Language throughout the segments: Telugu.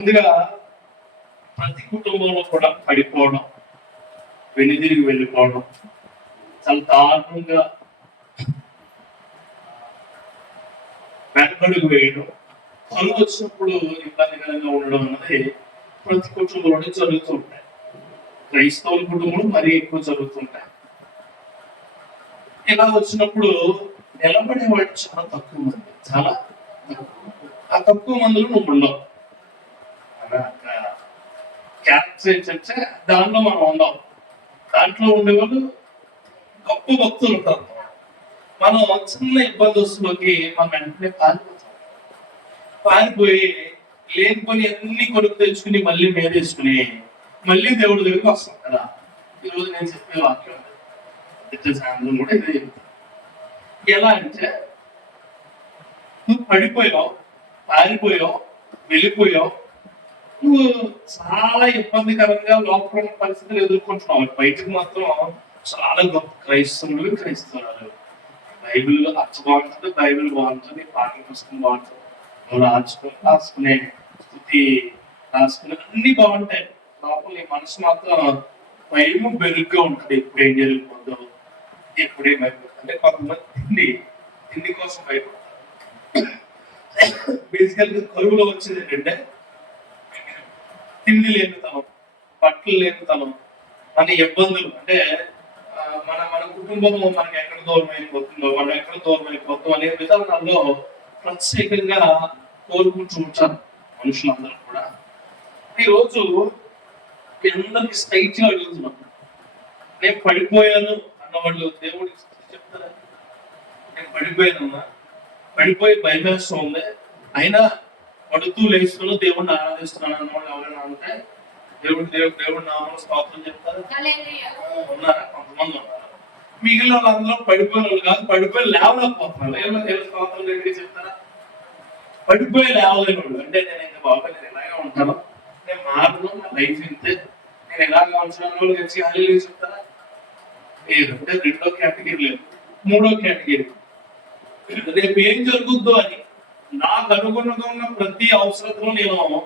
ముందుగా ప్రతి కుటుంబంలో కూడా పడిపోవడం, వెనుదిరిగి వెళ్ళిపోవడం, చాలా దారుణంగా వెనకడుగు వేయడం, కలుగు వచ్చినప్పుడు ఇబ్బందికరంగా ఉండడం అన్నది ప్రతి కుటుంబంలోనే జరుగుతూ ఉంటాయి. క్రైస్తవుల కుటుంబంలో మరీ ఎక్కువ జరుగుతుంటాయి. ఇలా వచ్చినప్పుడు నిలబడే వాళ్ళు చాలా తక్కువ మంది, చాలా ఆ తక్కువ మందిలో నువ్వు ఉండవు. క్యారెక్టర్ ఏంటంటే దాంట్లో మనం ఉందాం. దాంట్లో ఉండేవాళ్ళు గొప్ప భక్తులు ఉంటారు. మనం చిన్న ఇబ్బంది వస్తువులకి మనం వెంటనే పారిపోయి లేనిపోయి అన్ని కొడుకు తెచ్చుకుని మళ్ళీ మేదేసుకుని మళ్ళీ దేవుడి దగ్గరికి వస్తాం కదా. ఈరోజు నేను చెప్పే వాక్యం సాయంత్రం కూడా ఇదే. ఎలా అంటే నువ్వు పడిపోయావు, పారిపోయావు, వెళ్ళిపోయావు, నువ్వు చాలా ఇబ్బందికరంగా లోపల పరిస్థితులు ఎదుర్కొంటున్నావు. బయటకు మాత్రం చాలా గొప్ప క్రైస్తవులు బైబిల్ అచ్చ బాగుంటుంది, బైబిల్ బాగుంటుంది, పాటల పుస్తకం బాగుంటుంది, నువ్వు రాసుకునే స్థుతి రాసుకునే అన్ని బాగుంటాయి. లోపల నీ మనసు మాత్రం భయం బెరుగ్గా ఉంటుంది. ఎప్పుడు ఏం జరిగిపోద్దు, ఎప్పుడేమైపోతుంది అంటే కొంతమంది తిండి కోసం భయపడతారు. బేసికల్ గా కరువులో వచ్చేది ఏంటంటే తిండి లేనితనం, బట్టలు లేనితనం, మన ఇబ్బందులు. అంటే మన మన కుటుంబం మనకి ఎక్కడ దూరం అయిపోతుందో, మనం ఎక్కడ దూరం అయిపోతాం అనే విధానంలో ప్రత్యేకంగా కోరుకుంటూ ఉంటారు మనుషులందరూ కూడా. ఈరోజు మీ అందరికి స్ట్రైట్ గా అడుగుతున్నాం, నేను పడిపోయాను అన్నవాళ్ళు దేవుడికి చెప్తారా? నేను పడిపోయానమ్మా, పడిపోయి భయమేస్తూ ఉంది, అయినా పడుతూ లేస్తున్నాను, దేవుడిని ఆరాధిస్తున్నాను అన్నవాళ్ళు ఎవరైనా ఉంటే దేవుడి నామం స్తోత్రం చెప్తారు. ఉన్నారా? కొంతమంది ఉన్నారు. మిగిలిన వాళ్ళందరూ పడిపోయిన వాళ్ళు కాదు, పడిపోయి లేవలేకపోతున్నారు. దేవుడి స్తోత్రం దగ్గరికి చెప్తారా? పడిపోయి లేవలేని వాళ్ళు అంటే నేను ఇంకా బాబాయ్ నేను ఎలాగే ఉంటాను, నేను మారను, నా లైఫ్ ఇంతే, నేను ఎలాగా ఉంటున్నాను వాళ్ళు కలిసి హల్లెలూయా చెప్తారా? లేదంటే రెండో కేటగిరీ లేదు, మూడో కేటగిరీ రేపు ఏం జరుగుద్దో అని నాకు అనుగుణంగా ఉన్న ప్రతి అవసరతను నేను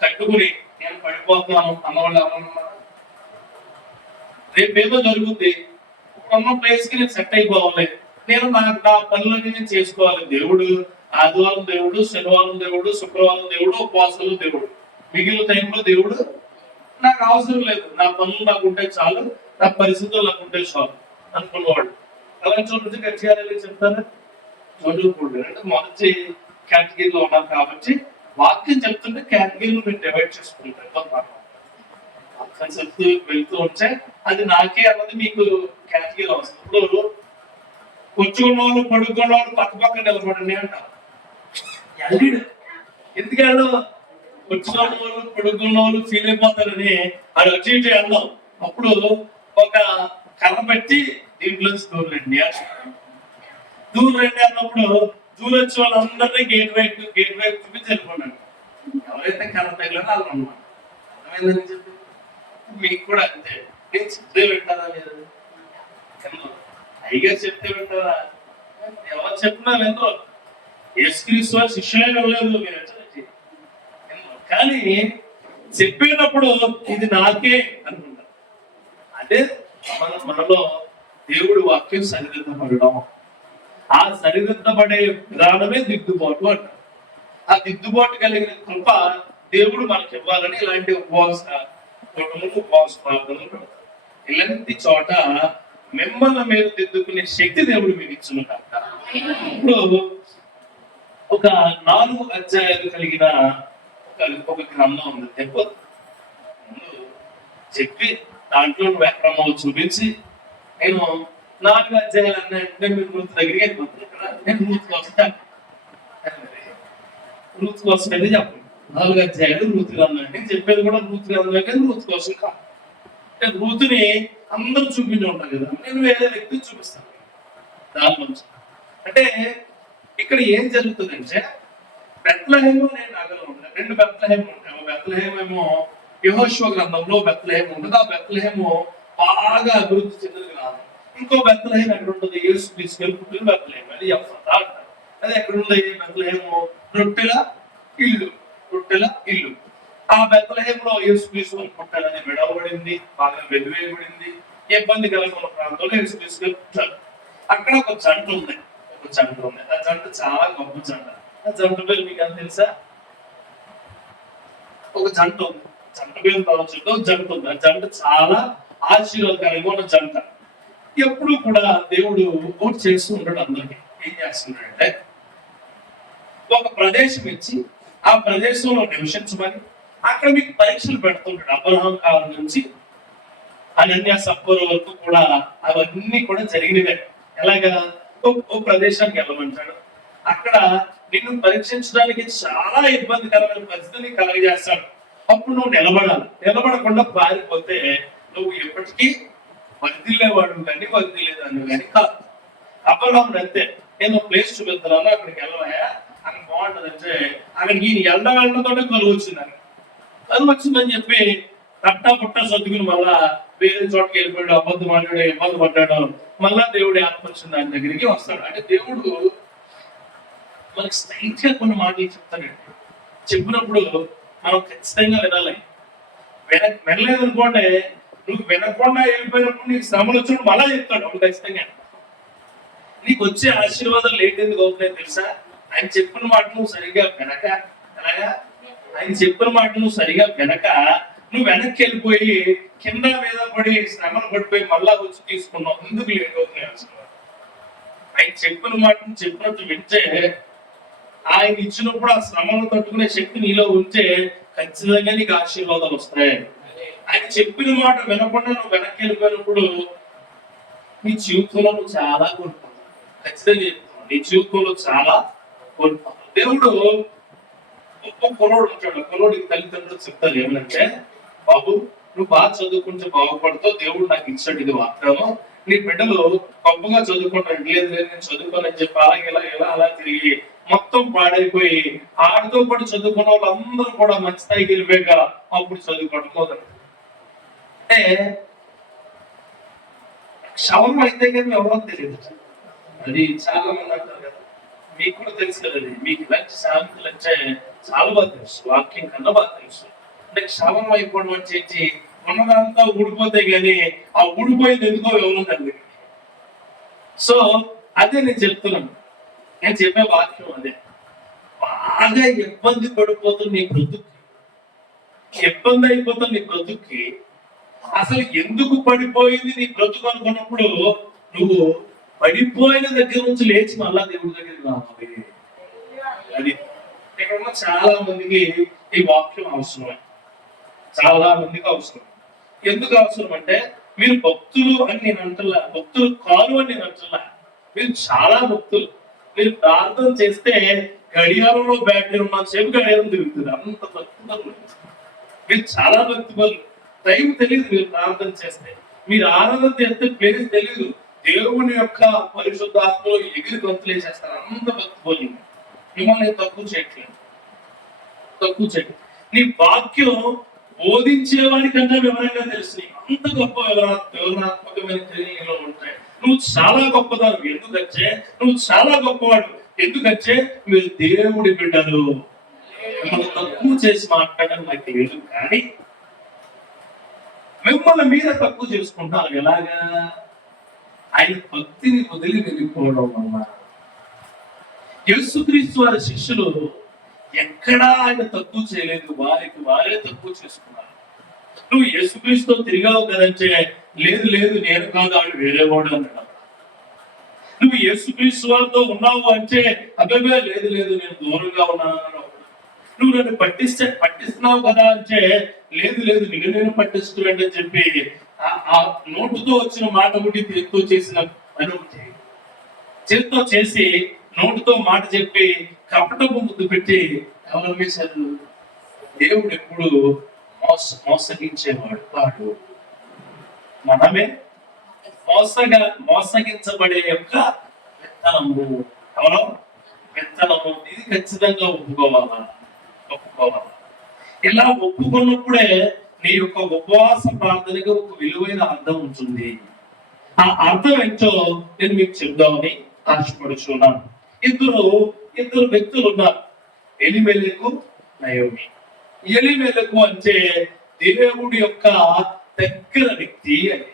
కట్టుకుని నేను పడిపోతున్నాను అన్నవాళ్ళు ఎవరన్నా? రేపేదో జరుగుద్ది, ఇప్పుడున్న ప్లేస్ కి నేను సెట్ అయిపోవాలి, నేను నా పనులన్నీ నేను చేసుకోవాలి. దేవుడు ఆదివారం దేవుడు, శనివారం దేవుడు, శుక్రవారం దేవుడు, ఉపవాసాలు దేవుడు, మిగిలిన టైంలో దేవుడు నాకు అవసరం లేదు, నా పనులు నాకు ఉంటే చాలు, నా పరిస్థితులు నాకు ఉంటే చాలు అనుకున్నవాడు. అలాంటి చోటు గట్టిగా చెప్తారా? చదువుకోండి అంటే మొదటి కేటగిరీలో ఉన్నారు. కాబట్టి వాక్యం చెప్తుంటే కేటగిరీలు మీరు డివైడ్ చేసుకుంటారు. చెప్తూ వెళ్తూ ఉంటే అది నాకే అన్నది మీకు కేటగిరీ వస్తుంది. ఇప్పుడు కూర్చున్న వాళ్ళు, పడుకున్న వాళ్ళు పక్క పక్క నిలబడండి అంటారు. ఎందుకంటే కూర్చున్న వాళ్ళు, పడుకున్న వాళ్ళు ఫీల్ అయిపోతారని అది వచ్చి వెళ్దాం. అప్పుడు ఒక కర్ర పెట్టి దీంట్లో దూరండి అన్నప్పుడు దూరం వచ్చే వాళ్ళందరినీ గేట్ వైపు చూపించి వెళ్ళిపోండి. ఎవరైతే కర్ర తగిలారో వాళ్ళు అన్నమాట. అర్థమైందని చెప్పి మీకు కూడా అంతే. నేను చెప్తే వింటారా? మీరు అయ్యగా చెప్తే వింటారా? ఎవరు చెప్పినా వినరు. యేసుక్రీస్తు వారి శిష్యులే వెళ్ళలేదు మీరు. కానీ చెప్పేటప్పుడు ఇది నాకే అనుకుంటారు. అదే మనలో దేవుడి వాక్యం సరిదిద్దపడడం. ఆ సరిదిద్దపడే విధానమే దిద్దుబాటు అంటారు. ఆ దిద్దుబాటు కలిగిన కృప దేవుడు మనకి ఇవ్వాలని ఇలాంటి ఉపవాస కూటములు, ఉపవాస ప్రార్థనలు పెడతారు. ఇలాంటి చోట మిమ్మల్ని మీరు దిద్దుకునే శక్తి దేవుడు మీకు ఇచ్చునుగాక. ఇప్పుడు ఒక 4 అధ్యాయాలు కలిగిన ఒక గ్రంథం ఉంది. చెప్పి దాంట్లో వ్యాక్రమాలు చూపించి నేను 4 అధ్యాయాలు అన్నంటే మీరు రూత్ దగ్గరికి వెళ్ళిపోతారు కదా. నేను రూత్ వస్తాను, రూత్ కోసం అయితే చెప్పండి. 4 అధ్యాయాలు రూత్ గ్రంథం అంటే చెప్పేది కూడా రూత్ గ్రంథం అంటే రూత్ కోసం కాదు. అంటే రూతుని అందరూ చూపించి ఉంటారు కదా, నేను వేరే వ్యక్తిని చూపిస్తాను దాని నుంచి. అంటే ఇక్కడ ఏం జరుగుతుందంటే బెత్లెహేము నేను నగరం ఉంటాను. 2 బెత్లెహేము ఉంటాయి. ఒక బెత్లెహేము ఏమో యెహోషువ గ్రంథంలో బెత్లెహేము ఉంటుంది. ఆ బెత్లెహేము బాగా అభివృద్ధి చెందిన గ్రామం. ఇంకో బెత్లెహేము ఎక్కడ ఉంటుంది? యేసు తీసుకెళ్ళి పుట్టిన బెత్లెహేము, అది ఎఫ్రాతా అంటారు. అది ఎక్కడ ఉంది? బెత్లెహేము రొట్టెల ఇల్లు. ఆ బెత్లెహేములో యేసుక్రీస్తు పుట్టాడని విడవబడింది, బాగా వెలివేయబడింది. ఇబ్బంది కలిగిన ప్రాంతంలో యేసుక్రీస్తు పుట్టాడు. అక్కడ ఒక జంట ఉంది. ఆ జంట చాలా గొప్ప జంట. ఆ జంట పేరు మీకు అని తెలుసా? ఒక జంట ఉంది. జంట పేరు తలచుంటే ఒక జంట ఉంది. ఆ జంట చాలా ఆశీర్వాదకరంగా ఉన్న జంట. ఎప్పుడు కూడా దేవుడు ఓటు చేస్తూ ఉంటాడు. అందరికి ఏం చేస్తున్నాడంటే ఒక ప్రదేశం ఇచ్చి ఆ ప్రదేశంలో నివసించమని అక్కడ మీకు పరీక్షలు పెడుతుంటాడు. అబ్రహాం కాలం నుంచి అనన్య సప్పర్ వరకు కూడా అవన్నీ కూడా జరిగినవే. ఎలాగా ఓ ప్రదేశానికి వెళ్ళమంటాడు. అక్కడ నిన్ను పరీక్షించడానికి చాలా ఇబ్బందికరమైన పరిస్థితిని కలగజేస్తాడు. అప్పుడు నువ్వు నిలబడాలి. నిలబడకుండా పారిపోతే నువ్వు ఎప్పటికీ వర్దిల్లేవాడు కానీ వర్దిల్లేదాన్ని కానీ కాదు. అబ్రహాం అంతే, నేను ప్లేస్ చూపిస్తున్నాను, అక్కడికి వెళ్ళవా అక్కడ బాగుంటది అంటే అక్కడికి ఈయన వెళ్ళడంతోనే కలుగు వచ్చింది. కలుగు వచ్చిందని చెప్పి తట్టా పుట్టా సర్దుకుని మళ్ళా వేరే చోటకి వెళ్ళిపోయాడు, అబద్ధం ఆడాడు, ఇబ్బంది పడ్డాడు. మళ్ళా దేవుడు ఏర్పరిచిన దాని దగ్గరికి వస్తాడు. అంటే దేవుడు మనకి స్ట్రైట్ గా కొన్ని మాటలు చెప్తాడండి. చెప్పినప్పుడు మనం ఖచ్చితంగా వినాలి. వినలేదు అనుకోండి, నువ్వు వినకుండా వెళ్ళిపోయినప్పుడు నీకు శ్రమలు వచ్చినప్పుడు మళ్ళా చెప్తాడు అప్పుడు ఖచ్చితంగా. నీకు వచ్చే ఆశీర్వాదాలు ఏంటి అవుతున్నాయి తెలుసా? ఆయన చెప్పిన మాట నువ్వు సరిగా వినక, అలాగా ఆయన చెప్పిన మాట నువ్వు సరిగా వినక నువ్వు వెనక్కి వెళ్ళిపోయి కింద మీద పడి శ్రమను పడిపోయి మళ్ళా వచ్చి తీసుకున్నావు. ఎందుకు లేట్ అవుతున్నాయి ఆశీర్వాదం? ఆయన చెప్పిన మాటను చెప్పినట్టు వింటే, ఆయన ఇచ్చినప్పుడు ఆ శ్రమను తట్టుకునే శక్తి నీలో ఉంటే ఖచ్చితంగా నీకు ఆశీర్వాదాలు వస్తాయి. ఆయన చెప్పిన మాట వినకుండా నువ్వు వెనక్కి వెళ్ళిపోయినప్పుడు నీ జీవితంలో నువ్వు చాలా కోల్పోతావు. ఖచ్చితంగా చెప్తావు, నీ జీవితంలో చాలా కోల్పోతావు. దేవుడు ఒక్క కుర్రోడు ఉంటాడు. కుర్రోడికి తల్లిదండ్రులు చెప్తారు ఏమంటే, బాబు నువ్వు బాగా చదువుకుంటే బాగుపడతావు, దేవుడు నాకు ఇచ్చాడు ఇది వాగ్దానం. నీ బిడ్డలు గొప్పగా చదువుకుంటారు. లేదు లేదు నేను చదువుకోనని చెప్పి అలా తిరిగి మొత్తం పాడైపోయి ఆడితో పాటు చదువుకున్న వాళ్ళందరూ కూడా మంచి స్థాయికి వెళ్ళిపోయాక అప్పుడు చదువుకోవడం మొదలు. అంటే శవం అయితే కానీ ఎవరో తెలియదు. అది చాలా మంది అంటారు కదా, మీకు కూడా తెలుసు కదా, అది మీకు ఇలాంటి శాంతులు అంటే చాలా బాగా తెలుసు, వాక్యం కన్నా బాగా తెలుసు. అంటే శవం అయిపోవడం అని చేసి ఉన్నదంతా ఊడిపోతే గానీ ఆ ఊడిపోయేది ఎందుకో ఎవరు తెలియదు. సో అదే నేను చెప్తున్నాను, నేను చెప్పే వాక్యం అదే. బాగా ఇబ్బంది పడిపోతుంది నీ బ్రతుక్కి, ఇబ్బంది అయిపోతుంది నీ బ్రతుక్కి. అసలు ఎందుకు పడిపోయింది నీ బ్రతుకు అనుకున్నప్పుడు నువ్వు పడిపోయిన దగ్గర నుంచి లేచి మళ్ళా దేవుడి దగ్గరికి రావాలి. అది ఇక్కడ ఉన్న చాలా మందికి ఈ వాక్యం అవసరమే, చాలా మందికి అవసరం. ఎందుకు అవసరం అంటే, మీరు భక్తులు అని నేను అంటున్నా, భక్తులు కారు అని నేను అంటున్నా. మీరు చాలా భక్తులు. మీరు ప్రార్థన చేస్తే గడియారంలో బ్యాటరీ ఉన్న సేపు గడియారం తిరుగుతుంది, అంత భక్తులు. మీరు చాలా భక్తులు. టైం తెలియదు మీరు ప్రార్థన చేస్తే, మీరు ఆరాధన చేస్తే ప్లేస్ తెలియదు. దేవుని యొక్క పరిశుద్ధాత్మలో ఎగిరి గొంతులేసేస్తారు, అంత భక్తులు. మిమ్మల్ని తక్కువ చేయట్లేదు. నీ వాక్యం బోధించే వారికన్నా వివరంగా తెలుసు. అంత గొప్ప వివరణాత్మకమైన తెలియలో ఉంటాయి. నువ్వు చాలా గొప్పదాను. ఎందుకంటే నువ్వు చాలా గొప్పవాడు. ఎందుకంటే మీరు దేవుడి బిడ్డలు. మిమ్మల్ని తక్కువ చేసి మాట్లాడడం నాకు లేదు, కానీ మిమ్మల్ని మీరే తక్కువ చేసుకుంటారు. ఎలాగా? ఆయన భక్తిని వదిలి వెళ్ళిపోవడం వల్ల. యేసుక్రీస్తు వారి శిష్యులు ఎక్కడా ఆయన తక్కువ చేయలేదు, వారికి వారే తక్కువ చేసుకున్నారు. నువ్వు యేసుక్రీస్తుతో తిరిగావు కదంటే, లేదు లేదు నేను కాదు ఆడు వేరేవాడు అన్నాడు. నువ్వు యేసుక్రీస్తు వారితో ఉన్నావు అంటే, అబ్బాయి లేదు లేదు నేను దూరంగా ఉన్నాను అన్నాడు. నువ్వు నన్ను పట్టిస్తున్నావు కదా అంటే, లేదు లేదు నేను పట్టిస్తున్నాడు అని చెప్పి ఆ నోటుతో వచ్చిన మాట ఒకటి చేతితో చేసిన పని ఒకటి, చేతితో చేసి నోటుతో మాట చెప్పి కపటపు ముద్దు పెట్టి ఎవరు వేశారు? దేవుడు ఎప్పుడు మోసగించేవాడు కాదు. మనమే మోసగించబడే యొక్క విత్తనము. ఎవరో విత్తనము. ఇది ఖచ్చితంగా ఒప్పుకోవాలా. ఇలా ఒప్పుకున్నప్పుడే నీ యొక్క ఉపవాస ప్రార్థనకు ఒక విలువైన అర్థం ఉంటుంది. ఆ అర్థం ఏంటో నేను మీకు చెప్దామని ఆశపడుచున్నాను. ఇద్దరు వ్యక్తులు ఉన్నారు, ఎలిమెలెకు, నయోమి. ఎలీమెలకు అంటే దేవుడి యొక్క దగ్గర వ్యక్తి అని.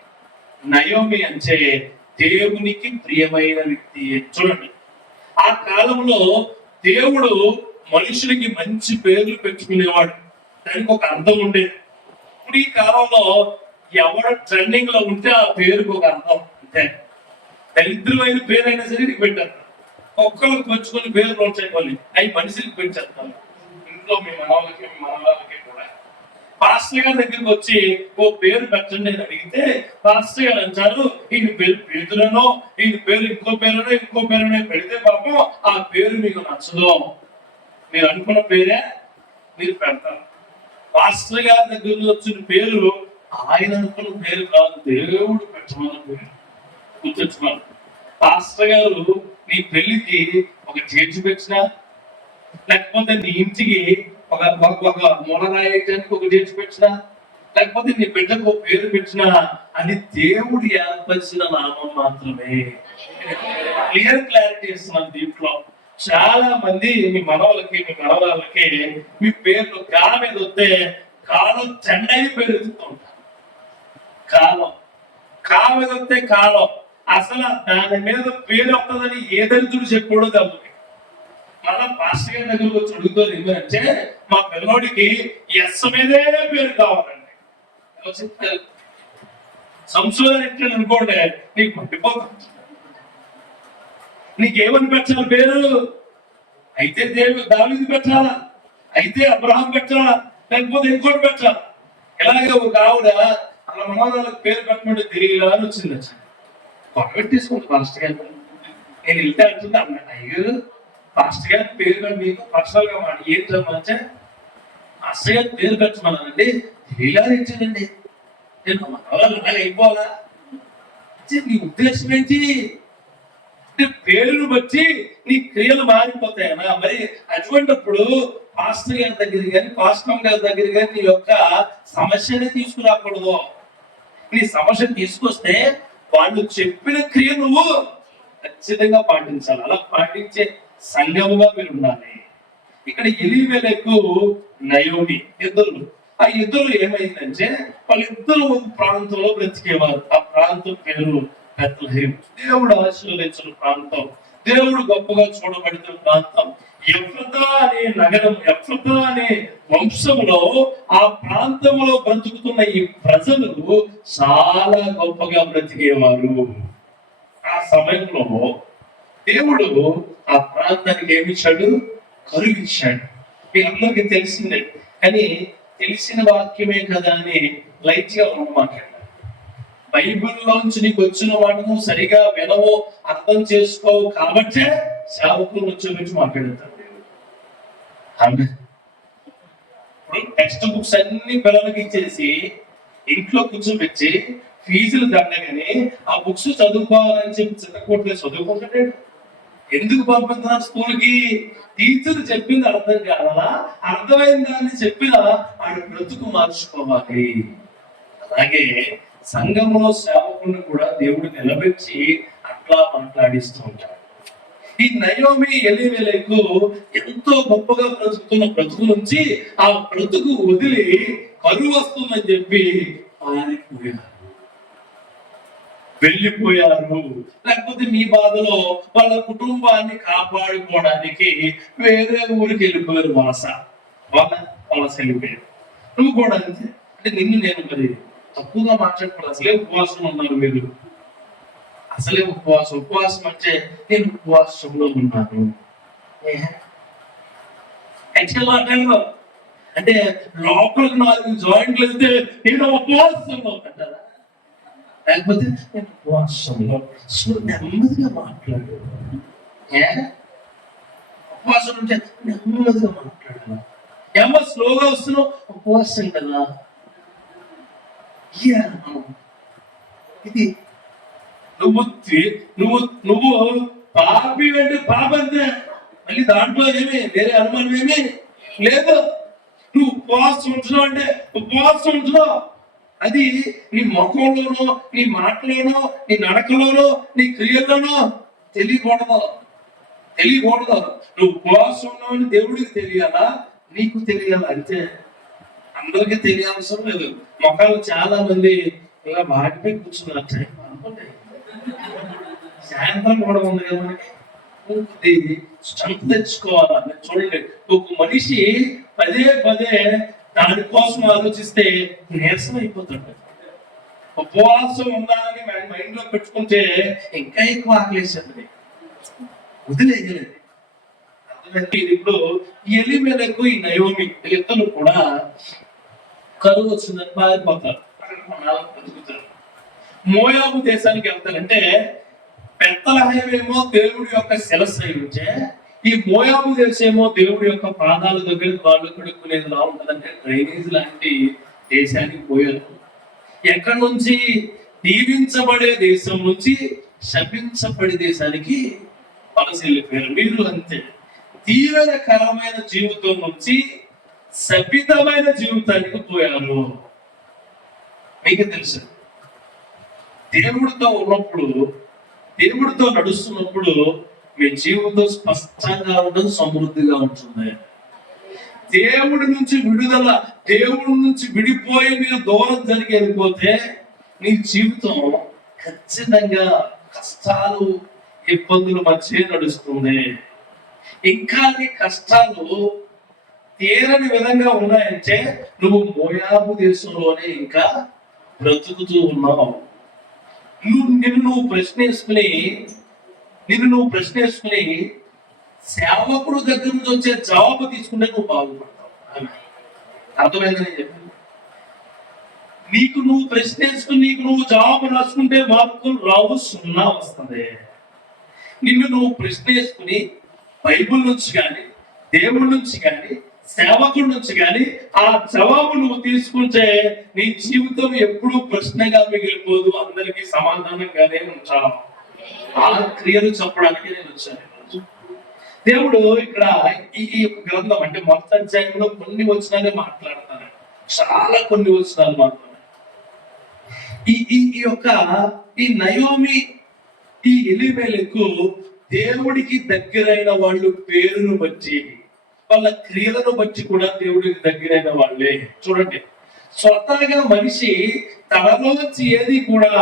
నయోమి అంటే దేవునికి ప్రియమైన వ్యక్తి. చూడండి, ఆ కాలంలో దేవుడు మనుషులకి మంచి పేర్లు పెట్టుకునేవాడు, దానికి ఒక అర్థం ఉండేది. ఇప్పుడు ఈ కాలంలో ఎవడ ట్రెండింగ్ లో ఉంటే ఆ పేరుకి ఒక అర్థం అంతే. దరిద్రమైన పేరైనా సరే నీకు పెట్టారు, ఒక్కరికి పంచుకొని పేర్లు ఉంటాయి కొన్ని, అవి మనుషులకి పెట్టేస్తాను. ఇంట్లో మీ మనవాళ్ళకి కూడా పాస్టర్ గారి దగ్గరికి వచ్చి ఓ పేరు పెట్టండి అని అడిగితే పాస్టర్ గారు అంటారు, ఈయన పేరు పేరునో, ఈయన పేరు ఇంకో పేరునో పెడితే పాపం ఆ పేరు మీకు నచ్చదు, మీరు అనుకున్న పేరే మీరు పెడతారు. పాస్టర్ గారి దగ్గర వచ్చిన పేరు ఆయన అనుకున్న పేరు కాదు, దేవుడు పెట్టమన్న పేరు. గుర్తుంచుకోవాలి, పాస్టర్ గారు నీ పెళ్లికి ఒక చేర్చి పెట్టినా, లేకపోతే నీ ఇంటికి ఒక మూల రాయడానికి ఒక చేర్చి పెట్టినా, లేకపోతే నీ బిడ్డకు ఒక పేరు పెట్టినా, అది దేవుడు ఏర్పరిచిన నామం మాత్రమే. క్లియర్ క్లారిటీ ఇస్తున్నాను దీంట్లో. చాలా మంది మీ మనవరాళ్ళకి మీ పేర్లు గా మీద వస్తే కాలం చెన్నై పేరు ఎత్తుతూ ఉంటారు. కాలం కా మీద వస్తే కాలం, అసలు దాని మీద పేరు వస్తుందని ఏ దరిద్రుడు చెప్పాడో తెలుసు. మళ్ళా పాస్టర్ గారి దగ్గరకు వచ్చి అడుగుతుంది ఏమంటే, మా పిల్లవాడికి ఎస్ మీదే పేరు కావాలండి. సంశోధన ఎట్లా అనుకోండి, నీకు పట్టిపోతుంది. నీకేమని పెట్టాలి పేరు? అయితే దావీదు పెట్టాలా, అయితే అబ్రహాం పెట్టాలా, లేకపోతే ఇంకోటి పెట్టాలా? ఇలాగే ఒక ఆవిడ అలా మనవాళ్ళకి పేరు పెట్టమంటే తెలియదా అని వచ్చింది. పెట్టేసుకుంది పాస్టర్ గారు. నేను వెళ్తే అంటుంది, అయ్యో పాస్టర్ గారి పేరు మీకు పర్సనల్ గా మాట ఏంటంటే పాస్టర్ గారి పేరు పెట్టమన్నానండి, తెలియలా ఇచ్చానండి. నేను మనవాళ్ళు అలాగే అయిపోవాలా? నీ ఉద్దేశం ఏంటి? పేరును బట్టి నీ క్రియలు మారిపోతాయనా? మరి అటువంటిప్పుడు పాస్టర్ గారి దగ్గర కానీ పాస్టర్ గారి దగ్గర కానీ నీ యొక్క సమస్యని తీసుకురాకూడదు. నీ సమస్య తీసుకొస్తే వాళ్ళు చెప్పిన క్రియ నువ్వు ఖచ్చితంగా పాటించాలి. అలా పాటించే సంఘముగా మీరు ఉండాలి. ఇక్కడ ఎలీమెలకు నయోమి ఇద్దరు, ఆ ఇద్దరు ఏమైందంటే వాళ్ళిద్దరు ఒక ప్రాంతంలో బ్రతికేవారు. ఆ ప్రాంతం పేరు బెత్లెహేం. దేవుడు ఆశీర్వదించిన ప్రాంతం, దేవుడు గొప్పగా చూడబడుతున్న ప్రాంతం. ఎఫ్రాతా అనే నగరం, ఎఫ్రాతా అనే వంశంలో ఆ ప్రాంతంలో బ్రతుకుతున్న ఈ ప్రజలు చాలా గొప్పగా బ్రతికేవారు. ఆ సమయంలో దేవుడు ఆ ప్రాంతానికి ఏమిచ్చాడు? కరువు ఇచ్చాడు. మీ అందరికి తెలిసిందే, కానీ తెలిసిన వాక్యమే కదా అని లైట్ గా మాట్లాడారు. బైబిల్లోంచి నీకు వచ్చిన వాటిని సరిగా వినవో అర్థం చేసుకోవు కాబట్టే సేవకులు వచ్చి మాట్లాడతారు. ఇప్పుడు టెక్స్ట్ బుక్స్ అన్ని పిల్లలకి ఇచ్చేసి ఇంట్లో కూర్చోబెట్టి ఫీజులు దండగానే ఆ బుక్స్ చదువుకోవాలని చెప్పి చిత్తకోట్లే చదువుకుంటాడు. ఎందుకు పంపిస్తున్నారు స్కూల్కి? టీచర్ చెప్పింది అర్థం కావాలా, అర్థమైన దాన్ని చెప్పిన ఆడు బ్రతుకు మార్చుకోవాలి. అలాగే సంఘంలో సేవకుని కూడా దేవుడు నిలబెట్టి అట్లా మాట్లాడిస్తూ ఉంటాడు. ఈ నయోమి ఎలీమెలకు ఎంతో గొప్పగా బ్రతుకుతున్న బ్రతుకు నుంచి ఆ బ్రతుకు వదిలి కరువు వస్తుందని చెప్పి వెళ్ళిపోయారు. లేకపోతే మీ బాధలో వాళ్ళ కుటుంబాన్ని కాపాడుకోవడానికి వేరే ఊరికి వెళ్ళిపోయారు. వలస వెళ్ళిపోయారు. నువ్వు కూడా అంతే. అంటే నిన్ను నేను మరి తప్పుగా మాట్లాడుకోవాలి. అసలే ఉపవాసం ఉన్నారు మీరు, అసలే ఉపవాసం అంటే నేను ఉపవాసంలో ఉన్నాను అంటే లోపలికి 4 జాయింట్లు వెళ్తే నేను ఉపవాసంలో అంటారా? లేకపోతే నేను ఉపవాసంలో నెమ్మదిగా మాట్లాడు. ఉపవాసం అంటే నెమ్మదిగా మాట్లాడాలి. ఏమో స్లోగా వస్తున్నావు, ఉపవాసం కదా. ఇది నువ్వు పాపి అంటే పాపంతే. మళ్ళీ దాంట్లో ఏమి వేరే అనుమానం ఏమి లేదు. నువ్వు ఉపవాసం ఉంటున్నావు అంటే ఉపవాసం ఉంటున్నావు. అది నీ ముఖంలోనో, నీ మాటలోనో, నీ నడకలోనో, నీ క్రియల్లోనో తెలియకూడదు. నువ్వు ఉపవాసం ఉన్నావు అని దేవుడికి తెలియాలా, నీకు తెలియాలా? అంతే. అందరికీ తెలియవసరం లేదు. మొక్కలు చాలా మంది ఇలా వాటిపై కూర్చున్నారు. టైం అనుకోండి, సాయంత్రం కూడా ఉంది కదా మనకి. ఇది స్ట్రెంత్ తెచ్చుకోవాలి. చూడండి, ఒక మనిషి పదే పదే దానికోసం ఆలోచిస్తే నీరసం అయిపోతాడు. ఉపవాసం ఉండాలని మైండ్ లో పెట్టుకుంటే ఇంకా ఎక్కువ ఆకలేసేది, వదిలేయలేదు. ఇప్పుడు ఎలిమెలకు ఈ నయోమి ఇద్దరు కూడా కరువు వచ్చిందని పారిపోతారు. మోయాబు దేశానికి వెళ్తారంటే బెత్లెహేమేమో దేవుడి యొక్క శిరస్సు అయి ఉంటే, ఈ మోయాబు దేశమేమో దేవుడి యొక్క పాదాల దగ్గర కాళ్ళు కడుక్కునేది లా ఉంటదంటే డ్రైనేజ్ లాంటి దేశానికి పోయారు. ఎక్కడి నుంచి? దీవించబడే దేశం నుంచి శపించబడే దేశానికి వలస వెళ్ళిపోయారు. మీరు అంతే, దీవెనకరమైన జీవితం నుంచి శపితమైన జీవితానికి పోయారు. మీకు తెలుసు, దేవుడితో ఉన్నప్పుడు, దేవుడితో నడుస్తున్నప్పుడు మీ జీవితం స్పష్టంగా ఉంటుంది, సమృద్ధిగా ఉంటుంది. దేవుడి నుంచి విడుదల, దేవుడి నుంచి విడిపోయి మీరు దూరం జరిగి వెళ్ళిపోతే నీ జీవితం ఖచ్చితంగా కష్టాలు, ఇబ్బందుల మధ్య నడుస్తుంది. ఇంకా నీ కష్టాలు తీరని విధంగా ఉన్నాయంటే నువ్వు మోయాబు దేశంలోనే ఇంకా బ్రతుకుతూ ఉన్నావు. నిన్ను నువ్వు ప్రశ్నేసుకుని సేవకుడు దగ్గర నుంచి వచ్చే జవాబు తీసుకుంటే నువ్వు బాగుపడతావు. అర్థమైందని చెప్పి నీకు నువ్వు ప్రశ్నేసుకుని నీకు నువ్వు జవాబు రాసుకుంటే మార్కులు రావు, 0 వస్తుంది. నిన్ను నువ్వు ప్రశ్నేసుకుని బైబుల్ నుంచి కానీ, దేవుడి నుంచి కానీ, సేవకుడి నుంచి కానీ ఆ జవాబు నువ్వు తీసుకుంటే నీ జీవితం ఎప్పుడూ ప్రశ్నగా మిగిలిపోదు, అందరికీ సమాధానంగానే ఉంటావు. ఆ క్రియలు చెప్పడానికి నేను వచ్చాను. దేవుడు ఇక్కడ ఈ గ్రంథం అంటే మొత్తం అధ్యాయంలో కొన్ని వచనాలే మాట్లాడతాను, చాలా కొన్ని వచనాలు మాత్రమే. ఈ నయోమి, ఈ ఎలీమెలెకు దేవుడికి దగ్గరైన వాళ్ళు పేరును బట్టి, వాళ్ళ క్రియలను బట్టి కూడా దేవుడికి దగ్గరైన వాళ్ళే. చూడండి, స్వతహాగా మనిషి తనలోంచి ఏది కూడా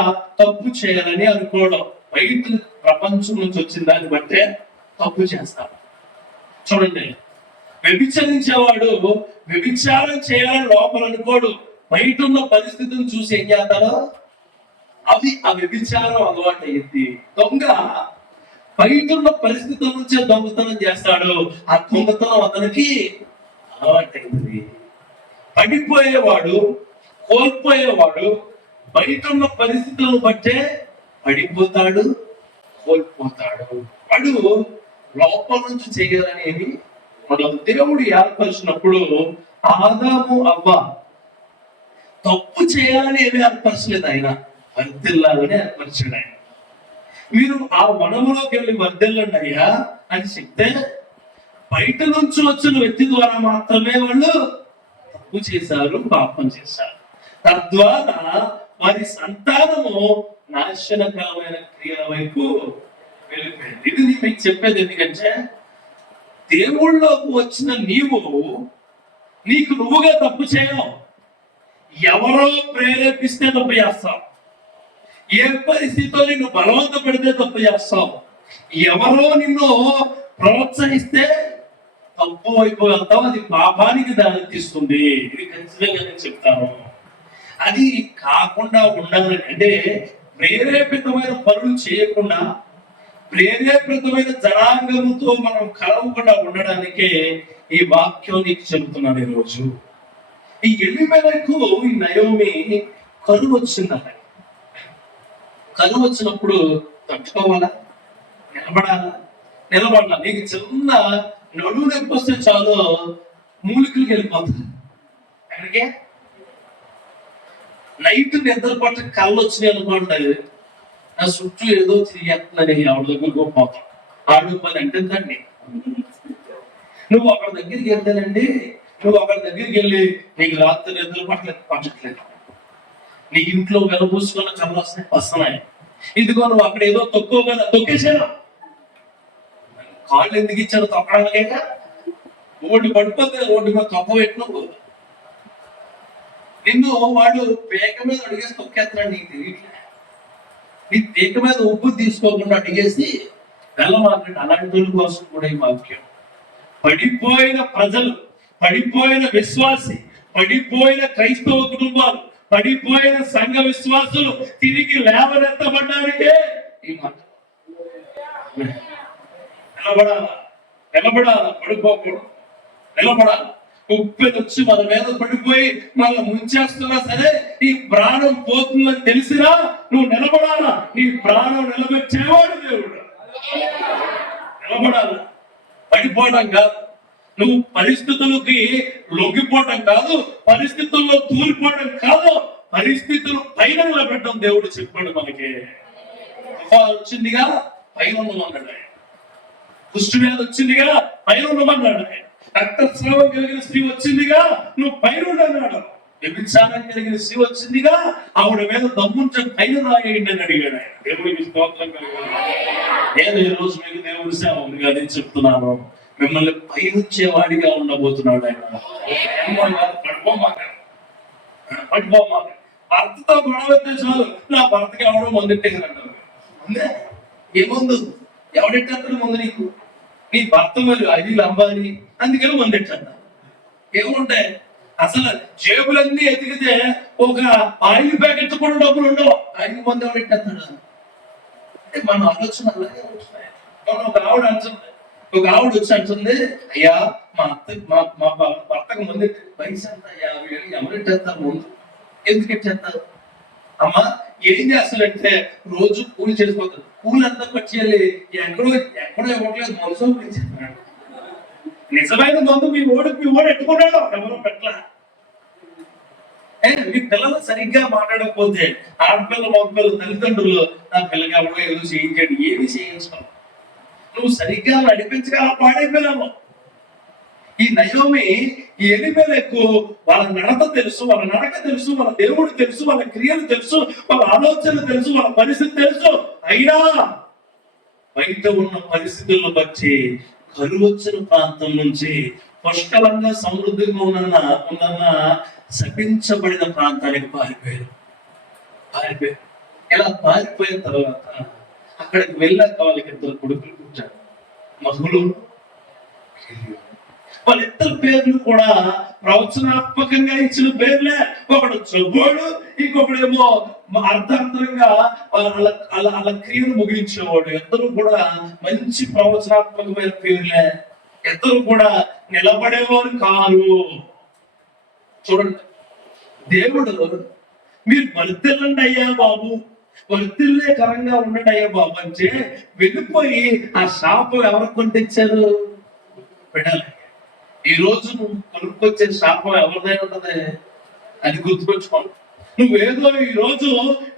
తప్పు చేయాలని అనుకోవడం, బయట ప్రపంచం నుంచి వచ్చిన దాన్ని బట్టే తప్పు చేస్తాడు. చూడండి, వ్యభిచరించేవాడు వ్యభిచారం చేయాలని లోపల అనుకోడు, బయట ఉన్న పరిస్థితిని చూసి ఏం చేస్తాడో అది ఆ వ్యభిచారం అలవాటు అయ్యింది. దొంగ బయట ఉన్న పరిస్థితుల నుంచే దొంగతనం చేస్తాడు, ఆ దొంగతనం అతనికి అలవాటైంది. పడిపోయేవాడు, కోల్పోయేవాడు బయట ఉన్న పరిస్థితులను బట్టే పడిపోతాడు, కోల్పోతాడు. వాడు లోపల నుంచి చేయాలనేవి మన దేవుడు ఏర్పరిచినప్పుడు ఆదాము అవ్వ తప్పు చేయాలని ఏమి ఏర్పరచలేదు, ఆయన వర్ధిల్లాలని ఏర్పరిచాడు. ఆయన మీరు ఆ వనములోకి వెళ్ళి వర్ధిల్లండి అయ్యా అని చెప్తే బయట నుంచి వచ్చిన వ్యక్తి ద్వారా మాత్రమే వాళ్ళు తప్పు చేశారు, పాపం చేశారు. తద్వారా వారి సంతానము నాశనకరమైన క్రియల వైపు వెళ్ళిపోయింది. ఇది మీకు చెప్పేది ఎందుకంటే దేవుళ్ళలోకి వచ్చిన నీకు నువ్వుగా తప్పు చేయవు, ఎవరో ప్రేరేపిస్తే తప్పు చేస్తావు, ఏ పరిస్థితిలో నిన్ను బలవంత పెడితే తప్పు చేస్తావు, ఎవరో నిన్ను ప్రోత్సహిస్తే తప్పు వైపు వెళ్తావు, అది పాపానికి దారితీస్తుంది. ఇది ఖచ్చితంగా నేను చెప్తాను. అది కాకుండా ఉండాలని అంటే ప్రేరేపితమైన పనులు చేయకుండా, ప్రేరేపితమైన జనాంగంతో మనం కలవకుండా ఉండడానికే ఈ వాక్యం నీకు చెబుతున్నాను ఈరోజు. ఈ ఎలీమెలెకు ఈ నయోమి కరువు వచ్చిందట. కరువు వచ్చినప్పుడు తట్టుకోవాలా, నిలబడాలా? నీకు చిన్న నడువు నొప్పి వస్తే చాలు మూలికలకి వెళ్ళిపోతుంది. ఎక్కడికే నైట్ నిద్ర పట్ట కళ్ళు వచ్చినాయి అనుకోండి, నా చుట్టూ ఏదో తిరిగేస్తుందని ఎవరి దగ్గరకు పోతాం. ఆడు పని అంటే దాన్ని నువ్వు ఒకరి దగ్గరికి వెళ్తానండి, నువ్వు ఒకరి దగ్గరికి వెళ్ళి నీకు రాత్రి నిద్ర పట్టట్లేదు, నీ ఇంట్లో వెలబూసుకున్న కళ్ళు వస్తున్నాయి, ఇదిగో నువ్వు అక్కడ ఏదో తొక్కోగల తొక్కేసాను, కాళ్ళు ఎందుకు ఇచ్చారు తొక్కడానికేగా, రోడ్డు పడిపోతే రోడ్డు మీద తొక్క పెట్టినవు. నిన్ను వాడు పేక మీద అడిగేసి తొక్కేస్తున్నాడు, నీకు తెలియట్లే. నీ పేక మీద ఉప్పు తీసుకోకుండా అడిగేసి వెళ్ళమాకండి. అలాంటి వాళ్ళ కోసం కూడా ఈ వాక్యం. పడిపోయిన ప్రజలు, పడిపోయిన విశ్వాసి, పడిపోయిన క్రైస్తవ కుటుంబాలు, పడిపోయిన సంఘ విశ్వాసులు తిరిగి లేవనెత్తబడ్డానికే ఈ మాట. నిలబడాల, పడిపోకూడదు, నిలబడాలి. ఉప్పెది వచ్చి మన మీద పడిపోయి మళ్ళీ ముంచేస్తున్నా సరే నీ ప్రాణం పోతుందని తెలిసినా నువ్వు నిలబడాలా. నీ ప్రాణం నిలబెట్టేవాడు దేవుడు. నిలబడాలి, పడిపోవడం కాదు. నువ్వు పరిస్థితులకి లొంగిపోవడం కాదు, పరిస్థితుల్లో తూలిపోవడం కాదు, పరిస్థితులు పైన నిలబెట్టడం దేవుడు చెప్పాడు మనకి. వచ్చిందిగా పైన ఉన్నాడు, కుష్టి వ్యాధి వచ్చిందిగా పైన ఉండమన్నాడు, రక్తస్రావం కలిగిన స్త్రీ వచ్చిందిగా నువ్వు పైన అన్నాడు, వ్యభిచారం కలిగిన స్త్రీ వచ్చిందిగా ఆవిడ మీద దమ్ముంటే పైన రాయండి అని అడిగాడు ఆయన. దేవుడికి స్తోత్రం కలిగాడు. నేను ఈ రోజు మీకు దేవుడి సేవకుడిగా అదే చెప్తున్నాను, మిమ్మల్ని పైనుంచేవాడిగా ఉండబోతున్నాడు ఆయన. పడిపోమాక భర్తతో గొడవైతే చాలు, నా భర్తకి ఎవడో ముందెట్టేసాడు. అంతే, ఏముందు ఎవడెట్టేస్తాడు ముందు? నీకు నీ భర్త మరి అది లంబాని, అందుకని ముందెట్టంట. ఏముంటాయి అసలు జేబులన్నీ ఎతికితే ఒక ఆయిల్ ప్యాకెట్ కూడా డబ్బులు ఉండవు, ఆయిల్ మంది ఎవడెట్టేస్తాడు. అంటే మన ఆలోచన అలాగే ఉంటున్నాయి. ఒక ఆవిడ అంటుంది, ఒక ఆవిడ వచ్చి అంటుంది, అయ్యా మా భర్తకు ముందు వయసు అంత 50 ఏళ్ళు, ఎవరెట్టేస్తారు ముందు? ఎందుకు ఎట్టేస్తారు? అమ్మా ఏం చేస్తారంటే రోజు కూలి చేసిపోతారు, కూలి అంతా పచ్చేయాలి, ఎక్కడో ఇవ్వట్లేదు, మనసు పెంచుతున్నాడు. నిజమైన మందు మీ ఓడు ఎట్టుకున్నాడు, ఎవరో పెట్టలా. మీ పిల్లలు సరిగ్గా మాట్లాడకపోతే ఆడపిల్ల మగపిల్లలు తల్లిదండ్రులు నా పిల్లకి ఎవడో ఏదో చేయించండి, ఏమి చేయించడం. నువ్వు సరిగ్గా నడిపించగల పాడైపోయావు. ఈ నయోమి, ఈ ఎలిమెలెకు వాళ్ళ నడత తెలుసు, వాళ్ళ నడక తెలుసు, వాళ్ళ దేవుడు తెలుసు, వాళ్ళ క్రియలు తెలుసు, వాళ్ళ ఆలోచనలు తెలుసు, వాళ్ళ పరిస్థితి తెలుసు. అయినా బయట ఉన్న పరిస్థితులను బట్టి కరువు వచ్చిన ప్రాంతం నుంచి పుష్కలంగా సమృద్ధిగా ఉన్న శపించబడిన ప్రాంతానికి పారిపోయారు. ఇలా పారిపోయిన తర్వాత అక్కడికి వెళ్ళాక వాళ్ళకి 2 కొడుకులు పుట్టారు, మహులు. వాళ్ళిద్దరు పేర్లు కూడా ప్రవచనాత్మకంగా ఇచ్చిన పేర్లే. ఒకడు చొబ్బోడు, ఇంకొకడేమో అర్థాంతరంగా వాళ్ళ క్రియను ముగించేవాడు. ఇద్దరు కూడా మంచి ప్రవచనాత్మకమైన పేర్లే. ఇద్దరు కూడా నిలబడేవారు కారు. చూడండి, దేవుడు మీరు వర్తిల్లండి అయ్యా బాబు, వర్తిల్లే కరంగా ఉండండి అయ్యా బాబు అంటే వెళ్ళిపోయి ఆ శాపం ఎవరికి కొనిచ్చారు? పెట్టాలి. ఈ రోజు నువ్వు కొనుక్కొచ్చే శాపం ఎవరిదై ఉంటది, అది గుర్తుపెట్టుకోండి. నువ్వేదో ఈ రోజు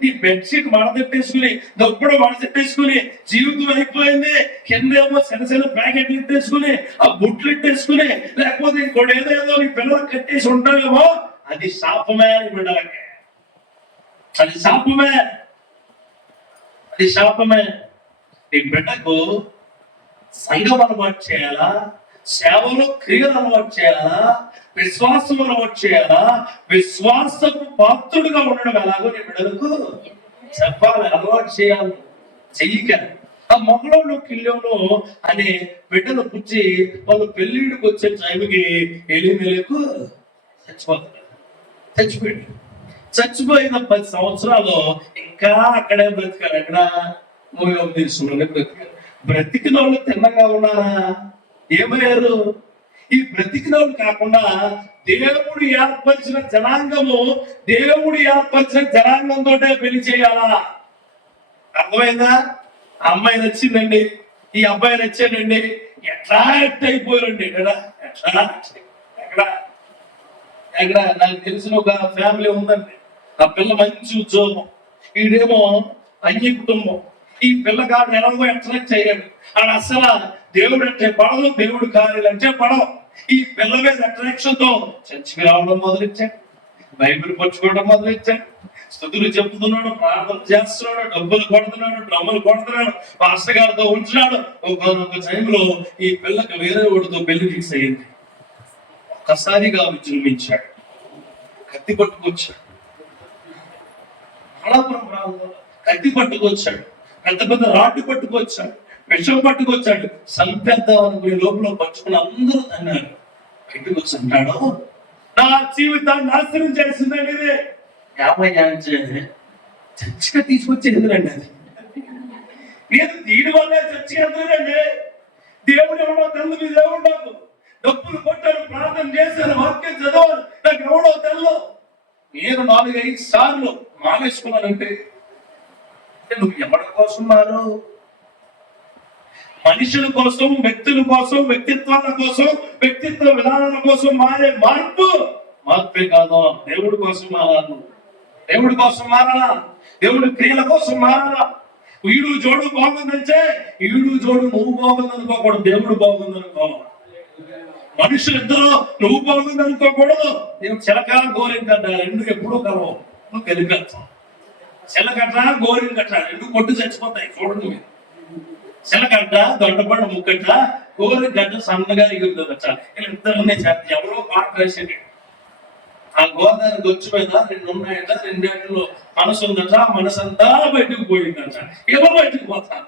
నీ బెడ్షీట్ మడతెట్టేసుకుని, దప్పుడు మడతెట్టేసుకుని జీవితం అయిపోయింది, కిందేమో చిన్న ప్యాకెట్లు ఇట్టేసుకుని, ఆ బుట్లు ఇట్టేసుకుని, లేకపోతే ఇంకోటి ఏదేదో నీ పిల్లలు కట్టేసి ఉంటావేమో, అది శాపమే. అని బిడ్డలకి అది శాపమే, అది శాపమే. నీ బిడ్డకు సంఘం అలవాటు చేయాలా, సేవలో క్రియలు అలవాటు చేయాలా, విశ్వాసం అలవాటు చేయాలా, విశ్వాసపు పాత్రుడుగా ఉండడం ఎలాగో నీ బిడ్డలకు చెప్పాలి, అలవాటు చేయాలి. చెయ్యిక ఆ మొగలోళ్ళు కిల్లోను అనే బిడ్డలు పుచ్చి వాళ్ళు పెళ్లిడికి వచ్చే టైంకి ఎలిమెలకు చచ్చిపోయిన 10 సంవత్సరాలు ఇంకా అక్కడే బ్రతికారు. ఎక్కడ మోయం తీసుకుని బ్రతికారు. బ్రతికిన వాళ్ళు తిన్నగా ఉన్నారా? ఏమయ్యారు? ఈ బ్రతికిన వాళ్ళు కాకుండా దేవుడు ఏర్పరిచిన జనాంగము, దేవుడు ఏర్పరిచిన జనాంగంతో పెళ్లి చేయాలా? అర్థమైందా? ఆ అమ్మాయి నచ్చిందండి, ఈ అబ్బాయి నచ్చాడండి, ఎట్రాక్ట్ అయిపోయారండి. ఎక్కడ నాకు తెలిసిన ఒక ఫ్యామిలీ ఉందండి, ఆ పిల్ల మంచి ఉద్యోగం, ఈడేమో అయ్యి కుటుంబం. ఈ పిల్లగాడు ఎలాగో అట్రాక్ట్ అయ్యాడు. ఆడ అసలు దేవుడు అంటే పడవు, దేవుడు కార్యాలు అంటే పడవు. ఈ పిల్ల మీద అట్రాక్షన్ తో చర్చికి రావడం మొదలెచ్చాడు, బైబిల్ పట్టుకోవడం మొదలెచ్చాడు, స్తుతులు చెప్తున్నాడు, ప్రార్థన చేస్తున్నాడు, డబ్బులు కొడుతున్నాడు, డ్రమ్ములు కొడుతున్నాడు, పాస్టర్ గారితో ఉంటున్నాడు. ఒక టైంలో ఈ పిల్లకి వేరే వాడితో పెళ్లి ఫిక్స్ అయ్యింది. ఒక్కసారిగా విజృంభించాడు. కత్తి పట్టుకొచ్చాడు. అమలాపురం ప్రాంతంలో కత్తి పట్టుకొచ్చాడు, పెద్ద పెద్ద రాడ్డు పట్టుకొచ్చాడు, విషం పట్టుకొచ్చాడు. సంపేద్దాం అనుకునే లోపల పట్టుకుని అందరూ అన్నారు. బయటకు వచ్చి అంటాడు, నా జీవితాన్ని నాశనం చేసిందండి ఇది. 50 చర్చిగా తీసుకొచ్చేదిరండి అది. నేను దీని వల్లే చర్చి ఎందుకండి, దేవుడు ఎవడో తెలుగు, దేవుడు నాకు డబ్బులు కొట్టాను, ప్రార్థన చేశాను, వాక్యం చదవాలి, నాకు ఎవడో తెల్లో. నేను 4-5 సార్లు మానేసుకున్నానంటే నువ్వు ఎవరి కోసం మారు? మనుషుల కోసం, వ్యక్తుల కోసం, వ్యక్తిత్వాల కోసం, వ్యక్తిత్వ విధానాల కోసం మారే మార్పే కాదు. దేవుడి కోసం మారాలి, దేవుడి కోసం మారాలా, దేవుడి క్రియల కోసం మారాలా. ఈడు జోడు బాగుందంటే ఈడు జోడు నువ్వు బాగుందనుకోకూడదు, దేవుడు బాగుందనుకోవాలి. మనుషులు ఇద్దరు నువ్వు బాగుందనుకోకూడదు. నేను చిలక గోరింకట్ట రెండు ఎప్పుడూ కలవు, నువ్వు కలిపేస్తావు. చిలకట్ట గోరింకట్ట రెండు కొట్టు చచ్చిపోతాయి. చూడండి, చిలకట్ట దొడ్డపడ్డ ముక్కట్ట, గోరింకట్ట సన్నగా ఎగురుతుందట. ఇలా ఇద్దరునే ఎవరో పాట రాసేది. ఆ గోదావరి గొచ్చు మీద 2 ఉన్నాయట, 2 మనసు ఉందట. మనసంతా బయటకు పోయిందట. ఎవరు బయటకు పోతారు?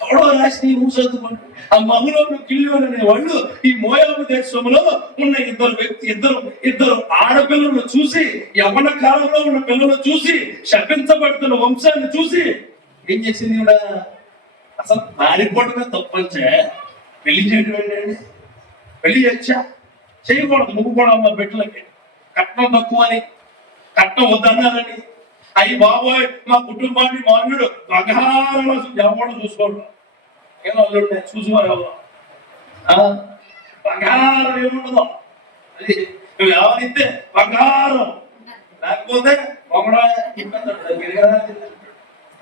ఎవడో రాసి నువ్వు చదువుకుంటు. ఆ మగులోను కిల్లోను అనే వాళ్ళు ఈ మోయాబు దేశంలో ఉన్న ఇద్దరు ఆడపిల్లలను చూసి, యవ్వన కాలంలో ఉన్న పిల్లలను చూసి, శపించబడుతున్న వంశాన్ని చూసి ఏం చేసింది? కూడా అసలు పారిపోవడమే తప్పంచే పెళ్లి చేయడం ఏంటండి? పెళ్లి చేయకూడదు. నువ్వు కూడా మా బిడ్డలకి కట్నం తక్కువ అని, కట్నం వద్దన్నారని, అయ్యి బాబోయ్ మా కుటుంబాన్ని మా అల్లుడు బంగారంలో ఎవరు చూసుకోవడం. ఏమో అల్లుడు నేను చూసుకోవాలి, బంగారం ఏముండదు. అది నువ్వు ఎవరిస్తే బంగారం, లేకపోతే ఒకడా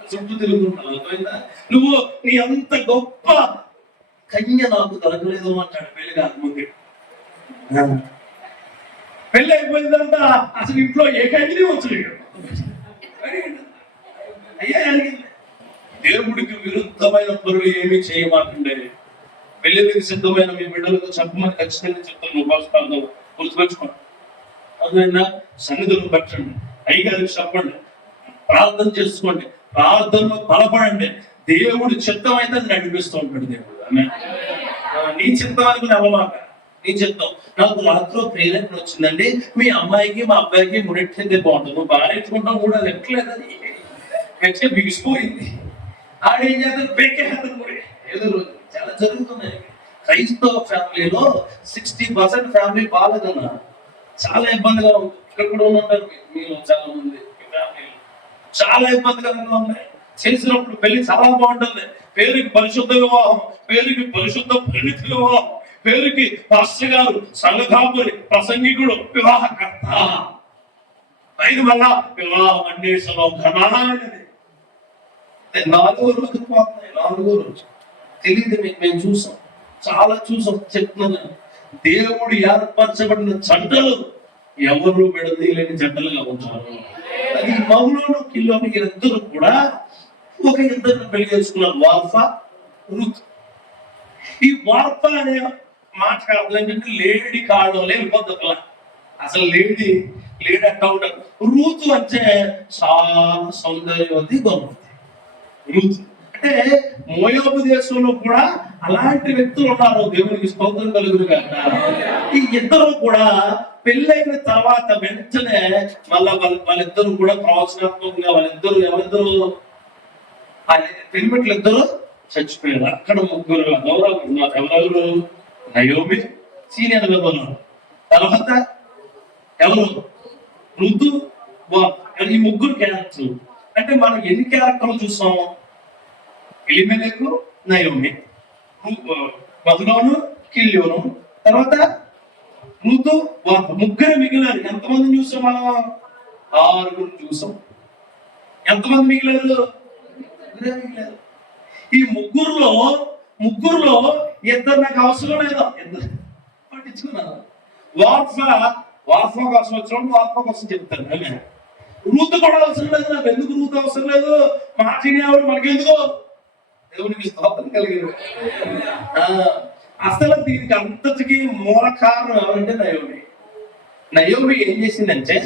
చుట్టూ తిరుగుతున్నావు. అర్థమైందా? నువ్వు నీ అంత గొప్ప కన్య నాకు దొరకలేదు అంటాడు పెళ్లి కాకముందు. పెళ్లి అయిపోయిందంతా అసలు ఇంట్లో ఏ కన్యని వచ్చలేదు. అయ్యా దేవుడికి విరుద్ధమైన పనులు ఏమీ చేయమాకండి. పెళ్లికి సిద్ధమైన మీ బిడ్డలకు చెప్పమని ఖచ్చితంగా చెప్తాను. ఉపాసకాలను గుర్తుపెట్టుకోండి. అదైనా సన్నిధులు పెట్టండి, అయ్యగారికి చెప్పండి, ప్రార్థన చేసుకోండి, ప్రార్థనలో బలపడండి. దేవుడు చిత్తం అయితే నడిపిస్తూ ఉంటాడు దేవుడు. నీ చిత్తం అనుకుని అవ్వమాట, నీ చిత్తం. నాకు రాత్రి ప్రేరణ వచ్చిందండి, మీ అమ్మాయికి మా అబ్బాయికి ముడెట్టింది బాగుంటుంది, నువ్వు బాగా ఎత్తుకుంటావు కూడా ఎట్లేదు, అది ఎట్లా బిగిసిపోయింది. ఆడేం చేస్తారు, బెక్కేస్తారు కూడా. ఏదో చాలా జరుగుతున్నాయి. క్రైస్తవ ఫ్యామిలీలో 60% ఫ్యామిలీ బాగాలేదన్నా, చాలా ఇబ్బందిగా ఉంది. ఇక్కడ కూడా ఉన్నారు మీరు చాలా మంది ఫ్యామిలీలు చాలా ఇబ్బందికరంగా ఉన్నాయి. చేసినప్పుడు పెళ్లి చాలా బాగుంటుంది, పేరుకి పరిశుద్ధ వివాహం, పేరుకి పరిశుద్ధ పరిణితి వివాహం, పేరుకి పాస్టర్ గారు, సంఘకాపురి, ప్రసంగికుడు, వివాహకర్త, పైన వల్ల వివాహం అన్వేషణ ఘనమైనది. 4వ రోజు పోతున్నాయి, 4వ రోజు తెలియదు మీకు. మేము చూసాం, చాలా చూసాం. చెప్తున్నాను, దేవుడు ఏర్పరచబడిన జంటలు ఎవరు విడదీయలేని జంటలుగా ఉంటారు. అది మౌలోను కిల్లోని ఇద్దరు కూడా ఒక ఇద్దరు పెళ్లి చేసుకున్నారు, వార్ఫా, రూత్. ఈ వార్ఫా అనే మాట అర్థం ఏంటంటే లేడీ కాడు వెళ్ళిపోద్ది. అసలు లేడీ అకౌంట్. రూతు అంటే చాలా సౌందర్యవతి, గొప్పది. రూతు అంటే మోయాబు దేశంలో కూడా అలాంటి వ్యక్తులు ఉన్నారు. దేవునికి స్తోత్రం కలుగును గాక. ఈ ఇద్దరు కూడా పెళ్ళైన తర్వాత వెంటనే మళ్ళా వాళ్ళిద్దరు కూడా ప్రవచనాత్మకంగా ఎవరిద్దరు పెళ్లిమెట్లు ఇద్దరు చచ్చిపోయారు. అక్కడ ముగ్గురు గౌరవం ఉన్నారు. ఎవరెవరు? నయోమి సీనియర్ ఉన్నారు, తర్వాత ఎవరు? రుతు. ఈ ముగ్గురు క్యారెక్టర్. అంటే మనం ఎన్ని క్యారెక్టర్లు చూసాం? ఎలిమెలెకు, నయోమి, మహలోను, కిల్యోను, తర్వాత రుతు, ముగ్గురు మిగిలారు. ఎంతమందిని చూసాం మనం? 6 చూసాం. ఎంతమంది మిగిలారు? ఈ ముగ్గురులో ఇద్దరు నాకు అవసరం లేదా? ఇద్దరు పట్టించుకున్నారు. వార్ఫా కోసం వచ్చినప్పుడు వార్ఫా కోసం చెప్తారు. రూతు కూడా అవసరం లేదు నాకు. ఎందుకు రూతు అవసరం లేదు? మాట్లాడేవాడు మనకెందుకో. దేవునికి స్తోత్రం కలిగింది. అసలు దీనికి అంతటికి మూల కారణం ఎవరంటే నయోమి. నయోమి ఏం చేసిందంటే,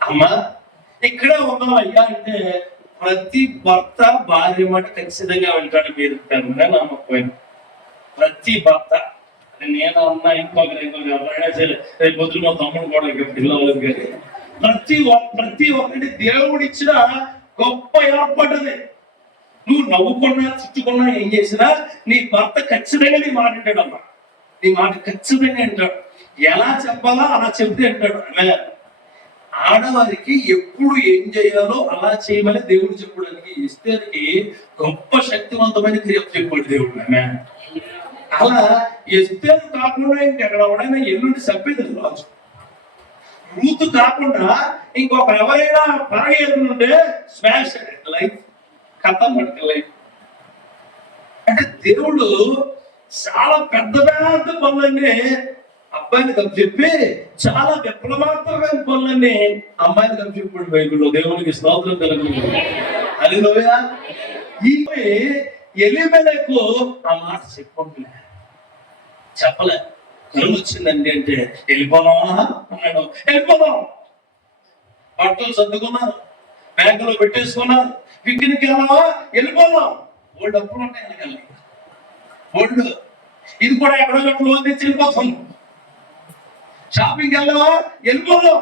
అమ్మ ఇక్కడే ఉన్నాం అయ్యా అంటే ప్రతి భర్త భార్య మాట ఖచ్చితంగా వెళ్తాడు. మీరు నమ్మకపోయిన ప్రతి భర్త, నేను అన్నా ఇంకొకరు ఎవరైనా సరే, రేపు పొద్దున మా తమ్ముడు కూడా ఇంకా పిల్లలు కానీ ప్రతి ఒక్కటి దేవుడు ఇచ్చిన గొప్ప ఏర్పడ్డది. నువ్వు నవ్వుకున్నా తిట్టుకున్నా ఏం చేసినా నీ భర్త ఖచ్చితంగా నీ మాట అంటాడమ్మా. నీ మాట ఖచ్చితంగా అంటాడు. ఎలా చెప్పాలా అలా చెప్తే అంటాడు. అలా ఆడవారికి ఎప్పుడు ఏం చేయాలో అలా చేయమని దేవుడు చెప్పడానికి ఎస్తేర్కి గొప్ప శక్తివంతమైన క్రియ చెప్పాడు దేవుడు. అలా ఎస్తేరు కాకుండా ఇంకెక్కడ ఎవడైనా ఎల్లుండి చంపేది రాజు. రూతు కాకుండా ఇంకొక ఎవరైనా పరగెళ్ళుంటే స్మాష్ లైఫ్ కథం పట్టుకు లైఫ్. అంటే దేవుడు చాలా పెద్ద పెద్ద పనులన్నీ అబ్బాయిని చెప్పి చాలా విప్లవాత్మకమైన పనులన్నీ అమ్మాయిని చెప్పాడు బైబిల్లో. దేవునికి స్తోత్రం కలుగుతుంది. హల్లెలూయా. ఈ ఎలిమెలకు ఆ మాట చెప్పలే. కరువు వచ్చిందండి అంటే వెళ్ళిపోదామా అన్నాడు. వెళ్ళిపోదాం. బట్టలు సర్దుకున్నారు, బ్యాంకులో పెట్టేసుకున్నారు. పిక్నిక్ వెళ్ళావా? వెళ్ళిపోదాం. ఓల్డ్ అప్పుడు ఉంటాయి వెళ్ళగలి. ఓల్డ్ ఇది కూడా ఎక్కడో చోట్ల లోన్ తెచ్చి వెళ్ళిపోతాం. షాపింగ్ వెళ్ళావా? వెళ్ళిపోదాం.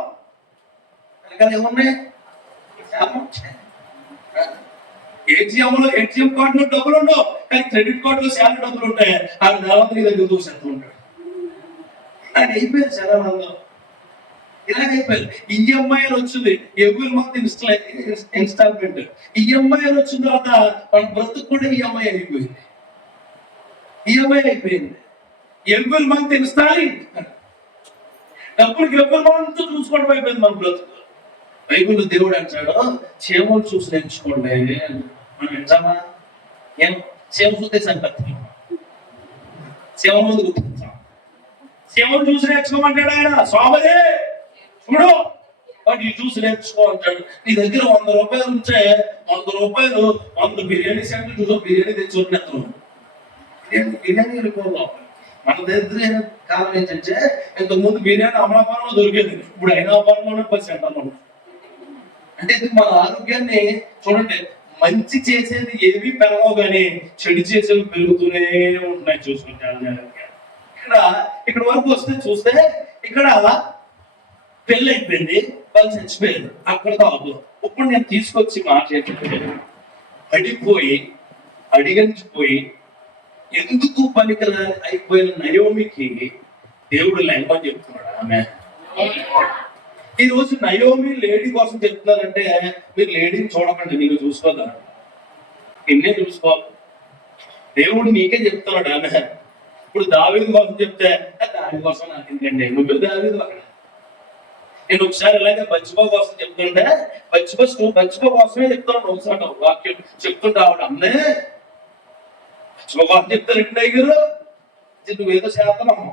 వెనకాల ఏమున్నాయి? ఏటీఎం కార్డులో డబ్బులు ఉండవు, కానీ క్రెడిట్ కార్డులో శాలరీ డబ్బులు ఉంటాయి. ఆ తర్వాత నీ దగ్గర చూసేస్తూ ఉంటాడు. ఆయన అయిపోయారు శరణంలో. ఇలాగైపోయారు. ఈఎంఐ అని వచ్చింది, ఎవ్రీ మంత్ ఇన్స్టాల్మెంట్. ఈఎంఐ అని వచ్చిన తర్వాత వాళ్ళ బ్రతుకు కూడా ఈఎంఐ అయిపోయింది. Every month installing. డబ్బులకి ఎవ్రీ మంత్ చూసుకోవడం అయిపోయింది మన బ్రతుకు. బైబిల్ దేవుడు అంటాడు, చేమలు చూసి నేర్చుకోండి. మనం వింటామా? ఏం చేమ చూస్తే సంపత్తి, చేమ ముందు గుర్తించాం. చేమలు చూసి నేర్చుకోమంటాడు ఆయన. స్వామిదే చూడు వాటిని చూసి నేర్చుకో అంటాడు. నీ దగ్గర 100 రూపాయలు ఉంటే 100 రూపాయలు 100 బిర్యానీ సెంటర్ చూసో బిర్యానీ తెచ్చుకుంటున్నాను. బిర్యానీ వెళ్ళిపోదాం. మన దగ్గర కాలం ఏంటంటే, ఇంతకుముందు బిర్యానీ అమలాపురంలో దొరికేది, ఇప్పుడు అయినాపురంలోనే 10 సెంటర్లు. అంటే మన ఆరోగ్యాన్ని చూడండి, మంచి చేసేది ఏవి పెరగవు కానీ చెడు చేసేవి పెరుగుతూనే ఉంటున్నాయి. చూసుకుంటే ఇక్కడ వరకు వస్తే చూస్తే ఇక్కడ పెళ్ళి అయిపోయింది, వాళ్ళు చచ్చిపోయారు, అక్కడ తాగు. ఇప్పుడు నేను తీసుకొచ్చి అడిగంచిపోయి ఎందుకు పనికిర అయిపోయిన నయోమికి దేవుడు లైమని చెప్తున్నాడు. ఆమె ఈ రోజు నయోమి లేడీ కోసం చెప్తున్నారంటే, మీరు లేడీని చూడకండి, నేను చూసుకోదా, నిన్నే చూసుకోవాలి. దేవుడు నీకే చెప్తున్నాడు. ఆమె ఇప్పుడు దావీదు కోసం చెప్తే, దావీదు కోసం నాకు ఎందుకండి, నువ్వు దావీదు అక్కడ. నేను ఒకసారి ఇలాగే బచ్చిపో కోసం చెప్తుంటే, బచ్చిపో కోసమే చెప్తున్నాను. ఒకసారి వాక్యం చెప్తుంటే ఆవిడ అన్నే బచ్చిపో కోసం చెప్తారు. ఇంటి దగ్గర నువ్వేదో చేస్తున్నావు,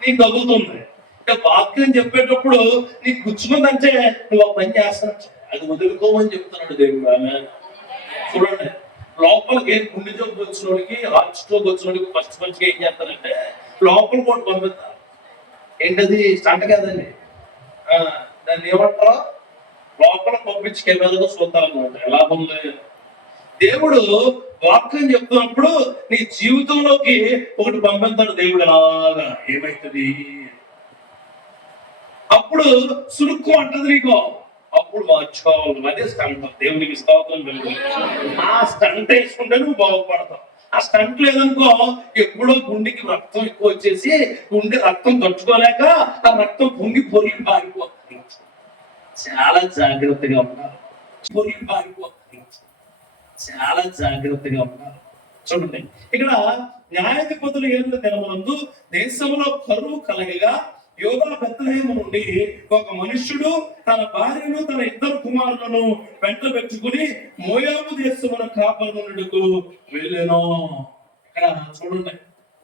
నీకు తగ్గుతుంది. అంటే వాక్యం చెప్పేటప్పుడు నీకు గుచ్చుకుందంటే నువ్వు ఆ పని చేస్తాను, అది వదులుకోమని చెప్తున్నాడు దేవుడు. ఆమె చూడండి, లోపలికి గుండె జబ్బు వచ్చినోడికి, హార్ట్ స్ట్రోక్ వచ్చినోడికి ఫస్ట్ ఏం చేస్తారంటే లోపల కూడా పంపిస్తారు. ఏంటది? స్టంట్ కదండి, దాన్ని ఏమంటారో లోపల పంపించి కెమెరాలో చూస్తారన్నమాట. ఎలా ఉంది? దేవుడు వాక్యం చెప్తున్నప్పుడు నీ జీవితంలోకి ఒకటి పంపిస్తాడు దేవుడు. ఎలాగా ఏమైతుంది? అప్పుడు సురుక్కు అంటది నీకు, అప్పుడు మార్చుకోవాలి. అదే స్టంట్. దేవునికి స్తోత్రం. ఆ స్టంట్ వేసుకుంటే నువ్వు బాగుపడతావు. ఆ స్టంట్ లేదనుకో, ఎప్పుడో గుండెకి రక్తం ఎక్కువ వచ్చేసి గుండె రక్తం తట్టుకోలేక ఆ రక్తం పొంగి పొరిగి పారిపోతుంది. చాలా జాగ్రత్తగా ఉండాలి. పొరిగి పారిపోతుంది. చాలా జాగ్రత్తగా ఉండాలి. చూడండి, ఇక్కడ న్యాయాధిపతులు 7వ దినమందు దేశంలో కరువు కలగగా యోధా బెత్లెహేము నుండి ఒక మనుష్యుడు తన భార్యను తన 2 కుమారులను వెంట పెట్టుకుని మోయాబు దేశమున కాపాడునకు వెళ్ళాను. ఇక్కడ చూడండి,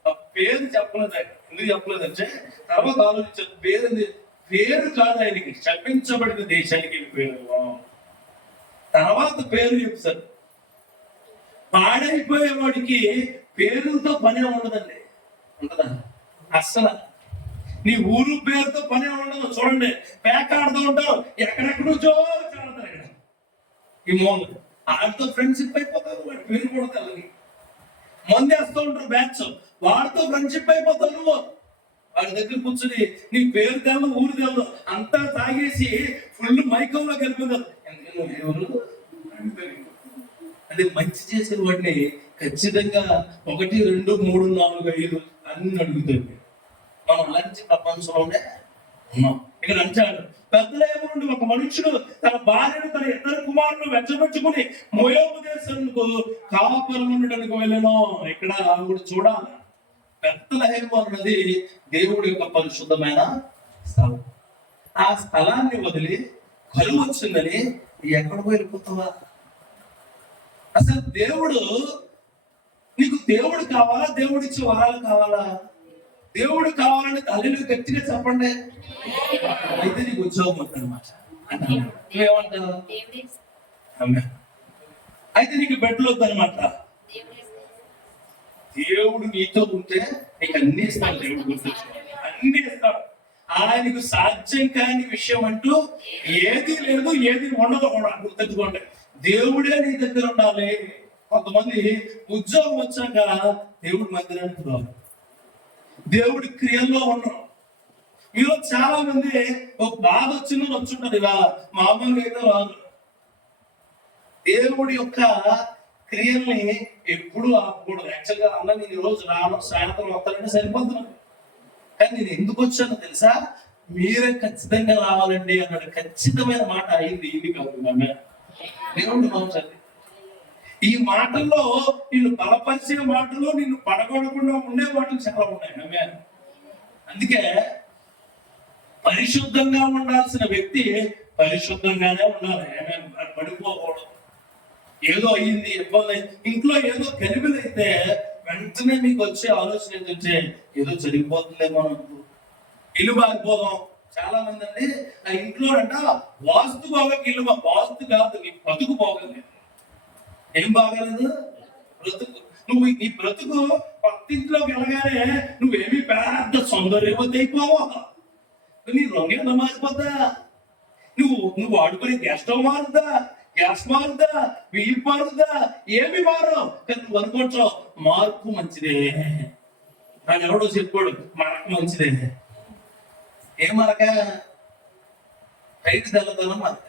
ఆ పేరు చెప్పలేదు. ఎందుకు చెప్పలేదంటే తర్వాత ఆలోచించారు. పేరు కాదు ఆయనకి, శపించబడిన దేశానికి వెళ్ళిపోయారు. తర్వాత పేరు చెప్తారు. పాడైపోయేవాడికి పేరుతో పని ఉండదండి. ఉంటుందా? అస్సలు నీ ఊరు పేరుతో పని ఉండదు. చూడండి, పేక ఆడుతూ ఉంటారు, ఎక్కడెక్కడో ఆడతారు ఇక్కడ ఈ మూల. ఆడితో ఫ్రెండ్షిప్ అయిపోతారు, వాడి పేరు కూడా తెలని మంది వేస్తూ ఉంటారు బ్యాచ్, వాడితో ఫ్రెండ్షిప్ అయిపోతావు నువ్వు. వాడి దగ్గర కూర్చుని నీ పేరు తెలదు, ఊరు తెలదు, అంతా తాగేసి ఫుల్ మైకంలో గెలిపోతారు. అంటే మంచి చేసే వాడిని ఖచ్చితంగా 1, 2, 3, 4, 5 అన్ని అడుగుతుంది. మనం అలాంటి ప్రపంచంలోనే ఉన్నాం. ఇక్కడ అంటాడు, బెత్లెహేము నుండి ఒక మనుషుడు తన భార్యను తన 2 కుమారులను వెంటబెట్టుకుని మోయాబు దేశానికి కాపురముండడానికి వెళ్ళాను. ఇక్కడ ఆవిడ చూడాలి, బెత్లెహేము అన్నది దేవుడి యొక్క పరిశుద్ధమైన స్థలం. ఆ స్థలాన్ని వదిలి కరువు వచ్చిందని ఎక్కడికి వెళ్ళిపోతావా? అసలు నీకు దేవుడు కావాలా, దేవుడిచ్చే వరాలు కావాలా? దేవుడు కావాలని తల్లిని గట్టిగా చెప్పండి. అయితే నీకు ఉద్యోగం అనమాట. నువ్వేమంటావు? అయితే నీకు బెడ్లు వద్దనమాట. దేవుడు నీతో ఉంటే నీకు అన్ని ఇస్తాడు. దేవుడు గుర్తొచ్చి అన్ని ఇస్తాడు. ఆయనకు సాధ్యం కాని విషయం అంటూ ఏది లేదు, ఏది ఉండదు కూడా. గుర్తెచ్చుకోండి, దేవుడే నీ దగ్గర ఉండాలి. కొంతమంది ఉద్యోగం వచ్చాక దేవుడి మందిరానికి రావాలి, దేవుడి క్రియల్లో ఉండరు. మీలో చాలా మంది ఒక బాధ వచ్చిందని వచ్చుంటారు, ఇవాళ మామూలుగా అయితే రాదు. దేవుడి యొక్క క్రియల్ని ఎప్పుడు ఆపకూడదు. యాక్చువల్గా అన్న నేను ఈరోజు రావడం సాయంత్రం వస్తానంటే సరిపోతున్నాను, కానీ నేను ఎందుకు వచ్చానో తెలుసా? మీరే ఖచ్చితంగా రావాలండి అన్నాడు. ఖచ్చితమైన మాట అయింది, ఇది కాదు దేవుడి మాంసాన్ని. ఈ మాటల్లో నిన్ను బలపరిచే మాటలు, నిన్ను పడగొడకుండా ఉండే మాటలు చాలా ఉన్నాయి. అందుకే పరిశుద్ధంగా ఉండాల్సిన వ్యక్తి పరిశుద్ధంగానే ఉండాలి. పడిపోకూడదు. ఏదో అయ్యింది, ఇబ్బంది, ఇంట్లో ఏదో గలిబిలైతే వెంటనే మీకు వచ్చే ఆలోచన ఏంటంటే ఏదో జరిగిపోతుందేమో, ఇల్లు బాగిపోదాం. చాలా మంది అండి ఆ ఇంట్లో అంట వాస్తు బాగా ఇల్లు, వాస్తు కాదు, నీ బతుకు బాగలేదు. ఏం బాగాలేదు? బ్రతుకు. నువ్వు ఈ బ్రతుకు పక్కింట్లోకి వెళ్ళగానే నువ్వేమి పెద్ద సౌందర్యవతి అయిపోవా, నీ రంగేదో మారిపోద్దా, నువ్వు వాడుకునే గ్యాస్ స్టవ్ మారుద్దా, గ్యాస్ మారుద్దా, బియ్యం మారుద్దా, ఏమి మారు. కానీ నువ్వు అనుకోవచ్చు మార్పు మంచిదే. కానీ ఎవడో చెప్పాడు మనకు మంచిదే. ఏం మరక? బయట తెల్లదనం మరక.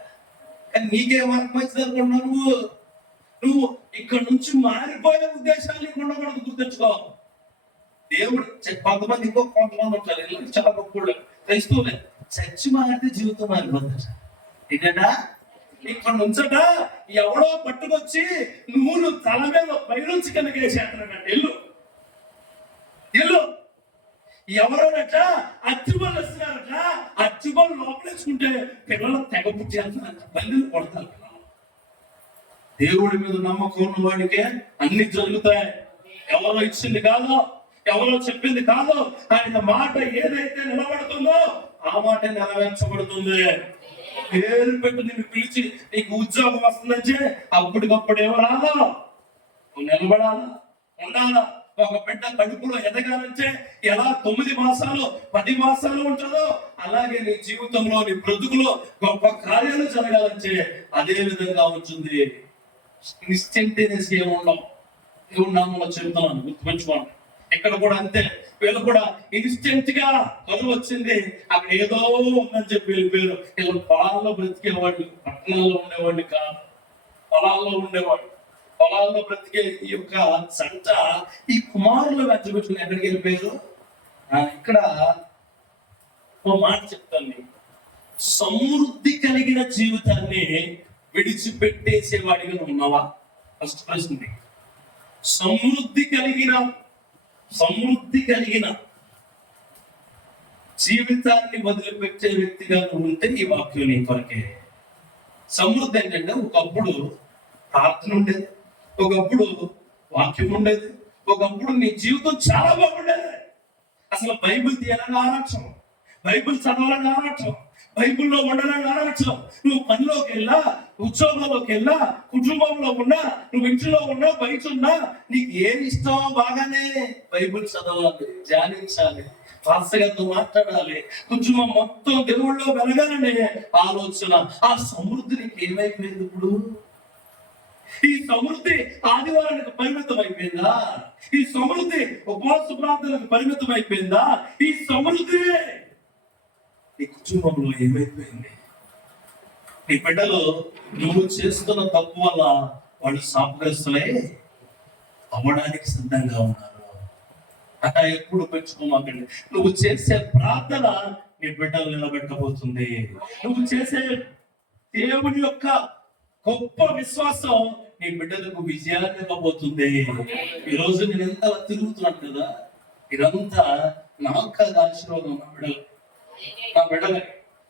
కానీ నీకే మనకు మంచిది అనుకుంటున్నావు. నువ్వు ఇక్కడ నుంచి మారిపోయే ఉద్దేశాలు నీకు ఉండకూడదు. గుర్తుంచుకో, దేవుడు కొంతమంది కొంతమంది ఉంటారు, చాలా గొప్ప క్రైస్తవులే, చచ్చి మారితే జీవితం మారిపోతుంది. ఏంటంటే ఇక్కడ నుంచట ఎవడో పట్టుకొచ్చి నువ్వు తల మీద పైనుంచి కింద వేసేస్తానంట. ఎల్లు ఎవరోనట అచ్చుబలు వస్తున్నారట, అచ్చుబలు లోపలేసుకుంటే పిల్లలు తెగ పుట్టేస్తారంట, బండిలు కొడతారు. దేవుడి మీద నమ్మకం ఉన్న వాడికే అన్ని జరుగుతాయి. ఎవరో ఇచ్చింది కాదో, ఎవరో చెప్పింది కాదో, ఆయన మాట ఏదైతే నిలబడుతుందో ఆ మాట నెరవేర్చబడుతుంది. పేరు పెట్టి నిన్ను పిలిచి నీకు ఉద్యోగం వస్తుందంటే అప్పటికప్పుడు ఏమో రాదా, నువ్వు నిలబడాలా, ఉండాలా. ఒక బిడ్డ కడుపులో ఎదగాలంటే ఎలా 9 మాసాలు 10 మాసాలు ఉంటుందో అలాగే నీ జీవితంలో, నీ బ్రతుకులో గొప్ప కార్యాలు జరగాలంటే అదే విధంగా ఉంటుంది. ఇన్స్టెంటేనియస్ ఏముండవు. దేవుడి నామంలో చెబుతున్నాను, గుర్తుపెట్టుకోండి. ఇక్కడ కూడా అంతే, వీళ్ళు కూడా ఇన్స్టెంట్ గా కరువు వచ్చింది, అక్కడ ఏదో ఉందని చెప్పి వెళ్ళిపోయారు. వీళ్ళు పొలాల్లో బ్రతికేవాళ్ళు, పట్టణాల్లో ఉండేవాళ్ళు కాదు, పొలాల్లో ఉండేవాళ్ళు. పొలాల్లో బ్రతికే ఈ యొక్క సంట ఈ కుమారులు వెంటబెట్టుకుని ఎక్కడికి వెళ్ళిపోయారు? ఇక్కడ ఓ మాట చెప్తాను, సమృద్ధి కలిగిన జీవితాన్ని విడిచిపెట్టేసేవాడిగా ఉన్నావా? ఫస్ట్ ప్రశ్న. సమృద్ధి కలిగిన జీవితాన్ని వదిలిపెట్టే వ్యక్తిగా నువ్వు ఉంటే ఈ వాక్యం నీ కొరకే. సమృద్ధి ఏంటంటే ఒకప్పుడు ప్రార్థన ఉండేది, ఒకప్పుడు వాక్యం ఉండేది, ఒకప్పుడు నీ జీవితం చాలా బాగుండేది. అసలు బైబిల్ తీయాలని ఆరాటం, బైబిల్ చదవాలని ఆరాటం, బైబిల్లో ఉండాలని ఆరాటం. నువ్వు పనిలోకి వెళ్ళా, ఉద్యోగంలోకి వెళ్ళా, కుటుంబంలో ఉన్నా, నువ్వు ఇంట్లో ఉన్నా, బయట ఉన్నా, నీకు ఏమి ఇష్టమో బాగానే బైబిల్ చదవాలి, ధ్యానించాలి, పాస్టర్ గారితో మాట్లాడాలి, కుటుంబం మొత్తం దేవుళ్ళో వెలగాలనే ఆలోచన. ఆ సమృద్ధి నీకు ఏమైపోయింది ఇప్పుడు? ఈ సమృద్ధి ఆదివారానికి పరిమితం అయిపోయిందా? ఈ సమృద్ధి ఉపవాస ప్రార్థనలకు పరిమితం అయిపోయిందా? ఈ సమృద్ధి నీ కుటుంబంలో ఏమైపోయింది? నీ బిడ్డలు నువ్వు చేస్తున్న తప్పు వల్ల వాళ్ళు శాపగ్రస్తులే అవ్వడానికి సిద్ధంగా ఉన్నారు. అలా ఎప్పుడు పెంచుకోమాకండి. నువ్వు చేసే ప్రార్థన నీ బిడ్డలు నిలబెట్టబోతుంది. నువ్వు చేసే దేవుని యొక్క గొప్ప విశ్వాసం నీ బిడ్డలకు విజయాన్ని ఇవ్వబోతుంది. ఈ రోజు నేను ఎంత తిరుగుతున్నాను కదా, ఇదంతా నాకు కాదు ఆశీర్వాదం. నా బిడ్డలు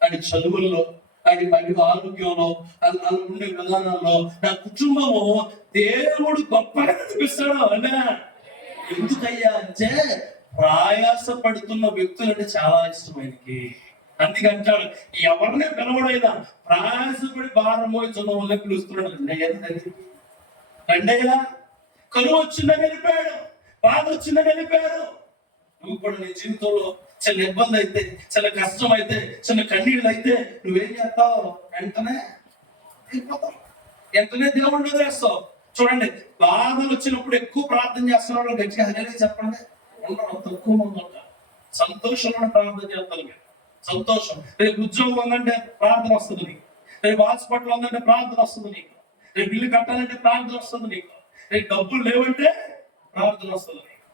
అది చదువుల్లో, అది బయట ఆరోగ్యంలో, అది ఉండే విధానంలో నా కుటుంబము దేవుడు గొప్పగా చూపిస్తాడు. అంటే ఎందుకయ్యా అంటే ప్రయాసపడుతున్న వ్యక్తులు అంటే చాలా ఇష్టం ఆయనకి. అందుకంటాడు ఎవరినే పిలవడైనా ప్రయాసపడి భారం మోస్తున్న వాళ్ళే పిలుస్తున్నాడు. రండయ్యా, కరువు వచ్చిందని వెళ్ళిపోయాడు, బాధ వచ్చిందని వెళ్ళిపోయాడు. నువ్వు కూడా నీ జీవితంలో చిన్న ఇబ్బంది అయితే, చిన్న కష్టం అయితే, చిన్న కన్నీళ్ళు అయితే నువ్వేం చేస్తావు? వెంటనే దేవుడిని వదిలేస్తావు. చూడండి, బాధలు వచ్చినప్పుడు ఎక్కువ ప్రార్థన చేస్తున్నాడు గట్టిగా హల్లెలూయా చెప్పండి. తక్కువ మంది ఉంటారు. సంతోషంలో ప్రార్థన చేస్తారు. మీరు సంతోషం, రేపు ఉద్యోగం ఉందంటే ప్రార్థన వస్తుంది నీకు, రేపు హాస్పిటల్ ఉందంటే ప్రార్థన వస్తుంది నీకు, రేపు ఇల్లు కట్టాలంటే ప్రార్థన వస్తుంది నీకు, రేపు డబ్బులు లేవంటే ప్రార్థన వస్తుంది నీకు.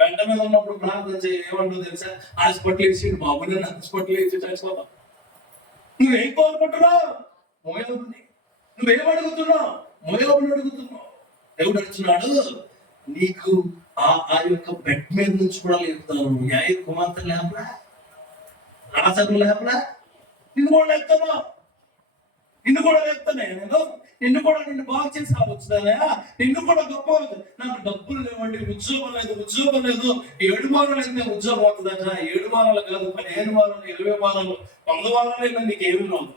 వెంట మీద ఉన్నప్పుడు ప్రార్థన చేయ ఏమంటుందో తెలుసా? హాస్పిటల్ వేసి బాబు నేను హాస్పిటల్ వేసి చచ్చిపోతావు. నువ్వేం కోరుకుంటున్నావు? మోయవుని. నువ్వేం అడుగుతున్నావు? మోయవుని అడుగుతున్నావు. దేవుడు అడుగుతున్నాడు నీకు ఆ యొక్క బెడ్ మీద నుంచి కూడా లేపుతాను. యాయి కుమార్తె లేపలా, రాజరు లేపలా, నిన్ను కూడా లేపుతాను. నిన్ను కూడా లేపుతానే నేను. నిన్ను కూడా నిన్ను బాగు చేసి ఆలోచిస్తానయా. నిన్ను కూడా గొప్ప. నాకు డబ్బులు లేవండి, ఉద్యోగం లేదు, ఉద్యోగం లేదు. 7 వారాలు అయితే ఉద్యోగం అవుతుందట. 7 వారాలు కాదు, 15 వారాలు, 20 వారాలు, 100 వారాలు అయినా నీకు ఏమి రాదు.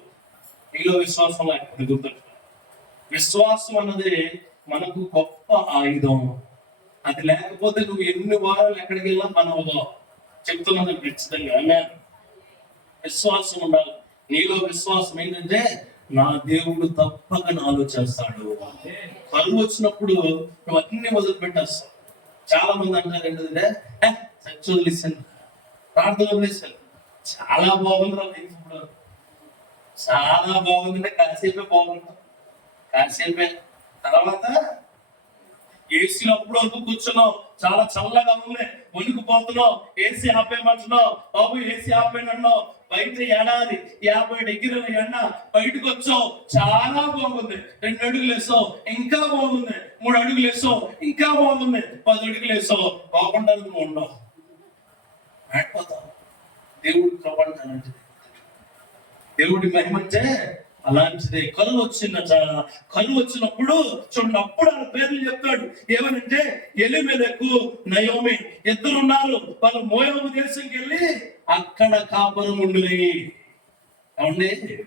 నీలో విశ్వాసం లేకపోతే గుర్తు. విశ్వాసం అన్నది మనకు గొప్ప ఆయుధం. అది లేకపోతే నువ్వు ఎన్ని వారాలు ఎక్కడికి వెళ్ళినా పని అవ్వదు. చెప్తున్నాను ఖచ్చితంగా. విశ్వాసం ఉండాలి. నీలో విశ్వాసం ఏంటంటే నా దేవుడు తప్పక నాలో చేస్తాడు. కరువు వచ్చినప్పుడు నువ్వు అన్ని వదిలిపెట్టేస్తావు. చాలా మంది అంటారు ఏంటంటే చచ్చి వదిలేసాను, ప్రార్థన వదిలేసాను. చాలా బాగుంది లైఫ్ ఇప్పుడు, చాలా బాగుందంటే కాసేపే బాగుంటాం. కాసేపే తర్వాత ఏసీలో అప్పుడు వరకు కూర్చున్నావు, చాలా చల్లగా ఉంది, వణికిపోతున్నావు, ఏసీ ఆపేయమంటున్నావు. బాబు ఏసీ ఆపేయనన్నావు. బయట ఏడాది 50 డిగ్రీల ఎండ, బయటకు వచ్చావు, చాలా బాగుంది. 2 అడుగులు వేసావు, ఇంకా బాగుంది. 3 అడుగులు వేసావు, ఇంకా బాగుంది. 10 అడుగులు వేసావు, బాగుండదు. నువ్వు ఉండవు, ఆడిపోతావు. దేవుడి కృప అలాంటిది. దేవుడి మహిమంటే అలాంటిదే. కరువు వచ్చిందట. కరువు వచ్చినప్పుడు చూడండి, అప్పుడు ఆయన పేర్లు చెప్తాడు. ఏమనంటే ఎలీమెలెకు, నయోమి ఇద్దరున్నారు. వాళ్ళు మోయాబు దేశంకి వెళ్ళి అక్కడ కాపురం ఉండి. అవునండి,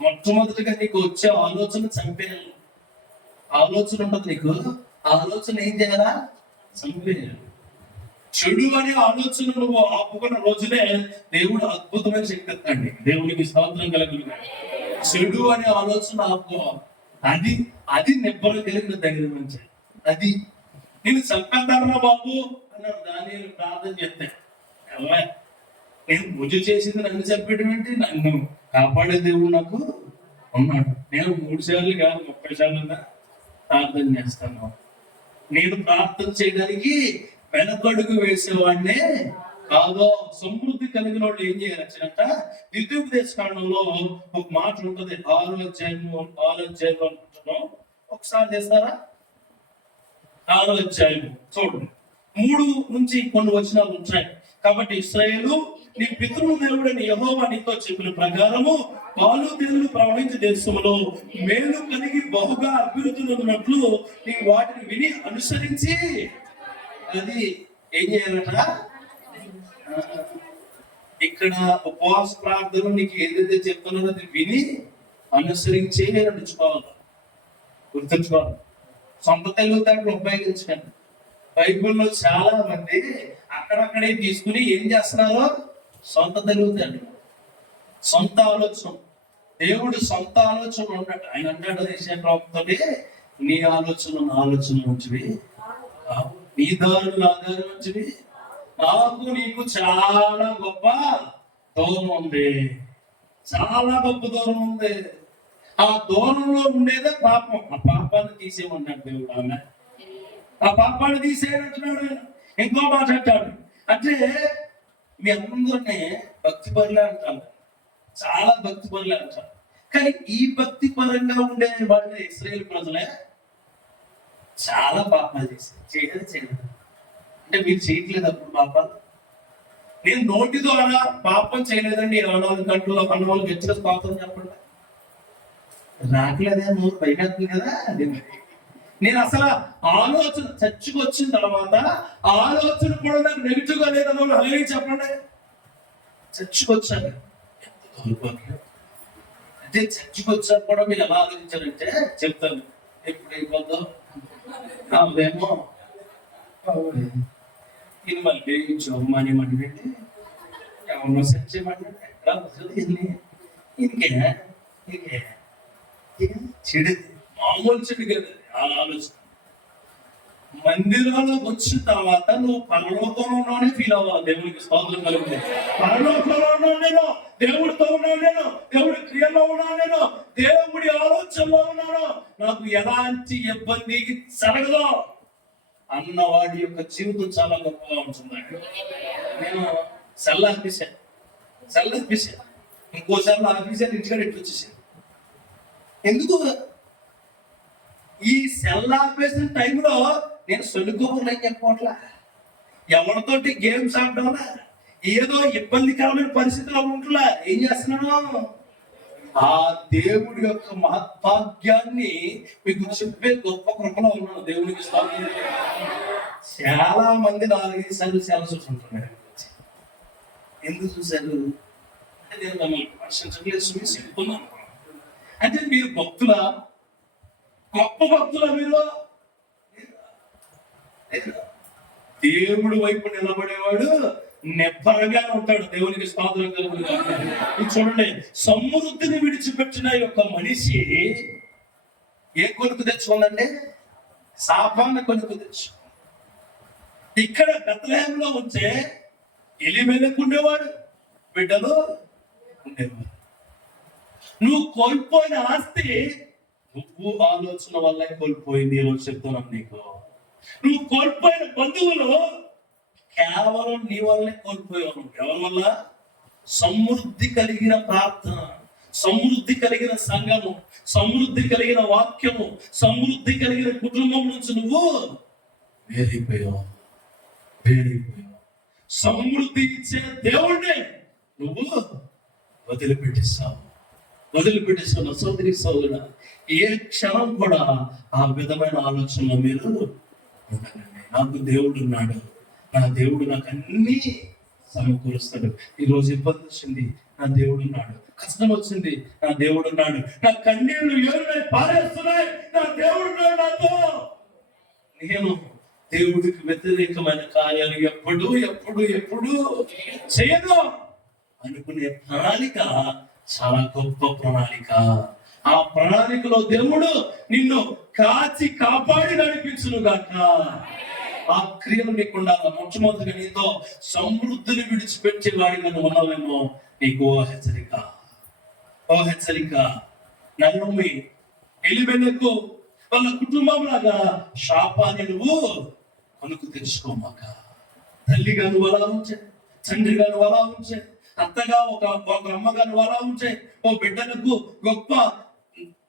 మొట్టమొదటిగా నీకు వచ్చే ఆలోచన చంపేయాలి. ఆలోచన ఉంటుంది నీకు, ఆలోచన ఏం చేయాలా? చంపేయాలి. చెడు అనే ఆలోచన నువ్వు ఆపుకున్న రోజునే దేవుడు అద్భుతమైన శక్తి ఎత్తండి. దేవునికి స్తోత్రం కలుగును. చెడు అనే ఆలోచన ఆపుకోవాలి. అది నిబ్బరం కలిగిన దగ్గర నుంచి. అది నేను చంపేద్దామన్నా బాబు అన్నాడు దానియేలు ప్రార్థన చేస్తే. నేను పూజ చేసింది నన్ను చంపేటువంటి, నన్ను కాపాడే దేవుడు నాకు ఉన్నాడు. నేను 3 సార్లు కాదు 30 సార్లు ప్రార్థన చేస్తాను. నేను ప్రార్థన చేయడానికి వెనకడుగు వేసేవాడినే కాదు. సమృద్ధి కలిగిన వాళ్ళు ఏం చేయాలంట? ద్వితీయోపదేశ కాండంలో ఒక మాట ఉంటుంది. 6వ అధ్యాయంలో అనుకుంటున్నాం. ఒకసారి చేస్తారా? 6వ అధ్యాయం చూడండి, 3 నుంచి కొన్ని వచనాలు ఉంటాయి. కాబట్టి ఇశ్రాయేలు, నీ పితరుల దేవుడైన యెహోవా నీతో చెప్పిన ప్రకారము పాలు తేనెలు ప్రవహించే దేశంలో మేలు కలిగి బహుగా అభివృద్ధి నొందినట్లు నీ వాటిని విని అనుసరించి అది ఏం చేయాలట? ఇక్కడ ఉపవాస ప్రార్థన నీకు ఏదైతే చెప్తున్నారో అది విని అనుసరించే నడుచుకోవాలి. గుర్తుంచుకోవాలి. సొంత తెలివితేటలు ఉపయోగించకండి. బైబిల్లో చాలా మంది అక్కడక్కడే తీసుకుని ఏం చేస్తున్నారు? సొంత తెలివితేటలు, సొంత ఆలోచన. దేవుడు సొంత ఆలోచన ఉన్నాడు. ఆయన అంటాడు యెషయా నీ ఆలోచన నా ఆలోచన మంచివి, నీ దారులు నా దారి మంచివి, నాకు నీకు చాలా గొప్ప దూరం ఉంది, చాలా గొప్ప దూరం ఉంది. ఆ దూరంలో ఉండేదే పాపం. ఆ పాపాన్ని తీసేయమన్నాడు దేవుడు. ఆమె ఆ పాపాన్ని తీసేయనంటున్నాడు. ఇంకో మాట అంటాడు, అంటే మీ అందరినీ భక్తి పరులే అంటారు, చాలా భక్తి పరులే అంటారు. కానీ ఈ భక్తి పరంగా ఉండే వాళ్ళు ఇశ్రాయేలు ప్రజలే చాలా పాపాలు చేశారు. చేయలేదు అంటే మీరు చేయట్లేదు అప్పుడు పాపాలు. నేను నోటి ద్వారా పాపం చేయలేదండి 24 గంటల్లో అన్నవాళ్ళు గెచ్చిన స్తోత్రం చెప్పండి. రాకలేదే, నోరు పైకెత్తుంది కదా. నేను అసలు ఆలోచన చర్చకు వచ్చిన తర్వాత ఆలోచన కూడా నాకు నెగిటివ్ గా లేదన్న అలాగే చెప్పండి. చర్చకు వచ్చాను అంటే చర్చకు వచ్చాక కూడా మీరు ఎలా ఆలోచించారంటే చెప్తాను. ఎప్పుడు అయిపోద్దాం అదేమో ఇది మళ్ళీ జోమాని మండి ఎవరినో చర్చమండి ఎక్కడ వస్తుంది ఇంకే ఇంకే చెడు, మామూలు చెడు కదా. ఆలోచన మందిరంలోకి వచ్చిన తర్వాత నువ్వు పరలోకంలోనే ఫీల్ అవ్వాలి. దేవునికి స్తోత్రం కలుగుతుంది. పరలోకంలో ఉన్నాను నేను, దేవుడితో ఉన్నాను నేను, దేవుడి క్రియలో ఉన్నాను నేను, దేవుడి ఆలోచనలో ఉన్నాను, నాకు ఎలాంటి ఇబ్బంది జరగదు అన్నవాడి యొక్క జీవితం చాలా గొప్పగా ఉంటుందండి. నేను సెల్ ఆఫీసాను ఇంకోసారి ఆఫీసాను ఇంటికాడ ఎట్లా వచ్చేసాను. ఎందుకు? ఈ సెల్ ఆపేసిన టైంలో నేను సొల్లుకోవాలి అని చెప్పట్లా, ఎవరితోటి గేమ్స్ ఆడడంలా, ఏదో ఇబ్బందికరమైన పరిస్థితిలో ఉంటున్నా ఏం చేస్తున్నాను? ఆ దేవుడి యొక్క మహత్భాగ్యాన్ని మీకు చెప్పే గొప్ప కృపలో ఉన్నాను. దేవునికి స్తోత్రం. చాలా మంది 4-5 సార్లు చాలా చూసుకుంటున్నారు. ఎందుకు చూశారు అంటే నేను మమ్మల్ని ప్రశ్నించట్లేదు, చెప్తున్నాను. అంటే మీరు భక్తులా, గొప్ప భక్తులా మీరు? దేవుడి వైపు నిలబడేవాడు నెబ్బరగా ఉంటాడు. దేవునికి స్తోత్రం కలుగుతుంది. చూడండి, సమృద్ధిని విడిచిపెట్టిన యొక్క మనిషి ఏ కొనుక్కు తెచ్చుకుందండి? శాపాన్ని కొనుక్కు తెచ్చు. ఇక్కడ బెత్లెహేములో ఉంటే ఎలీమెలెకు ఉండేవాడు, బిడ్డలు ఉండేవాడు. నువ్వు కోల్పోయిన ఆస్తి నువ్వు ఆలోచన వల్ల కోల్పోయింది. ఈరోజు చెప్తున్నాను నీకు, నువ్వు కోల్పోయిన బంధువులు కేవలం నీ వల్లనే కోల్పోయావు. ఎవరి వల్ల? సమృద్ధి కలిగిన ప్రార్థన, సమృద్ధి కలిగిన సంఘము, సమృద్ధి కలిగిన వాక్యము, సమృద్ధి కలిగిన కుటుంబం నుంచి నువ్వు వేరైపోయావు. సమృద్ధి ఇచ్చే దేవుడిని నువ్వు వదిలిపెట్టేస్తావు. సోదరి సోదరుడా, ఏ క్షణం కూడా ఆ విధమైన ఆలోచనలో మీరు నాకు దేవుడు ఉన్నాడు, నా దేవుడు నాకు అన్ని సమకూరుస్తాడు. ఈరోజు ఇబ్బంది వచ్చింది, నా దేవుడు ఉన్నాడు. కష్టం వచ్చింది, నా దేవుడు ఉన్నాడు. నా కన్నీళ్లు ఏరులై పారేస్తున్నాయి, నా దేవుడు ఉన్నాడు నాతో. నేను దేవుడికి వ్యతిరేకమైన కార్యాలు ఎప్పుడు చేయదు అనుకునే ప్రణాళిక చాలా గొప్ప ప్రణాళిక. ఆ ప్రణాళికలో దేవుడు నిన్ను కాపాడి నడిపించును గాక. ఆ క్రియలు నీకుండా మొట్టమొదటిగా నీతో సమృద్ధిని విడిచిపెట్టే వాడిగా నువ్వు ఉన్నావేమో, నీకు ఓ హెచ్చరిక. నయోమి, ఎలీమెలెకు వాళ్ళ కుటుంబం లాగా శాపాన్ని నువ్వు కొనుక్కు తెచ్చుకోమాక. తల్లిగా నువ్వు అలా ఉంచే, తండ్రిగా నువ్వు అలా ఉంచే, అత్తగా ఒక అమ్మగా నువ్వు అలా ఉంచే, ఓ బిడ్డలకు గొప్ప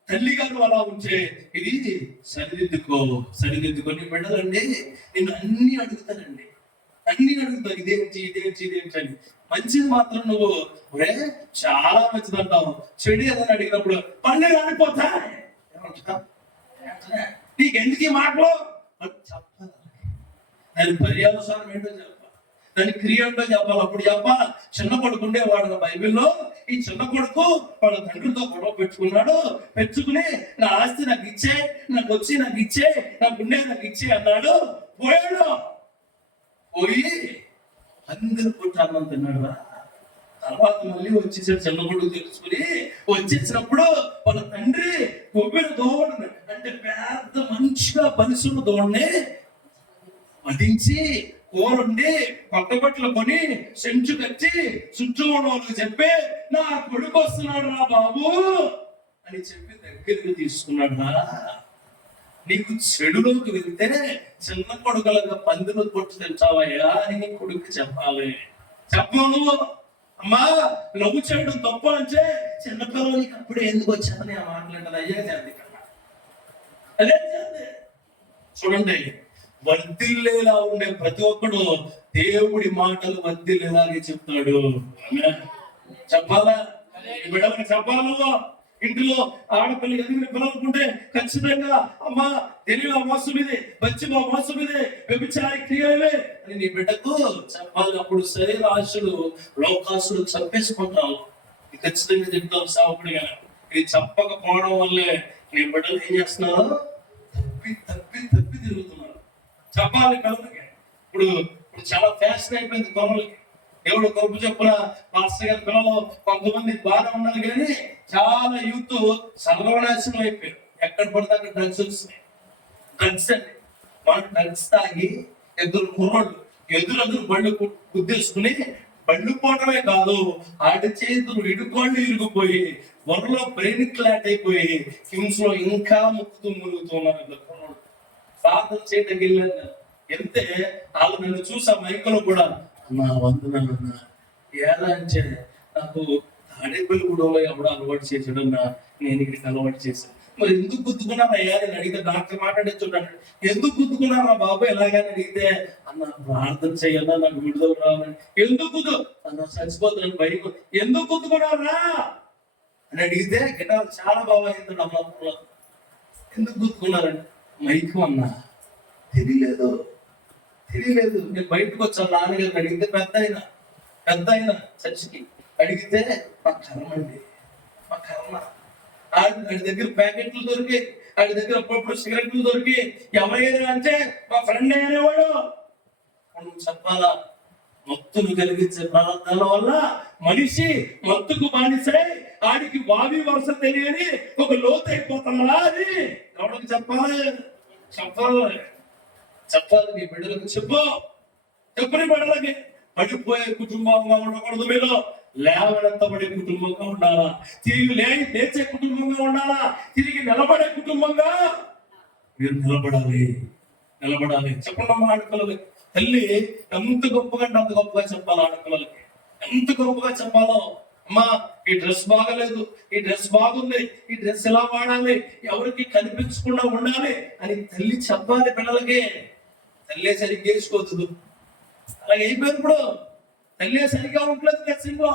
తల్లిగా నువ్వు అలా ఉంచే. ఇది సరిదిద్దుకొని బిడ్డలండి నిన్ను అన్ని అడుగుతారు. ఇదేంటి అని. మంచిది మాత్రం నువ్వు చాలా మంచిది అంటావు, చెడు ఏదని అడిగినప్పుడు పళ్ళు రానిపోతాయి. నీకెందుకు ఈ మాటలు చెప్పాలి, దాని పర్యావసానం ఏంటో చెప్పాలి, దాని క్రియ ఏంటో చెప్పాలి. అప్పుడు చెప్పాలి. చిన్న కొడుకు ఉండేవాడు బైబిల్లో. ఈ చిన్న కొడుకు వాళ్ళ తండ్రితో గొడవ పెట్టుకుని నా ఆస్తి నాకు ఇచ్చే, నాకు వచ్చి నాకు ఇచ్చే, నా గుండె నాకు ఇచ్చే అన్నాడు. పోయాడు. పోయి అందరు పుట్టి అన్నం తిన్నాడు. తర్వాత మళ్ళీ వచ్చేసాడు చిన్న కొడుకు తెలుసుకుని. వచ్చేసినప్పుడు వాళ్ళ తండ్రి కొబ్బరి దోవడిని, అంటే పెద్ద మంచిగా బలిసున్న దోవడిని వధించి కూరండి కొత్త బట్టలు కొని సెంచు కచ్చి చుట్టూ ఉన్న వాళ్ళకి చెప్పి నా కొడుకు వస్తున్నాడు రా బాబు అని చెప్పి దగ్గరికి తీసుకున్నాడు. నీకు చెడులోకి వెళ్తే చిన్న కొడుకులుగా పందులు కొట్టు తెచ్చావయ్యా అని నీ కొడుకు చెప్పాలి. చెప్పను అమ్మా నవ్వు చేయడం తప్ప అంటే చిన్నపిల్లలకి అప్పుడే ఎందుకు వచ్చామని ఆ మాట్లాడదు. అయ్యా చేద్ది కన్నా అదే చేద్ది. చూడండి, వర్ధిల్లేలా ఉండే ప్రతి ఒక్కడు దేవుడి మాటలు వర్ధిల్లేలాగే చెప్తాడు. చెప్పాలా? బిడ్డలకు చెప్పాలా? ఇంటిలో ఆడపిల్ల ఎదిగిన పిల్లలుకుంటే ఖచ్చితంగా అమ్మా తెలియలో మోసం ఇదే, బచ్చిలో మోసం ఇదే, వ్యభిచారి క్రియలే అని నీ బిడ్డకు చెప్పాలి. అప్పుడు శరీర ఆశలు లోకాసులు చంపేసుకుంటావు. ఖచ్చితంగా చెప్తావు సావుకుడిగా. ఇది చెప్పకపోవడం వల్లే నీ బిడ్డలు ఏం చేస్తున్నారు? తప్పి తప్పి తప్పి తిరుగుతున్నారు. చెప్పాలి పిల్లలకి. ఇప్పుడు చాలా ఫ్యాషన్ అయిపోయింది కొమ్మలకి. దేవుడు గొప్ప చెప్పున మాస్టర్ గారి పిల్లలు కొంతమంది బాగా ఉన్నారు, కానీ చాలా యూత్ సర్వనాశనం అయిపోయారు. ఎక్కడ పడితే అక్కడ డ్రగ్స్ వస్తున్నాయి. డ్రగ్స్ అండి, వాళ్ళు డ్రగ్స్ తాగి ఎదురు కుర్రోళ్ళు ఎదురు బళ్ళు గుద్దేసుకుని బళ్ళు పోవడమే కాదు, ఆడి చేతులు ఇడుకోళ్ళు ఇరిగిపోయి వరలో బ్రెయిన్ క్లాట్ అయిపోయి హిమ్స్ లో ఇంకా మునుగుతున్నారు కుర్రోళ్ళు. ప్రార్థన చేయడానికి వెళ్ళాను. వెళ్తే వాళ్ళు నన్ను చూసా మైకులో కూడా నా వందనాలన్నా ఎలా అంటే నాకు తాడేపల్లి గూడలో ఎవడో అలవాటు చేసాడన్నా, నేను ఇక్కడికి అలవాటు చేశాను. మరి ఎందుకు గుద్దుకున్నారా అయ్యా అని అడిగితే డాక్టర్ మాట్లాడేస్తున్నాడు. ఎందుకు గుద్దుకున్నారా బాబు ఎలాగని అడిగితే అన్న ప్రార్థన చెయ్యన్నా నాకు విడుదల రావాలని. ఎందుకు అన్న చచ్చిపోతున్నాను భయం. ఎందుకు గుద్దుకున్నారా అని అడిగితే గిటార్ చాలా బాగా అయింది అమ్మ. ఎందుకు గుద్దుకున్నారండి? మైకు అన్నా తెలియలేదు. నేను బయటకు వచ్చాను. నాన్నగారిని అడిగితే పెద్ద అయినా చర్చికి అడిగితే మా కర్మ అండి, మా కర్మ. ఆడి దగ్గర ప్యాకెట్లు దొరికి, ఆడి దగ్గర అప్పుడప్పుడు సిగరెట్లు దొరికి ఎవరైనా అంటే మా ఫ్రెండ్ అనేవాడు. నువ్వు చెప్పాలా? మత్తును కలిగించే ప్రార్థనల వల్ల మనిషి మత్తుకు బానిసై ఆడికి వావి వరుస తెలియని ఒక లోతు అయిపోతున్నా. అది ఎవరికి చెప్పాలి? చెప్పాలి నీ బిడ్డలకు. చెప్పని బిడ్డలకి పడిపోయే కుటుంబంగా ఉండకూడదు. మీరు లేవనెత్తబడే కుటుంబంగా ఉండాలా, తిరిగి లేచే కుటుంబంగా ఉండాలా, తిరిగి నిలబడే కుటుంబంగా మీరు నిలబడాలి. చెప్పండి ఆడపిల్లలకి. తల్లి ఎంత గొప్పగా అంటే అంత గొప్పగా చెప్పాలి. ఆడపిల్లలకి ఎంత గొప్పగా చెప్పాలో. అమ్మా ఈ డ్రెస్ బాగలేదు, ఈ డ్రెస్ బాగుంది, ఈ డ్రెస్ ఎలా వాడాలి, ఎవరికి కనిపించకుండా ఉండాలి అని తల్లి చెప్పాలి పిల్లలకి. తల్లే సరిగ్గా వేసుకోవద్దు. అలాగే అయిపోయింది. ఇప్పుడు తల్లే సరిగ్గా ఉండలేదు డ్రెస్సింగ్ లో,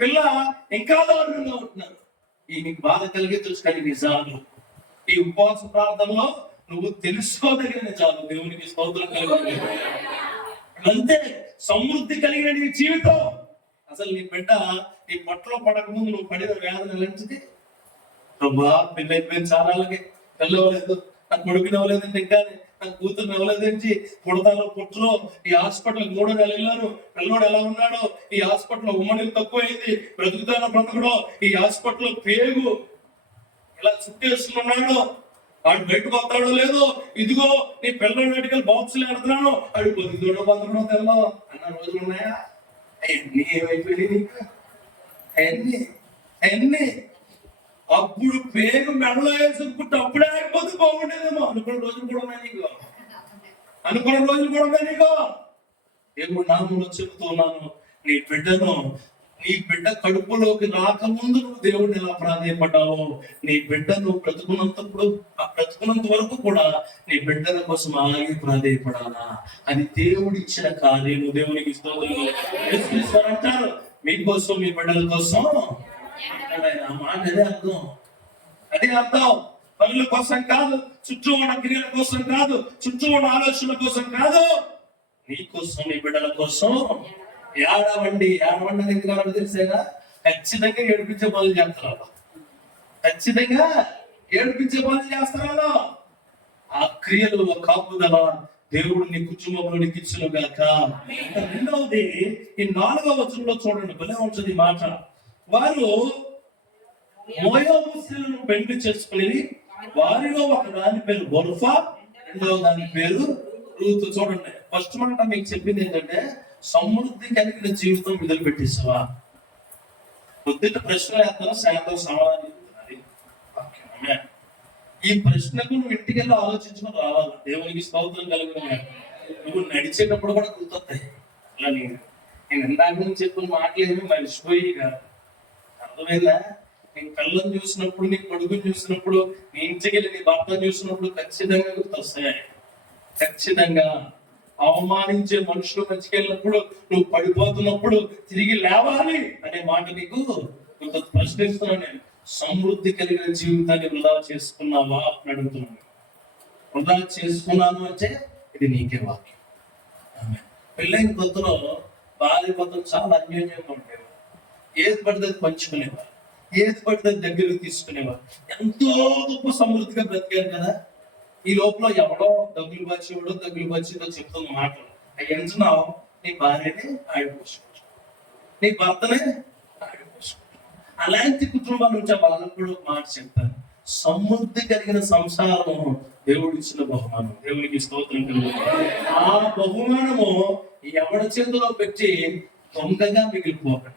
పిల్ల ఇంకా దారుణంగా ఉంటున్నారు. ఈ నీకు బాధ కలిగే తెలుసుకొని నిజాలు ఈ ఉపవాస ప్రార్థనలో నువ్వు తెలుసుకోదగిన నిజాలు. దేవునికి స్తోత్రం కలిగి అంతే సమృద్ధి కలిగిన నీ జీవితం. అసలు నీ బిడ్డ నీ పొట్టలో పడక ముందు నువ్వు పడిన వేదన ఎలాంటిది? ప్రభా పెళ్ళి అయిపోయింది చాలా, అలాగే పెళ్ళి అవ్వలేదు, నాకు కొడుకుని అవ్వలేదండి, ఇంకా నాకు కూతురు అవ్వలేదండి, పుడతాలో పుట్టులో ఈ హాస్పిటల్ 3 నెలలు వెళ్ళాను, పిల్లోడు ఎలా ఉన్నాడో, ఈ హాస్పిటల్ ఉమ్మనీళ్ళు తక్కువైంది, బ్రతుకుడో ఈ హాస్పిటల్ పేగు ఇలా చుట్టేస్తున్నాడు, వాడు బయటకు వస్తాడో లేదో, ఇదిగో నీ పిల్లల మెడికల్ బాక్సులు ఎడుతున్నాను, వాడు పొద్దుదోడో బంధుడో తెల్లో అన్న రోజులు ఉన్నాయా? అవన్నీ ఏమైపోయినాయి? అవన్నీ అప్పుడు పేరు మెడలో వేసుకుంటే అప్పుడే ఆగిపోతే బాగుండేదేమో అనుకున్న రోజులు కూడా ఉన్నాయి నీకు. దేవుడు నామములో చెబుతున్నాను, నీ బిడ్డ కడుపులోకి రాకముందు నువ్వు దేవుడిని ఎలా ప్రాధాన్యపడ్డావో, నీ బిడ్డ నువ్వు బ్రతుకున్నంత వరకు కూడా నీ బిడ్డల కోసం అలాగే ప్రాధాన్యపడాలా. అది దేవుడు ఇచ్చిన కార్యము. దేవునికి స్తోత్రం అంటారు, మీకోసం మీ బిడ్డల కోసం. ఆ మాట అదే అర్థం. పనుల కోసం కాదు, చుట్టూ ఉన్న క్రియల కోసం కాదు, చుట్టూ ఉన్న ఆలోచనల కోసం కాదు, నీ కోసం నీ బిడ్డల కోసం. ఏడవండి అనేది కాదు తెలిసేగా. ఖచ్చితంగా ఏడిపించే పనులు చేస్తున్నారు. ఆ క్రియలు కాపుదల దేవుడు నీ కుటుంబంలోనికి ఇచ్చును గాక. రెండవది ఈ 4వ వచనంలో చూడండి, భలే ఉంటుంది ఈ మాట. వారు మోయాబు స్త్రీలను పెళ్లి చేసుకుని వారిలో ఒక దాని పేరు ఒర్ఫా, రెండవ దాని పేరు రూతు. చూడండి, ఫస్ట్ మాట మీకు చెప్పింది ఏంటంటే సమృద్ధి కలిగిన జీవితం మొదలుపెట్టేసావా? పొద్దుట ప్రశ్నలు వేస్తాను, సాయంత్రం సమాధానం చెప్తున్నది. ఈ ప్రశ్నకు నువ్వు ఇంటికి వెళ్ళి ఆలోచించుకొని రావాలి. దేవునికి స్తోత్రం కలుగుతుంది. నువ్వు నడిచేటప్పుడు కూడా గుర్తొస్తాయి. అలా నేను ఇందాక నుంచి చెప్పిన మాటలేమి మర్చిపోయి కాదు. అర్థమైందా? నీ కళ్ళను చూసినప్పుడు, నీ కొడుకుని చూసినప్పుడు, నీ ఇంటికి వెళ్ళి నీ భర్తను చూసినప్పుడు ఖచ్చితంగా గుర్తొస్తాయి. ఖచ్చితంగా అవమానించే మనుషులు మంచికెళ్ళినప్పుడు, నువ్వు పడిపోతున్నప్పుడు తిరిగి లేవాలి అనే మాట నీకు ప్రశ్నిస్తున్నాను నేను. సమృద్ధి కలిగిన జీవితాన్ని వృధా చేసుకున్నావా అని అడుగుతున్నాను. వృధా చేసుకున్నాను అంటే ఇది నీకే వాక్యం. పెళ్ళైన కొత్తలో భార్య భర్తలు చాలా అన్యోన్యంగా ఉండేవారు. ఏది పడితే పంచుకునేవారు, ఏది పడితే దగ్గరకు తీసుకునేవారు. ఎంతో గొప్ప సమృద్ధిగా బ్రతికారు కదా. ఈ లోపల ఎవడో దగ్గులు బచ్చిదో చెప్తున్న మాటలు అవి ఎంచున్నావు. నీ భార్యని ఆడిపోసుకుంటావు, నీ భర్తనే ఆడిపోసుకుంటావు. అలాంటి కుటుంబాల నుంచి వాళ్ళకు కూడా ఒక మాట చెప్తాను. సమృద్ధి కలిగిన సంసారము దేవుడు ఇచ్చిన బహుమానం. దేవునికి స్తోత్రం కలుగుతుంది. ఆ బహుమానము ఎవడి చేతిలో పెట్టి దొంగగా మిగిలిపోకండి.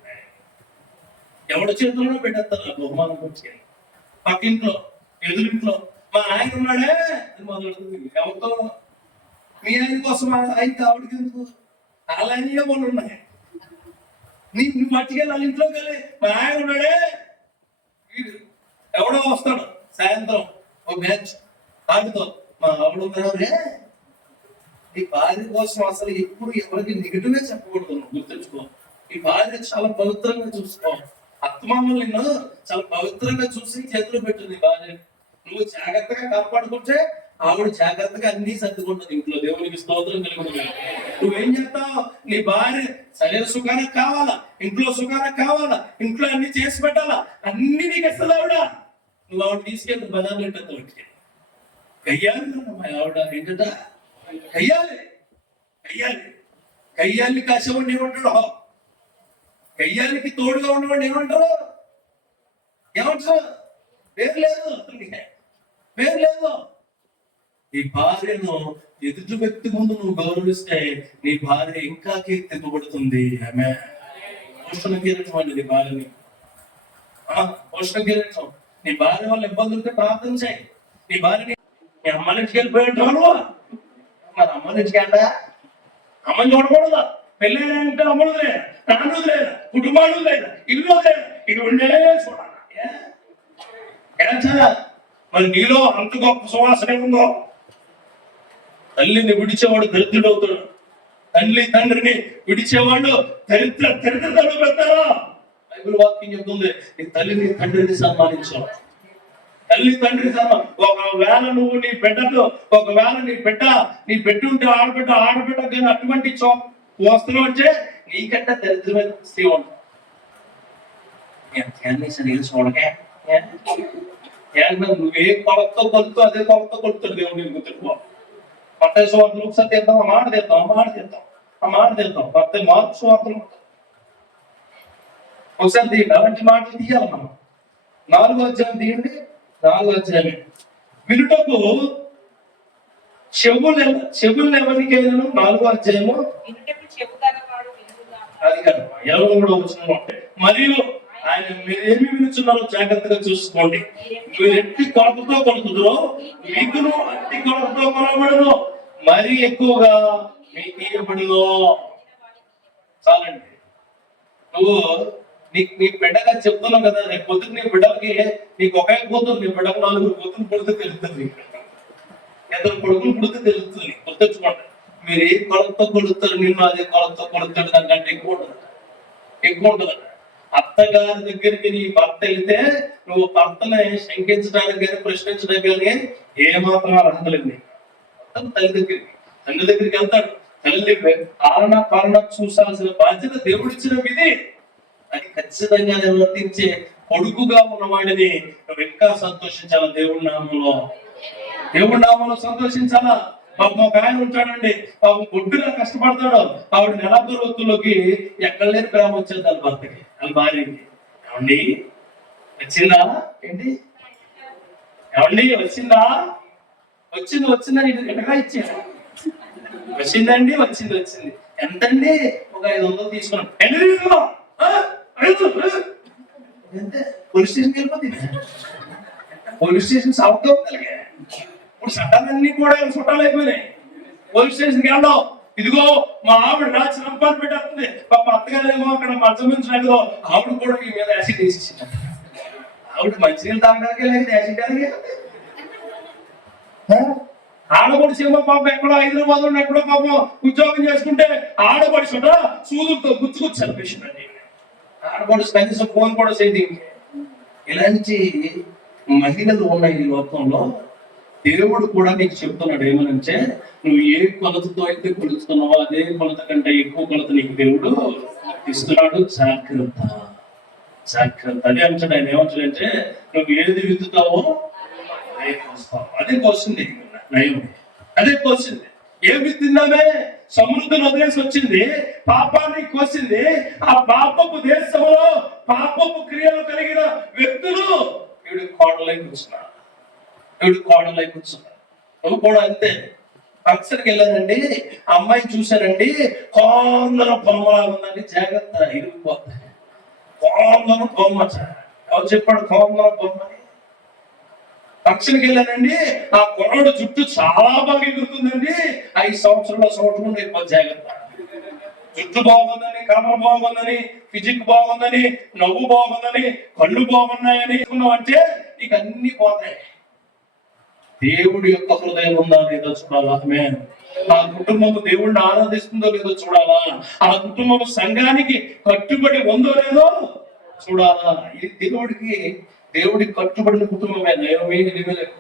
ఎవడి చేతిలో పెట్టేస్తారు ఆ బహుమానం వచ్చి. పక్కింట్లో, ఎదురింట్లో మా ఆయన ఉన్నాడే అని మొదలెడుతుంది. ఎవరితో? మీ ఆయన కోసం ఆయన ఆవిడకి ఎందుకు? వాళ్ళ ఆయన వాళ్ళు ఉన్నాయి. నీ మట్టిగా వాళ్ళ ఇంట్లోకి వెళ్ళి మా ఆయన ఉన్నాడే, వీడు ఎవడో వస్తాడు సాయంత్రం ఒక బ్యాచ్ ఆడితో, మా ఆవిడ ఉన్నారే. ఈ భార్య కోసం అసలు ఎప్పుడు ఎవరికి నెగిటివ్గా చెప్పకూడదు. గుర్తుంచుకో. ఈ భార్య చాలా పవిత్రంగా చూసుకో. అత్తమామలు నిన్ను చాలా పవిత్రంగా చూసి చేతిలో పెట్టింది భార్య. నువ్వు జాగ్రత్తగా కాపాడుకుంటే ఆవిడ జాగ్రత్తగా అన్ని సర్దుకుంటుంది ఇంట్లో. దేవునికి స్తోత్రం కలుగుతుంది. నువ్వేం చేస్తావు? నీ భార్య శరీర సుఖానికి కావాలా, ఇంట్లో సుఖానికి కావాలా, ఇంట్లో అన్ని చేసి పెట్టాలా, అన్ని నీకు ఇస్తుంది ఆవిడ. నువ్వు ఆవిడ తీసుకెళ్తే బజార్లో పెట్టద్దు. కయ్యాలి మా ఆవిడ ఏంటంట? కయ్యాలి కయ్యాలి కయ్యాలి కాసేవాడిని ఏమంటాడు? కయ్యాలికి తోడుగా ఉన్నవాడిని ఏమంటారు? ఏమంటారు? పేరు లేదు, పేరు లేదు. ఈ భార్యను ఎదుటి వ్యక్తి ముందు నువ్వు గౌరవిస్తే నీ భార్య ఇంకా కీర్తింపబడుతుంది. ఆమె పోషణ కీరటం అండి నీ భార్యని. పోషణ కీరటం. నీ భార్య వల్ల ఇబ్బంది ఉంటే ప్రార్థన చేయి. నీ భార్యని నీ అమ్మ నుంచి వెళ్ళిపోయేటాను. మరి అమ్మ నుంచి అంటా అమ్మని చూడకూడదా? పెళ్ళి అంటే అమ్మలు లేదా, నాన్నలు లేదా, కుటుంబాలు లేదా, ఇల్లు లేదా, ఇది ఉండే చూడాలి. మరి నీలో అంత గొప్ప సువాసన ఉందో. తల్లిని విడిచేవాడు దరిద్రుడు అవుతాడు. తల్లి తండ్రిని విడిచేవాడు దరిద్రుడు పెడతారా? బైబిల్ వాక్యం చెప్తుంది, నీ తల్లిని తండ్రిని సన్మానించావు. తల్లి తండ్రిని ఒకవేళ నువ్వు నీ బిడ్డతో, ఒకవేళ నీ బిడ్డ ఉంటే ఆడబిడ్డ కానీ అటువంటి వస్తువులు వచ్చే నీకంటే దరిద్రమైన స్త్రీ ఉంటావు. చూడకే నువ్వే కొలతో కొలుతూ అదే కొలతో కొలుతాడు దేవుడు. గుర్తుపో. మత్తయి సువార్తలు ఒకసారి తీద్దాం, ఆ మాట తీద్దాం. మత్తయి మార్కు సువార్తలు ఒకసారి తీయండి. అలాంటి మాటలు తీయాలి మనం. 4వ అధ్యాయం తీయండి. 4వ అధ్యాయం. వినుటకు చెవులు ఎవరికైనా 4వ అధ్యాయము అది కదా 23వ వచనం. మరియు ఆయన మీరేమి వినుచున్నారో జాగ్రత్తగా చూసుకోండి. మీరు ఎట్టి కొలతతో కొలుతుదో మీకును అట్టి కొలతతో కొనబడును, మరీ ఎక్కువగా మీకు ఇవ్వబడును. చాలండి. నువ్వు నీ బిడ్డగా చెప్తున్నావు కదా, రేపు పొద్దున్న నీ బిడ్డలకి నీకు ఒకే కూతురు, నీ బిడ్డకు 4 కూతురు పుడితే తెలుస్తుంది, 2 కొడుకులు పుడితే తెలుస్తుంది. గుర్తుంచుకోండి. మీరు ఏ కొలతతో కొలుస్తారు నిన్ను అదే కొలతతో కొలుతాడు. దానికంటే ఎక్కువ ఉంటుంది. అత్తగారి దగ్గరికి నీ భర్త వెళ్తే నువ్వు భర్తని శంకించడానికి కానీ ప్రశ్నించడానికి కానీ ఏమాత్రం అర్హత లేదు. తండ్రి దగ్గరికి వెళ్తాడు. తల్లి పాలన చూసాల్సిన బాధ్యత దేవుడిచ్చిన విధి. అది ఖచ్చితంగా నిర్వర్తించే కొడుకుగా ఉన్నవాడిని నువ్వు ఇంకా సంతోషించాలా. దేవుడి నామంలో సంతోషించాలా. పాపం ఒక ఆయన ఉంటాడండి, పాపం పొట్టుగా కష్టపడతాడు. ఆవిడ నెలాఖరు వత్తులోకి ఎక్కడ లేని ప్రేమ వచ్చేది వాళ్ళ భర్తకి, వాళ్ళ భార్యకి. ఏమండి వచ్చిందా ఏంటి, ఏమండి వచ్చిందా, వచ్చిందని ఎటగా ఇచ్చాను. వచ్చిందండి, వచ్చింది. ఎంతండి, ఒక 500 తీసుకున్నాం. పోలీస్ స్టేషన్కి వెళ్ళిపోతుంది. పోలీస్ స్టేషన్ సౌకర్యం కలిగా ఇప్పుడు చట్టాలన్నీ కూడా చుట్టాలు అయిపోయినాయి. పోలీస్ స్టేషన్కి వెళ్దాం, ఇదిగో మా ఆవిడ రాచి రంపాలు పెట్టేస్తుంది, పాప అత్తగారేమో అక్కడ మంచమించలేదు, ఆవిడ కూడా ఈ మీద యాసిడ్ వేసేసింది. ఆవిడ మంచినీళ్ళు తాగడానికి లేదు, యాసిడ్ తాగడానికి. ఆడపడి ఏమో పాపం ఎక్కడో హైదరాబాద్ లో ఎక్కడో పాపం ఉద్యోగం చేసుకుంటే ఆడపడి చుట్ట సూదులతో గుచ్చుకొచ్చారు పేషెంట్ అండి. ఆడపడి కనీసం ఫోన్ కూడా చేయదు. ఇలాంటి మహిళలు ఉన్నాయి ఈ లోకంలో. దేవుడు కూడా నీకు చెప్తున్నాడు ఏమనంటే, నువ్వు ఏ కొలతతో అయితే కొలుస్తున్నావో అదే కొలత కంటే ఎక్కువ కొలత నీకు దేవుడు ఇస్తున్నాడు. జాగ్రత్త అదే అంటాడు ఆయన. ఏమంటాడంటే, నువ్వు ఏది విత్తుతావో అదే కోస్తావు. అదే కోసింది నయం, అదే కోసింది. ఏ విత్తిందామే సమృద్ధిని వదిలేసి వచ్చింది, పాపాన్ని కోసింది. ఆ పాపపు దేశంలో పాపపు క్రియలు కలిగిన వ్యక్తులు వీడి కోడలై కూర్చున్నారు. నువ్వు కూడా అంతే. ఫంక్షన్కి వెళ్ళానండి, అమ్మాయి చూశానండి, కొందరం బొమ్మలా ఉందండి, జాగ్రత్త ఇరిగిపోతాయి. కొందరం బొమ్మ, ఎవరు చెప్పాడు కొందరం బొమ్మని? ఫంక్షన్కి వెళ్ళానండి, ఆ కుర్రాడు జుట్టు చాలా బాగా ఎగురుతుందండి, 5 సంవత్సరాల ఎక్కువ జాగ్రత్త. జుట్టు బాగుందని, కర్మ బాగుందని, ఫిజిక్ బాగుందని, నవ్వు బాగుందని, కళ్ళు బాగున్నాయని అంటే నీకు అన్ని పోతాయి. దేవుడి యొక్క హృదయం ఉందా లేదో చూడాలా. ఆ కుటుంబం దేవుడిని ఆరాధిస్తుందో లేదో చూడాలా. ఆ కుటుంబం సంఘానికి కట్టుబడి ఉందో లేదో చూడాలా. ఇది దేవుడికి కట్టుబడిన కుటుంబమే నయోమి, ఎలిమెలెకు.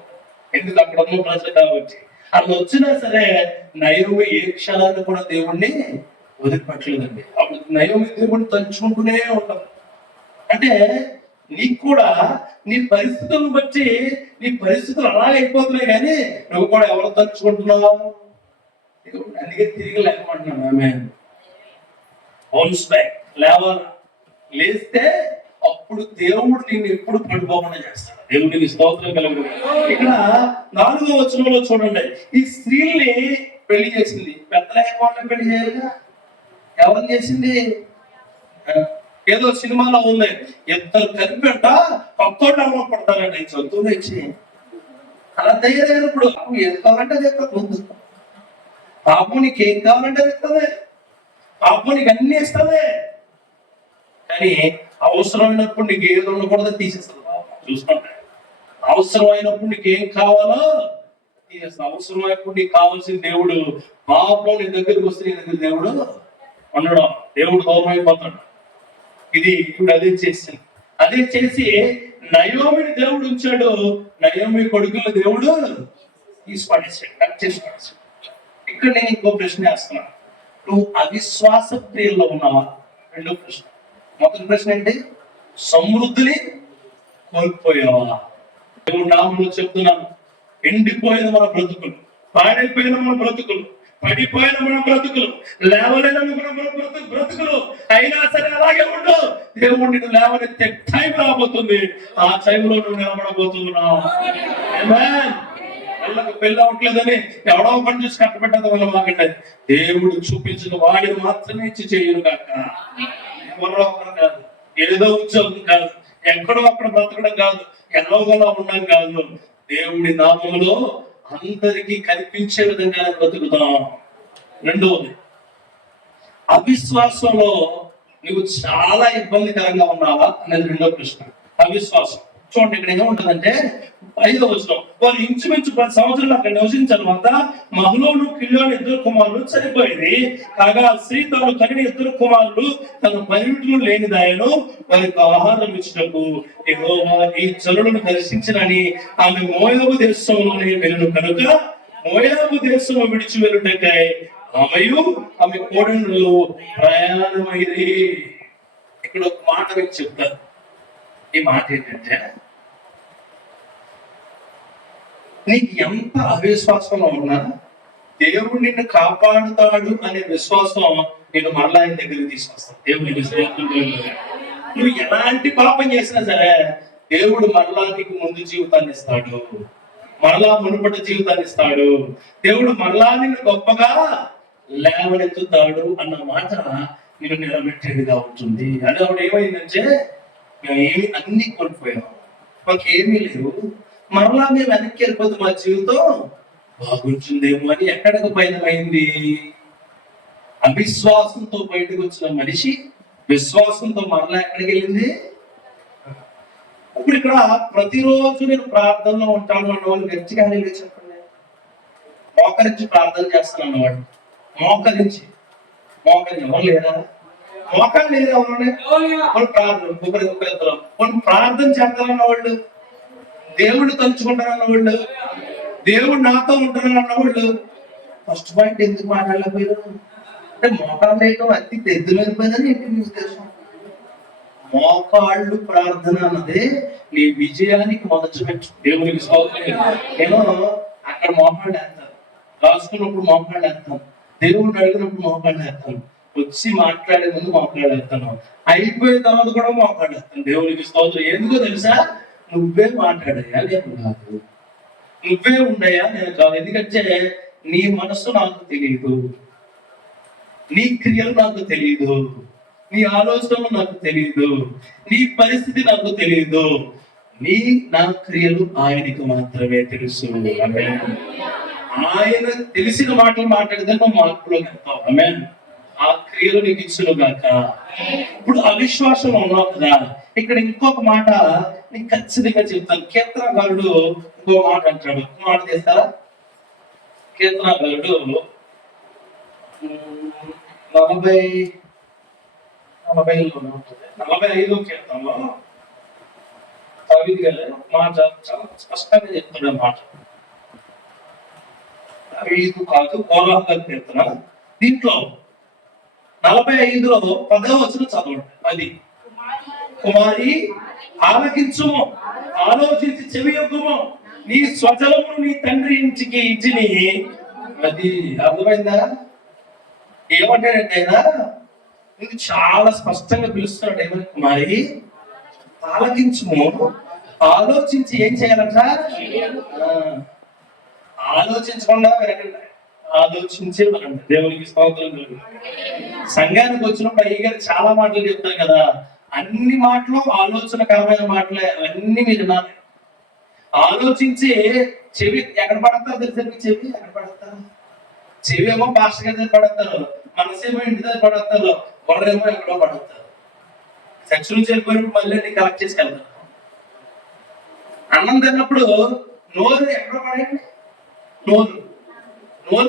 ఎందుకు అక్కడ ఉన్న ప్రజలు కాబట్టి. అలా వచ్చినా సరే నయోమి ఏ క్షణాన్ని కూడా దేవుణ్ణి వదిలిపెట్టలేదండి. అప్పుడు నయోమి దేవుడిని తలుచుకుంటూనే ఉంటాం. అంటే నీకు కూడా నీ పరిస్థితులను బట్టి నీ పరిస్థితులు అలాగే అయిపోతున్నాయి, కానీ నువ్వు కూడా ఎవరు తలుచుకుంటున్నావు? అందుకే తిరిగి లేకమంటున్నాను. ఆమె బౌన్స్ బ్యాక్, లేవాలా. లేస్తే అప్పుడు దేవుడు నిన్ను ఎప్పుడు పడిపోకుండా చేస్తాడు. దేవుడికి స్తోత్రం కలుగు. ఇక్కడ 4వ వచనంలో చూడండి, ఈ స్త్రీల్ని పెళ్లి చేసింది. బెత్లెహేములో పెళ్లి చేయాలిగా. ఎవరు చేసింది? ఏదో సినిమాలో ఉంది, ఇద్దరు కలిపెట్ట కొత్తోళ్ళు పడతారండి చదువు తెచ్చి. అలా తయారైనప్పుడు ఏం కావాలంటే అది ఎక్కడ ముందు పాపం నీకు ఏం కావాలంటే అది ఇస్తుంది, పాపం నీకు అన్ని ఇస్తుంది. కానీ అవసరమైనప్పుడు నీకు ఏది ఉండకూడదు తీసేస్తుంది. చూసుకుంటా, అవసరమైనప్పుడు నీకు ఏం కావాలో తీసేస్తుంది. అవసరమైనప్పుడు నీకు కావాల్సిన దేవుడు పాపం నీ దగ్గరికి వస్తే నీ దగ్గర దేవుడు ఉండడం, దేవుడు దూరం అయిపోతాడు. ఇది ఇప్పుడు అదే చేసింది. అదే చేసి నయోమిని దేవుడు ఉంచాడు, నయోమి కొడుకుల దేవుడు తీసి పడేసాడు, కట్ చేసి పడేసాడు. ఇక్కడ నేను ఇంకో ప్రశ్న వేస్తున్నా, నువ్వు అవిశ్వాస క్రియల్లో ఉన్నావా? రెండో ప్రశ్న. మొదటి ప్రశ్న ఏంటి? సమృద్ధిని కోల్పోయావా? దేవుడు నామంలో చెప్తున్నాను, ఎండిపోయిన మన బ్రతుకులు, పాడైపోయిన మన బ్రతుకులు, పడిపోయిన మన బ్రతుకులు, లేవలేన మన బ్రతుకులు అయినా సరే అలాగే ఉండు. దేవుడు నిన్ను లేవనెత్తే టైం రాబోతుంది. ఆ టైంలో నువ్వు నిలబడబోతున్నావు. వాళ్ళకి పెళ్ళి అవ్వట్లేదని ఎవడో పని చూసి కట్టబెట్టదు వల్ల మాకంటే దేవుడు చూపించిన వాడిని మాత్రమే ఇచ్చి చేయను కాక. ఎవరో ఒకరు కాదు, ఏదో ఉద్యోగం కాదు, ఎక్కడో అక్కడ బ్రతకడం కాదు, ఎలాగోలా ఉండడం కాదు. దేవుడి నామంలో అందరికీ కనిపించే విధంగా బ్రతుకుతాం. రెండవది, అవిశ్వాసంలో నువ్వు చాలా ఇబ్బందికరంగా ఉన్నావా అనేది రెండో ప్రశ్న. అవిశ్వాసం చూడండి, ఇక్కడ ఏముంటుందంటే 5వ వచనం, వారు ఇంచుమించు 10 సంవత్సరాలు అక్కడ నివసించిన తర్వాత మహలోను కిల్యోను 2 కుమారులు చనిపోయింది. కాగా స్త్రీ తాను కనిన 2 కుమారులు తన పరిమితులు లేనిదాయను వారికి ఆహారం ఇచ్చినప్పుడు యెహోవా ఈ జనులను దర్శించినని ఆమె మోయాబు దేశంలోనే వెళ్ళను కనుక మోయాబు దేశంలో విడిచి వెళ్ళుటకై ఆమెయు ఆమె కోడళ్ళు ప్రయాణమైంది. ఇక్కడ ఒక మాట మీకు చెప్తారు. ఈ మాట ఏంటంటే, నీకు ఎంత అవిశ్వాసంలో ఉన్నా దేవుడు నిన్ను కాపాడుతాడు అనే విశ్వాసం నిన్ను మరలా ఆయన దగ్గరికి తీసుకొస్తాడు. దేవుడికి నువ్వు ఎలాంటి పాపం చేసినా సరే దేవుడు మరలా నీకు ముందు జీవితాన్ని ఇస్తాడు, మరలా మునుపటి జీవితాన్ని ఇస్తాడు. దేవుడు మరలా నిన్ను గొప్పగా లేవనెత్తుతాడు అన్న మాట నేను నిలబెట్టేదిగా ఉంటుంది. అదే అప్పుడు ఏమైందంటే మేము అన్ని కోల్పోయాం, మాకేమీ లేవు, మరలా మేము వెనక్కి వెళ్ళిపోతే మా జీవితం బాగుంటుందేమో అని ఎక్కడికి బయటమైంది. అవిశ్వాసంతో బయటకు వచ్చిన మనిషి విశ్వాసంతో మరలా ఎక్కడికి వెళ్ళింది. ఇప్పుడు ఇక్కడ ప్రతిరోజు నేను ప్రార్థనలో ఉంటాను అన్నవాళ్ళు గట్టిగా లేదు చెప్పండి. మోకరించి ప్రార్థన చేస్తాను అన్నవాడు, మోకరించి ఎవరు లేదా? మోకాలు లేదు ఎవరు ప్రార్థన వాళ్ళు ప్రార్థన చేస్తారన్న వాళ్ళు, దేవుడు తలుచుకుంటారన్న వాళ్ళు, దేవుడు నాతో ఉంటారన్న వాళ్ళు ఫస్ట్ పాయింట్ ఎందుకు మాట్లాడలేకపోయారు అంటే మోకాలు లేక అతి తెద్దులు అయిపోయిందని ఏంటి మీ ఉద్దేశం? మోకాళ్ళు ప్రార్థన అన్నదే నీ విజయానికి మొదటి పెట్టు. దేవునికి నేను అక్కడ మోకాళ్ళు వేస్తాను, రాసుకున్నప్పుడు మోకాళ్ళు వేస్తాను, దేవుడిని అడిగినప్పుడు మోకాళ్ళు వేస్తాను, వచ్చి మాట్లాడే ముందు మాట్లాడేస్తాను, అయిపోయిన తర్వాత కూడా మాట్లాడేస్తాను. దేవునికి స్తోత్రం. ఎందుకో తెలుసా? నువ్వే మాట్లాడయా నేను కాదు, నువ్వే ఉండయా నేను కాదు. ఎందుకంటే నీ మనసు నాకు తెలియదు, నీ క్రియలు నాకు తెలియదు, నీ ఆలోచనలు నాకు తెలియదు, నీ పరిస్థితి నాకు తెలియదు, నా క్రియలు ఆయనకు మాత్రమే తెలుసు. ఆయన తెలిసిన మాటలు మాట్లాడితే నువ్వు మార్పులో వెళ్తావు. ఆమె ఆ క్రియలు నీకు ఇచ్చును గాక. ఇప్పుడు అవిశ్వాసం ఉన్నావు కదా, ఇక్కడ ఇంకొక మాట నీకు ఖచ్చితంగా చెప్తాను. కీర్తనకారుడు ఇంకో మాట అంటాడు, మాట చేస్తారా? కీర్తనకారుడు 45 కీర్తనలో దావీదు గారు మాట చాలా స్పష్టంగా చెప్తున్నాడు. మాట దావీదు కాదు, కోరాహు గారి కీర్తన. దీంట్లో 45లో 10వ వచనం చదవండి. అది కుమారి ఆలకించుము, ఆలోచించి చెవియొగ్గుము, నీ స్వజలము నీ తండ్రి ఇంటికి ఇచ్చిని. అది అర్థమైందా? ఏమంటాడంటే ఆయన నీకు చాలా స్పష్టంగా పిలుస్తున్నాడు. ఏమని? కుమారి ఆలకించుము, ఆలోచించి ఏం చేయాలంట? ఆలోచించకుండా వినకండి, ఆలోచించే వినండి. దేవునికి స్తోత్రం. సంఘానికి వచ్చినప్పుడు అయ్యగారు చాలా మాటలు చెప్తారు కదా, అన్ని మాటలు ఆలోచనకరమైన మాటలే, అవన్నీ మీరు వినాలి. ఆలోచించి చెవి ఎక్కడ పడతారు తెలుసా? చెవి ఎక్కడ పడతారు? చెవి ఏమో పాస్టర్ గారి దగ్గర పడతారు, మనసేమో ఇంటి దగ్గర పడతారు, బుర్రేమో ఎక్కడో పడతారు. చర్చ్ నుంచి వెళ్ళిపోయినప్పుడు మళ్ళీ నీ కలెక్ట్ చేసి వెళ్తారు. అన్నం తిన్నప్పుడు నోరు ఎక్కడో పడేయండి, నోరు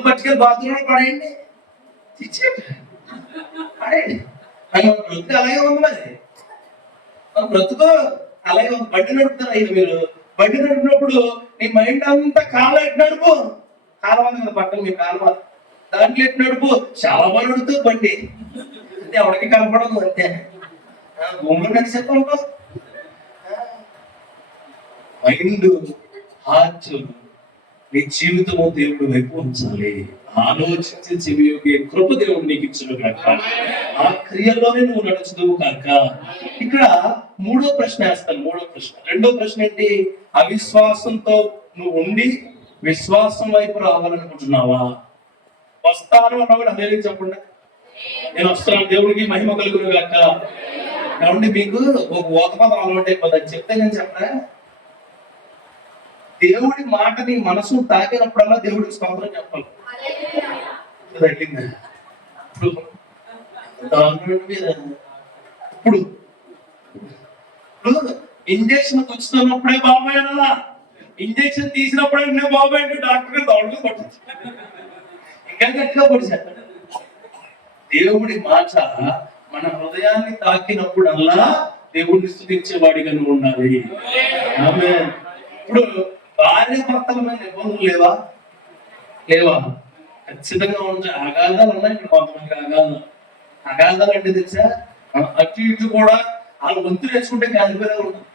పట్టుకెళ్ళి బాత్రూంలో పడేయండి, పడేయండి. బ్రతుకు అలాగే ఉంది. మరి బ్రతుకు అలాగే ఉంది. బండి నడుపుతారు అయ్యి మీరు, బండి నడిపినప్పుడు నీ మైండ్ అంతా కాలం ఎట్టు నడుపు, కాలం ఉంది కదా పక్కన మీ కాలం, దాంట్లో ఎట్టు నడుపు. చాలా బాగా నడుపుతుంది బండి, అంటే ఎవరికి కనపడదు, అంతే భూములు నడిచేస్తా ఉంటాం. మైండ్ హార్ట్ నీ జీవితము దేవుడి వైపు ఉంచాలి. ఆలోచించి చెవియోగే కృప దేవుడు నీకు ఇచ్చును కాక, ఆ క్రియల్లోనే నువ్వు నడుచుదువు కాక. ఇక్కడ మూడో ప్రశ్న వేస్తాను. రెండో ప్రశ్న ఏంటి? అవిశ్వాసంతో నువ్వు ఉండి విశ్వాసం వైపు రావాలనుకుంటున్నావా? వస్తాను అన్నవాడు అదే చెప్పండి, నేను వస్తున్నాను, దేవుడికి మహిమ కలుగును కాక. కాబట్టి మీకు ఒక ఓతపదం అలవాటు అయిపోతుంది, చెప్తే నేను చెప్పరా? దేవుడి మాట నీ మనసును తాకినప్పుడల్లా దేవుడికి స్తోత్రం చెప్పాలి. ఇప్పుడు ఇంజక్షన్ కూర్చున్నప్పుడే బాబాయ్ అలా, ఇంజక్షన్ తీసినప్పుడే బాబాయ్ అంటే డాక్టర్ గారు దౌడలు కొట్టచ్చు, ఇంకా గట్టిగా పొడిచారు. దేవుడి మాట మన హృదయాన్ని తాకినప్పుడల్లా దేవుడిని స్తుతించేవాడిగా నువ్వు ఉండాలి. ఆమేన్. ఇప్పుడు భార్య భర్తల మీద ఇబ్బందులు లేవా? ఖచ్చితంగా ఉంటాయి. అగాధాలు ఉన్నాయి ఇక్కడ కొంతమంది. అగాధాలు అంటే తెలుసా? అటు ఇటు కూడా వాళ్ళు వంతులు వేసుకుంటే కాలిపోయినా ఉంటాయి.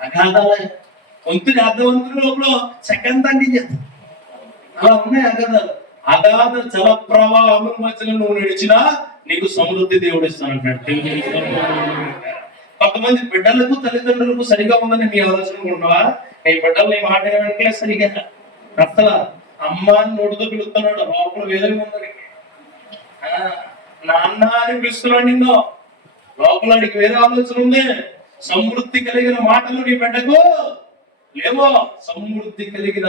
అగాధాలే వంతులు అర్ధవంతుల లోపల సెకండ్ తండ్రి చేస్తారు. అలా ఉన్నాయి అగాధాలు. అగాధ జల ప్రవాహం మధ్యలో నువ్వు నడిచినా నీకు సమృద్ధి దేవుడు ఇస్తానంటాడు. కొంతమంది బిడ్డలకు తల్లిదండ్రులకు సరిగా ఉందని నీ ఆలోచన ఉన్నావా? నీ బిడ్డలు నీ మాట వెనకలే సరిగా అసలు అమ్మ అని నోటితో పిలుస్తున్నాడు, లోపల వేరే ఉందని నాన్న అని పిలుస్తున్నాడు నిన్ను, లోపల నీకు వేరే ఆలోచన ఉంది. సమృద్ధి కలిగిన మాటలు నీ బిడ్డకు లేవో, సమృద్ధి కలిగిన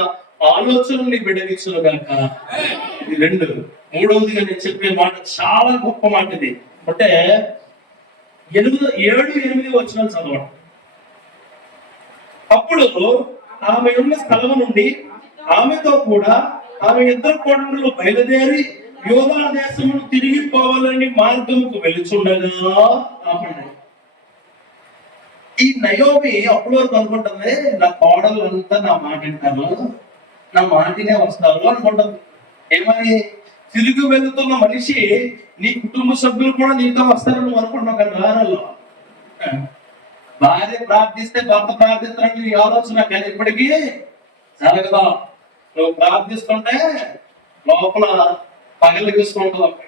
ఆలోచనలు నీ బిడ్డకి ఇచ్చును కనుక. ఇది రెండు. మూడవదిగా నేను చెప్పే మాట చాలా గొప్ప మాట. ఇది అంటే 7-8 వచనాలు చదవండి. అప్పుడు ఆమె ఉన్న స్థలం నుండి ఆమెతో కూడా ఆమె ఇద్దరు కోడళ్ళు బయలుదేరి యోధా దేశమును తిరిగిపోవాలని మార్గముకు వెలుచుండగా ఈ నయోమి అప్పటి వరకు అనుకుంటుంది, నా కోడలు అంతా నా మాట వింటారు, నా మాటినే వస్తారు అనుకుంటుంది. ఏమని? తిరిగి వెళుతున్న మనిషి నీ కుటుంబ సభ్యులు కూడా నీతో వస్తారని నువ్వు అనుకుంటున్నావు కదా. రానల్లో భార్య ప్రార్థిస్తే భర్త ప్రార్థిస్తారని నీ ఆలోచన, కానీ ఇప్పటికీ జరగదా. నువ్వు ప్రార్థిస్తుంటే లోపల పగలిగిస్తుంటది.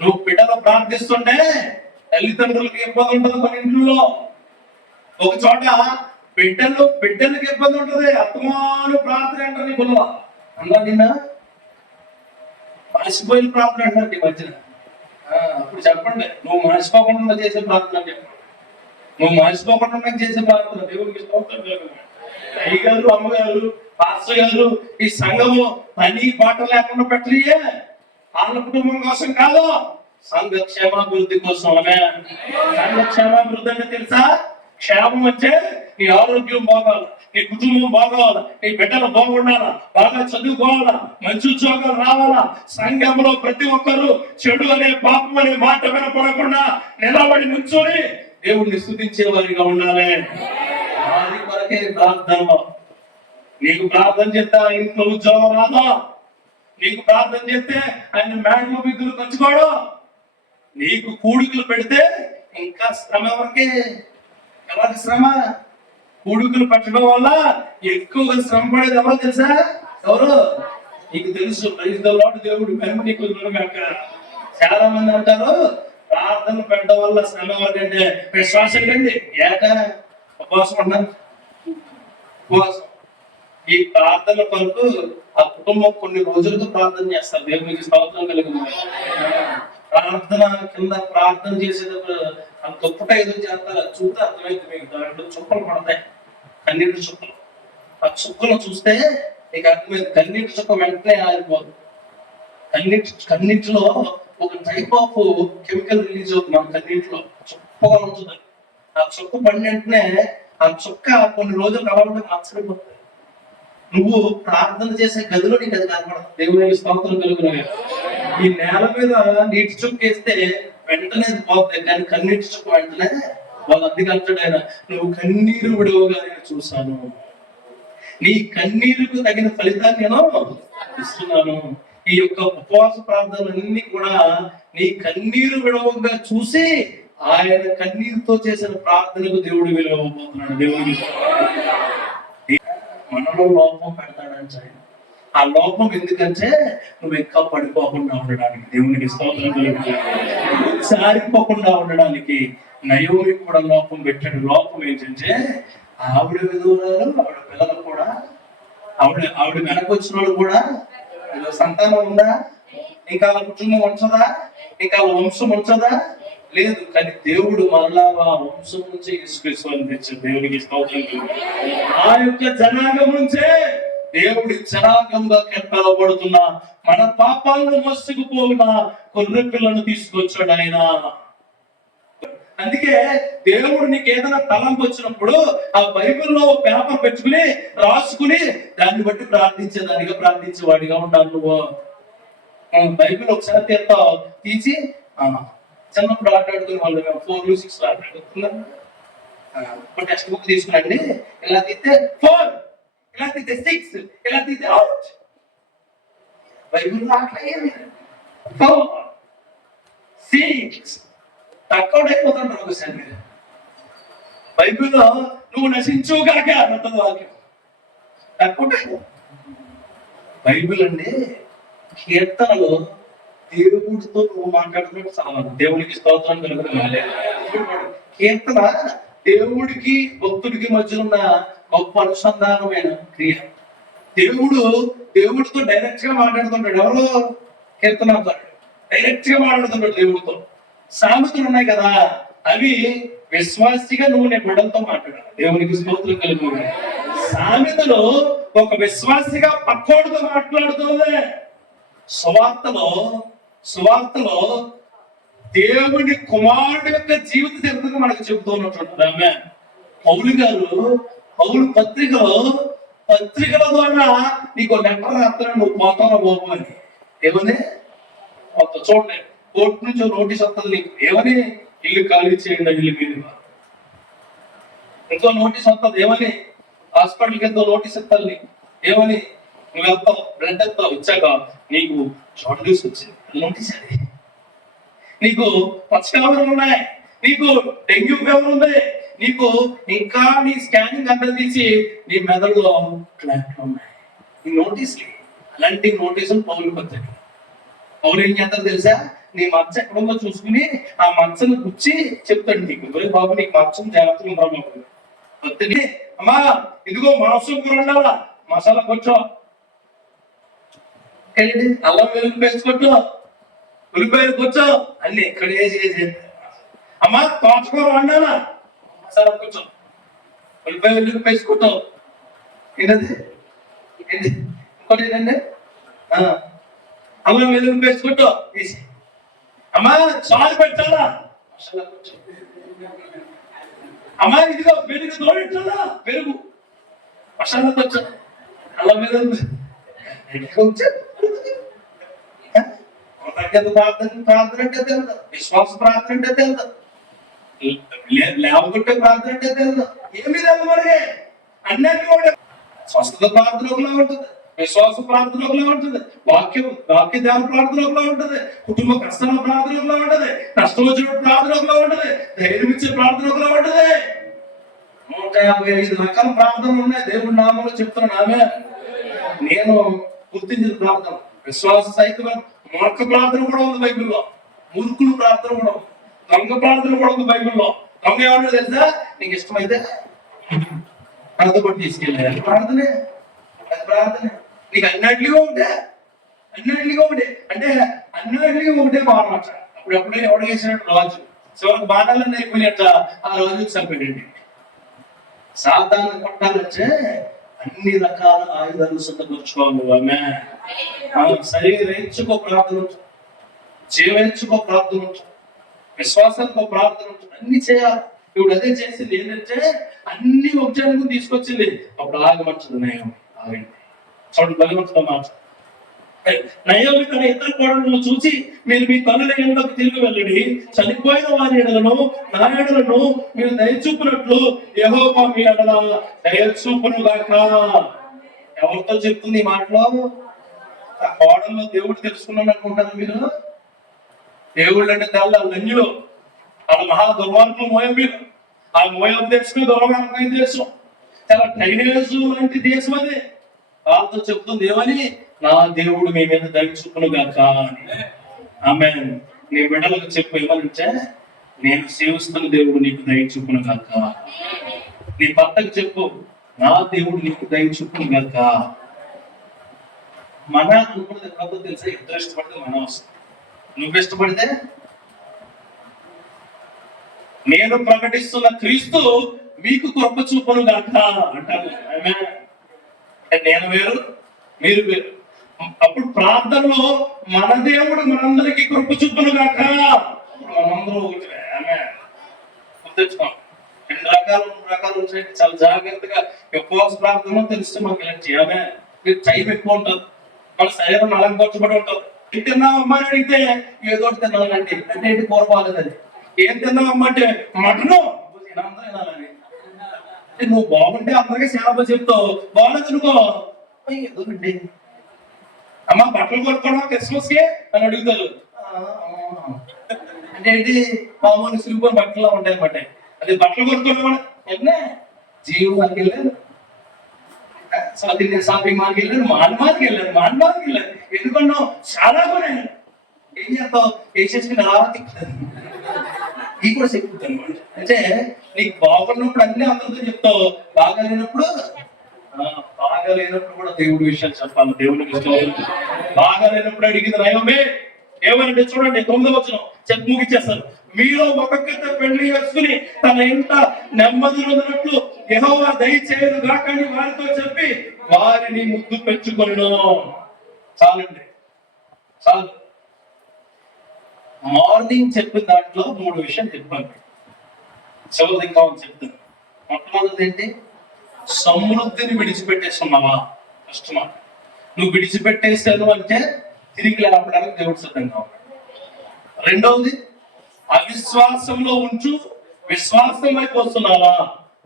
నువ్వు బిడ్డలు ప్రార్థిస్తుంటే తల్లిదండ్రులకి ఇబ్బంది ఉంటుంది. మన ఇంట్లో ఒక చోట బిడ్డలకి ఇబ్బంది ఉంటుంది. అత్తమాను ప్రార్థన అంటారు నీ పిల్లల అన్నా, నిన్న మర్చిపోయిన ప్రార్థన అంటారు ఈ మధ్యన. అప్పుడు చెప్పండి, నువ్వు మర్చిపోకుండా చేసే ప్రార్థన చెప్పండి. నువ్వు మర్చిపోకుండా చేసే ప్రార్థన దేవుడికి అయ్యగారు, అమ్మగారు, పాస్టర్ గారు ఈ సంఘము పని పాట లేకుండా పెట్టలియే వాళ్ళ కుటుంబం కోసం కాదు, సంఘ క్షేమాభివృద్ధి కోసం. సంఘ క్షేమాభివృద్ధి అంటే తెలుసా? క్షేమం అంటే నీ ఆరోగ్యం బాగాలి, నీ కుటుంబం బాగోవాలా, నీ బిడ్డలు బాగుండాలా, బాగా చదువుకోవాలా, మంచి ఉద్యోగాలు రావాలా, సంఘంలో ప్రతి ఒక్కరు చెడు అనే పాపం అనే మాట వినపడకుండా నిలబడి నుంచొని దేవుడిని స్తుతించే వారిగా ఉండాలి. వారి కొరకే ప్రార్థన. నీకు ప్రార్థన చేస్తే ఇంట్లో ఉద్యోగం రాదా? నీకు ప్రార్థన చేస్తే ఆయన మేడలో బిద్దులు పంచుకోడు. నీకు కూడికలు పెడితే ఇంకా శ్రమ వరకే. ఎవరికి శ్రమ? కూడుకులు పెట్టడం వల్ల ఎక్కువగా శ్రమ పడేది ఎవరో తెలుసా? ఎవరు? నీకు తెలుసు. దేవుడు నీకు చాలా మంది అంటారు ప్రార్థన పెట్టడం వల్ల శ్రమ ఎవరికంటే విశ్వాసం కండి ఏక ఉపవాసం అన్నారు. ఉపవాసం ఈ ప్రార్థన కొరకు ఆ కుటుంబం కొన్ని రోజులతో ప్రార్థన చేస్తారు. దేవునికి స్తోత్రం కలిగింది. ప్రార్థన కింద ప్రార్థన చేసేటప్పుడు ఆ దుప్పట ఏదో చేస్తారు, చూస్తే అర్థమైంది మీకు. దాంట్లో చుక్కలు పడతాయి, కన్నీటి చుక్కలు. ఆ చుక్కలు చూస్తే మీకు అర్థమైంది. కన్నీటి చుక్క వెంటనే ఆరిపోదు. కన్నీటిలో ఒక టైప్ ఆఫ్ కెమికల్ రిలీజ్ అవుతుంది. మన కన్నీటిలో చుక్కగా ఉంటుంది. ఆ చుక్క పడిన వెంటనే ఆ చుక్క కొన్ని రోజులు కావాలంటే ఆశ్చర్యపోతుంది. నువ్వు ప్రార్థన చేసే గదిలో నీకు అది కనపడదు. దేవుని స్తోత్రం కలుగునగా. ఈ నేల మీద నీటి చుక్క వేస్తే వెంటనే పోతాయి, కానీ కన్నీటి చుక్క వెంటనే వాళ్ళు. అందుకే అంటాడు ఆయన, నువ్వు కన్నీరు విడవగా నేను చూశాను, నీ కన్నీరుకు తగిన ఫలితాన్ని నేను ఇస్తున్నాను. ఈ యొక్క ఉపవాస ప్రార్థనలన్నీ కూడా నీ కన్నీరు విడవగా చూసి ఆయన కన్నీరుతో చేసిన ప్రార్థనకు దేవుడు విలువబోతున్నాడు. దేవుడికి మనలో లోపం పెడతాడని ఆయన. ఆ లోపం ఎందుకంటే నువ్వు ఎక్కువ పడిపోకుండా ఉండడానికి, దేవునికి స్తోత్రం సారిపోకుండా ఉండడానికి నయోమి కూడా లోపం పెట్టాడు. లోపం ఏంటంటే ఆవిడ విధువురాలు, ఆవిడ పిల్లలు కూడా, ఆవిడ వెనకొచ్చిన వాళ్ళు కూడా సంతానం ఉందా? ఇంకా వాళ్ళ కుటుంబం ఉంచదా? ఇంకా వాళ్ళ వంశం ఉంచదా? లేదు. కానీ దేవుడు మరలా ఆ వంశం నుంచి యేసుక్రీస్తుని తెచ్చాడు. దేవునికి స్తోత్రం. ఆ యొక్క జనాంగం నుంచే దేవుడి జనాంగంగా పిలవబడుతున్న మన పాపాలను మోసుకుపోయిన కొన్ని పిల్లను తీసుకొచ్చాడు ఆయన. అందుకే దేవుడు నీకు ఏదైనా తలంపు వచ్చినప్పుడు ఆ బైబిల్లో పేపర్ పెట్టుకుని రాసుకుని దాన్ని బట్టి ప్రార్థించేదానిగా ప్రార్థించేవాడిగా ఉండాలి. నువ్వు బైబిల్ ఒకసారి తీసి చిన్నప్పుడు ఆటాడుకునే వాళ్ళు 4, 6 ఆటాడుకున్నాం. ఒక టెక్స్ట్ బుక్ తీసుకునండి, ఇలా తీస్తే 4, ఇలా తీస్తే 6, ఇలా తీస్తే అవుట్. బైబిల్లో అట్లా ఏమి 4, 6 తక్కువ అయిపోతుంటారు. ఒకసారి మీరు బైబిల్లో నువ్వు నశించుగాక అంటుంది వాక్యం. తక్కువ బైబిల్ అండి కీర్తనలో దేవుడితో నువ్వు మాట్లాడుతున్నట్టు చాలా దేవునికి స్తోత్రం కలుగుతుంది. కీర్తన దేవుడికి భక్తుడికి మధ్య ఉన్న గొప్ప అనుసంధానమైన క్రియ. దేవుడితో డైరెక్ట్ గా మాట్లాడుతుంటాడు. ఎవరో కీర్తన డైరెక్ట్ గా మాట్లాడుతుంటాడు దేవుడితో. సామెతలు ఉన్నాయి కదా, అవి విశ్వాసిగా నువ్వు నేను బిడ్డలతో మాట్లాడాలి. దేవునికి స్తోత్రం కలుగుతుంది. సామెతలో ఒక విశ్వాసిగా పక్కోడితో మాట్లాడుతుంది. సువార్తలో దేవుడి కుమారుడు యొక్క జీవిత చరిత్రగా మనకు చెబుతూ ఉన్నట్టు ఆమె పౌలు పత్రికల ద్వారా నీకు లెటర్ రాత్రి నువ్వు పోతావు బాబు అని. ఏమని చూడండి, కోర్టు నుంచి నోటీస్ వస్తుంది నీకు. ఏమని? ఇల్లు ఖాళీ చేయండి, ఇల్లు మీద. ఇంకో నోటీస్ వస్తుంది. ఏమని? హాస్పిటల్కి ఎంతో నోటీస్ ఇస్తారు నీకు. ఏమని? నువ్వు వెళ్తావు, బ్లడ్ ఎత్తావు, ఇచ్చాక నీకు జాండీస్ వచ్చింది, నోటీస్ అది. నీకు పచ్చకావరం ఉన్నాయి, నీకు డెంగ్యూ ఫీవర్ ఉంది, నీకు ఇంకా నీ స్కానింగ్ అంతా తీసి నీ మెదడులో క్లాట్లు ఉన్నాయి. ఈ నోటీసులు, అలాంటి నోటీసులు పౌలు పత్రిక. పౌలు ఏం చేస్తారు తెలుసా? నీ మచ్చ ఎక్కడుందో చూసుకుని ఆ మచ్చను గుచ్చి చెప్తాడు నీకు. బాబు నీకు మచ్చను జాగ్రత్తగా ఉండాలి బాబు. పత్రిక అమ్మా ఇదిగో మాంసం కూర ఉండాలా, మసాలా కొంచెం అల్లం వెల్లుల్లి పేస్ట్ కొట్టు, ఉల్లిపాయలు కొంచెం అన్ని ఇక్కడ వేసి అమ్మా తోటకూర వండాలా, మసాలా కొంచెం ఉల్లిపాయ వెల్లుల్లి పేస్ట్ కొట్టు. ఏంటది? ఇంకోటి ఏంటండి? అల్లం వెల్లుల్లి పేస్ట్ కొట్టు తీసి. అమ్మా చాలు పెట్టాలా, మసాలా కొంచెం. అమ్మా ఇదిగో పెరుగు తోడించాలా, పెరుగు మసాలా కొంచెం, అల్లం వెల్లుల్లి ప్రార్థన అంటే తెలుదు, విశ్వాస ప్రార్థన అంటే తెలుదు, లేవగొట్టే ప్రార్థన అంటే తెలుదు. ఏమి లేదు మరి. అన్నింటి కూడా స్వస్థత ప్రార్థన ఒకలా ఉంటుంది, విశ్వాస ప్రార్థన ఒకలా ఉంటుంది, వాక్య ధ్యాన ప్రార్థన ఒకలా ఉంటుంది, కుటుంబ కష్టాల ప్రార్థన ఒకలా ఉంటుంది, నష్టం వచ్చిన ప్రార్థన ఒకలా ఉంటుంది, ధైర్యం ఇచ్చే ప్రార్థన ఒకలా ఉంటుంది. 155 రకాల ప్రార్థనలు ఉన్నాయి. దేవుడి నామంలో చెప్తున్నాను. ఆమె నేను గుర్తించిన ప్రార్థన విశ్వాస సహితమైన మూర్ఖ ప్రార్థన కూడా ఉంది బైబిల్లో, మూర్ఖులు ప్రార్థన కూడా ఉంది, దొంగ ప్రార్థన కూడా ఉంది బైబిల్లో. దొంగ ఏమన్నా తెలుసా? నీకు ఇష్టమైతే నాతో పాటు తీసుకెళ్ళి అది ప్రార్థనే. నీకు అన్నిటిగా ఉంటే అంటే అన్నిటిగా ఉంటే బాగున్నమాట. అప్పుడు ఎప్పుడైనా ఎవడ చేసినట్టు రాజు చివరికి బాణాలన్నీ అయిపోయినట్ట ఆ రోజు చంపేటండి. సాధారణ కొట్టాలంటే అన్ని రకాల ఆయుధాలు సిద్ధపరచుకోవాలి. ఆమె శరీరించుకో ప్రార్థన ఉంటుంది, జీవించుకో ప్రార్థన ఉంటుంది, విశ్వాసానికి ప్రార్థన ఉంటుంది, అన్ని చేయాలి. ఇప్పుడు అదే చేసింది ఏంటంటే అన్ని ఉపచారాలకు తీసుకొచ్చింది. అప్పుడు ఆగమంటుంది నయం. ఆగండి చూడండి, బలవంతుతో మాట. నయోమి తన ఇద్దరు కోడలను చూసి మీరు మీ తల్లుల ఎండకు తిరిగి వెళ్ళండి, చనిపోయిన వారి ఎడలను నా ఎడలను మీరు దయచూపునట్లు యెహోవా మీ ఎడల దయచూపును గాక. ఎవరితో చెప్తుంది ఈ మాటలో? ఆ కోడల్లో దేవుడు తెలుసుకున్నాను అనుకుంటారు మీరు. దేవుళ్ళు అంటే తెల్ల లంజులు, వాళ్ళ మహా దుర్మార్గులు మోయాబీలు. ఆ మోయాబు దేశమే దుర్మార్గమైన దేశం, చాలా టైనేజ్ లాంటి దేశం అది. వాళ్ళతో చెప్తుంది ఏమని? నా దేవుడు మీ మీద దయచూపును గాక అని. ఆమేన్. నీ బిడ్డలకు చెప్పు ఏమనంటే, నేను సేవిస్తున్న దేవుడు నీకు దయచూపును గాక. నీ భర్తకు చెప్పు, నా దేవుడు నీకు దయచూపును గాక. మన అనుకున్నది ఎప్పుడో తెలుసా? ఇద్దరు ఇష్టపడితే మన వస్తుంది. నువ్వు ఇష్టపడితే నేను ప్రకటిస్తున్న క్రీస్తు మీకు కృప చూపును గాక అంటారు. ఆమేన్. నేను వేరు, మీరు వేరు. అప్పుడు ప్రార్థనలో మన దేవుడు మనందరికీ కృప చూపును గాక. మనందరూ ఒకటి. ఆమేన్. గుర్తుంచుకోండి, 2 రకాలు ఉంటాయి. చాలా జాగ్రత్తగా ఉపవాస ప్రార్థన తెలిస్తే మనకి ఇలాంటి. ఆమె మీరు టైం ఎక్కువ ఉంటుంది, మన శరీరం అలంకరించబడి ఉంటుంది. ఏం తిన్నామమ్మా అని అడిగితే ఏదో ఒకటి తినాలండి అంటే ఏంటి? కూర బాగాలేదు. అది ఏం తిన్నామమ్మా అంటే మటను తినాలని. నువ్వు బాగుంటే అందరికీ సేవ చెప్తావు, బాగాలేదు అనుకో ఏదో అండి. అమ్మ బట్టలు కొనుక్కోవడం క్రిస్మస్ కి అని అడుగుతారు. అంటే ఏంటి? మామూలు సిల్వర్ బట్టలు ఉంటాయి అన్నమాట. అది బట్టలు కొనుక్కోవడం ఎన్నే జీవం వెళ్ళలేదు. సౌత్ ఇండియన్ షాపింగ్ మాల్కి వెళ్ళాను, మాన్మార్కి వెళ్ళాను. ఎందుకన్నా చాలా కొన్నాను. ఏం చేస్తావు, వేసేసుకుని అలా తిప్పుతాను. ఈ కూడా చెప్తాను అనమాట. అంటే నీకు బాగున్నప్పుడు అన్ని అందరితో చెప్తావు, బాగాలేనప్పుడు కూడా దేవుడి విషయాలు చెప్పాలి. దేవుడికి ఇష్టం. బాగాలేనప్పుడు అడిగింది నయమే ఏమనంటే చూడండి 9వ వచనం చెప్పి ముగిచ్చేస్తారు. మీలో ఒక్కొక్కరితో పెళ్లి చేసుకుని తన ఇంట నెమ్మది ఉన్నట్లు యెహోవా దయచేయను గాకని వారితో చెప్పి వారిని ముద్దు పెంచుకొను. చాలండి, చాలు. మార్నింగ్ చెప్పిన దాంట్లో 3 విషయాలు చెప్పాను. చివరిది ఇంకా చెప్తాను. మొట్టమొదటి ఏంటి, సమృద్ధిని విడిచిపెట్టేస్తున్నావా? ఫస్ట్ మాట, నువ్వు విడిచిపెట్టేసాను అంటే తిరిగి లేపడానికి దేవుడు సిద్ధంగా ఉన్నాడు. రెండవది, అవిశ్వాసంలో ఉంచు విశ్వాసం వైపు వస్తున్నావా?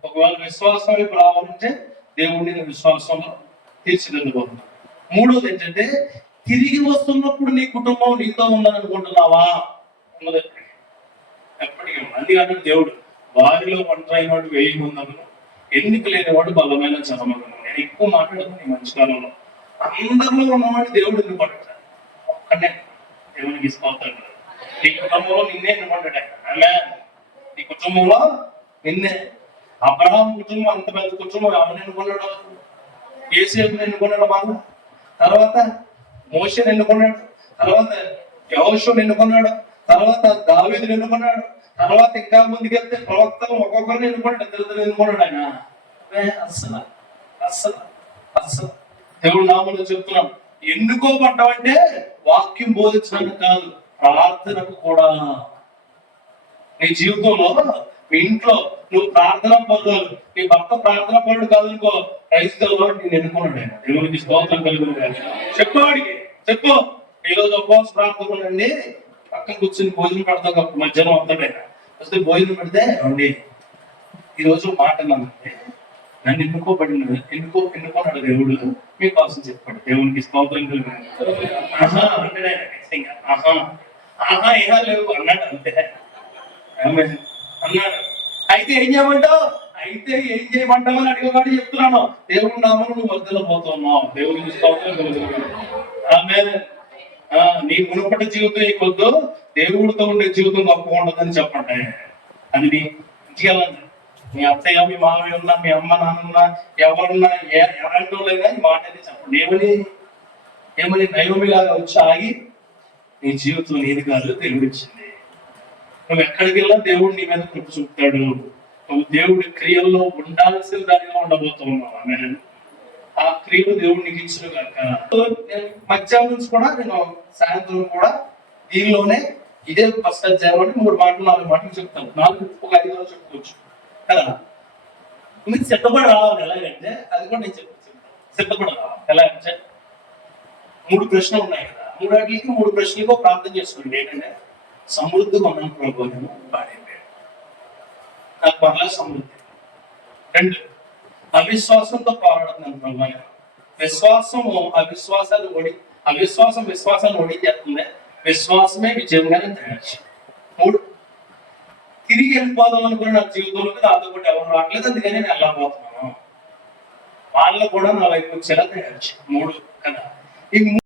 ఒకవేళ విశ్వాసం వైపు రావాలంటే దేవుడిని విశ్వాసంలో తీర్చిదిద్దుకుంటున్నావు. మూడోది ఏంటంటే, తిరిగి వస్తున్నప్పుడు నీ కుటుంబం నీతో ఉందని అనుకుంటున్నావా? ఉన్నది ఎప్పటికీ అందుకంటే దేవుడు వారిలో ఒంటరైన వాడు 1000 మంది, ఎన్నిక లేనివాడు బలమైన జనమగను. నేను ఎక్కువ మాట్లాడుతున్నాను ఈ మంచి కాలంలో. అందరిలో ఉన్నవాడు దేవుడు ఎందుకు పడతాడు? ఒక్కడే దేవునికి ఇష్టపడతాడు. నీ కుటుంబంలో నిన్నే ఎన్నుకుంటాడు. ఆమె నీ కుటుంబంలో నిన్నే. అబ్రహాం కుటుంబం అంత పెద్ద కుటుంబం ఎవరిని ఎన్నుకున్నాడు? యేసేపుని ఎన్నుకున్నాడు బాగా. తర్వాత మోషేని ఎన్నుకున్నాడు. తర్వాత యెహోషువని ఎన్నుకున్నాడు. తర్వాత దావీదుని ఎన్నుకున్నాడు. తర్వాత ఇంకా ముందుకెళ్తే ప్రవక్తలు ఒక్కొక్కరిని ఎన్నుకున్నాడు. ఇద్దరు ఎన్నుకున్నాడు ఆయన. అస్సలు అస్సలు అస్సలు దేవుడు నామములో చెప్తున్నాం, ఎన్నుకోబడ్డావంటే వాక్యం బోధించడానికి కాదు, ప్రార్థనకు కూడా. నీ జీవితంలో మీ ఇంట్లో నువ్వు ప్రార్థన పరులు, నీ భర్త ప్రార్థన పరుడు కాదనుకో, క్రైస్తవులో నేను ఎన్నుకున్నాడు ఆయన. దేవునికి స్తోత్రం కలుగును గాక. చెప్పవాడికి చెప్పు, ఈరోజు ఉపవాస ప్రార్థనలండి, పక్కన కూర్చొని భోజనం పెడతాం. మధ్యాహ్నం వస్తాడు ఆయన. వస్తే భోజనం పెడితే అండి ఈరోజు మాట అన్నానంటే నన్ను ఎన్నుకున్నాడు దేవుడు మీకోసం చెప్పాడు. దేవునికి స్తోత్రం కలుగును. ఆహా అంటే ఆహా ఏహా లేవు అన్నాడు. అంతే అన్నాడు. అయితే ఏం చేయమంటావు అని అడిగేవాడు చెప్తున్నాను. దేవుడు నామమున నువ్వు వర్ధిల్ల పోతున్నావు. దేవునికి స్తోత్రం కలుగును. ఆమేన్. నీ మునుపటి జీవితం ఈ కొద్దు, దేవుడితో ఉండే జీవితం గొప్పగా ఉండదని చెప్పండి. అది నీ ఇంటికెళ్ళండి. మీ అత్తయ్య, మీ మామయ్య ఉన్నా, మీ అమ్మ నాన్న ఎవరున్నా, ఎలాంటి వాళ్ళైనా ఈ మాట అనేది చెప్పండి. ఏమని నయోమి లాగా వచ్చి ఆగి, నీ జీవితం నీది కాదు, దేవుడు ఇచ్చింది. నువ్వు ఎక్కడికి వెళ్ళా దేవుడు నీ మీద కృప చూపుతాడు. నువ్వు దేవుడి క్రియల్లో ఉండాల్సిన దానిగా ఉండబోతున్నావు. ఆమె ఆ క్రియలు దేవుడు నీకు ఇచ్చిన కాక. మధ్యాహ్నం నుంచి కూడా నేను సాయంత్రం కూడా దీనిలోనే ఇదే ఫస్ట్ అధ్యాయం 3 మాటలు 4 మాటలు చెప్తాను. 4 ఒక 5 రోజులు చెప్పుకోవచ్చు కదా. మీరు సిద్ధపడి రావాలి. ఎలాగంటే అది కూడా నేను చెప్తాను. సిద్ధపడి రావాలి ఎలాగంటే 3 ప్రశ్నలు ఉన్నాయి కదా. 3 ప్రశ్నలకు ప్రార్థన చేసుకోండి. ఏంటంటే, సమృద్ధిగా ఉన్నాను ప్రభు, నేను నాకు పర్లేదు సమృద్ధి. 2, అవిశ్వాసంతో పోరాడుతున్నాను ప్రభు. విశ్వాసాన్ని ఓడించేస్తుంది. విశ్వాసమే విజయంగానే తయారు. 3, తిరిగి వెళ్ళిపోదాం అనుకుని నా జీవితంలోకి నాతో కూడా ఎవరు రావట్లేదు, అందుకని నేను వెళ్ళకపోతున్నాను. వాళ్ళు కూడా నా వైపు వచ్చేలా తయారు. 3 కదా. ఈ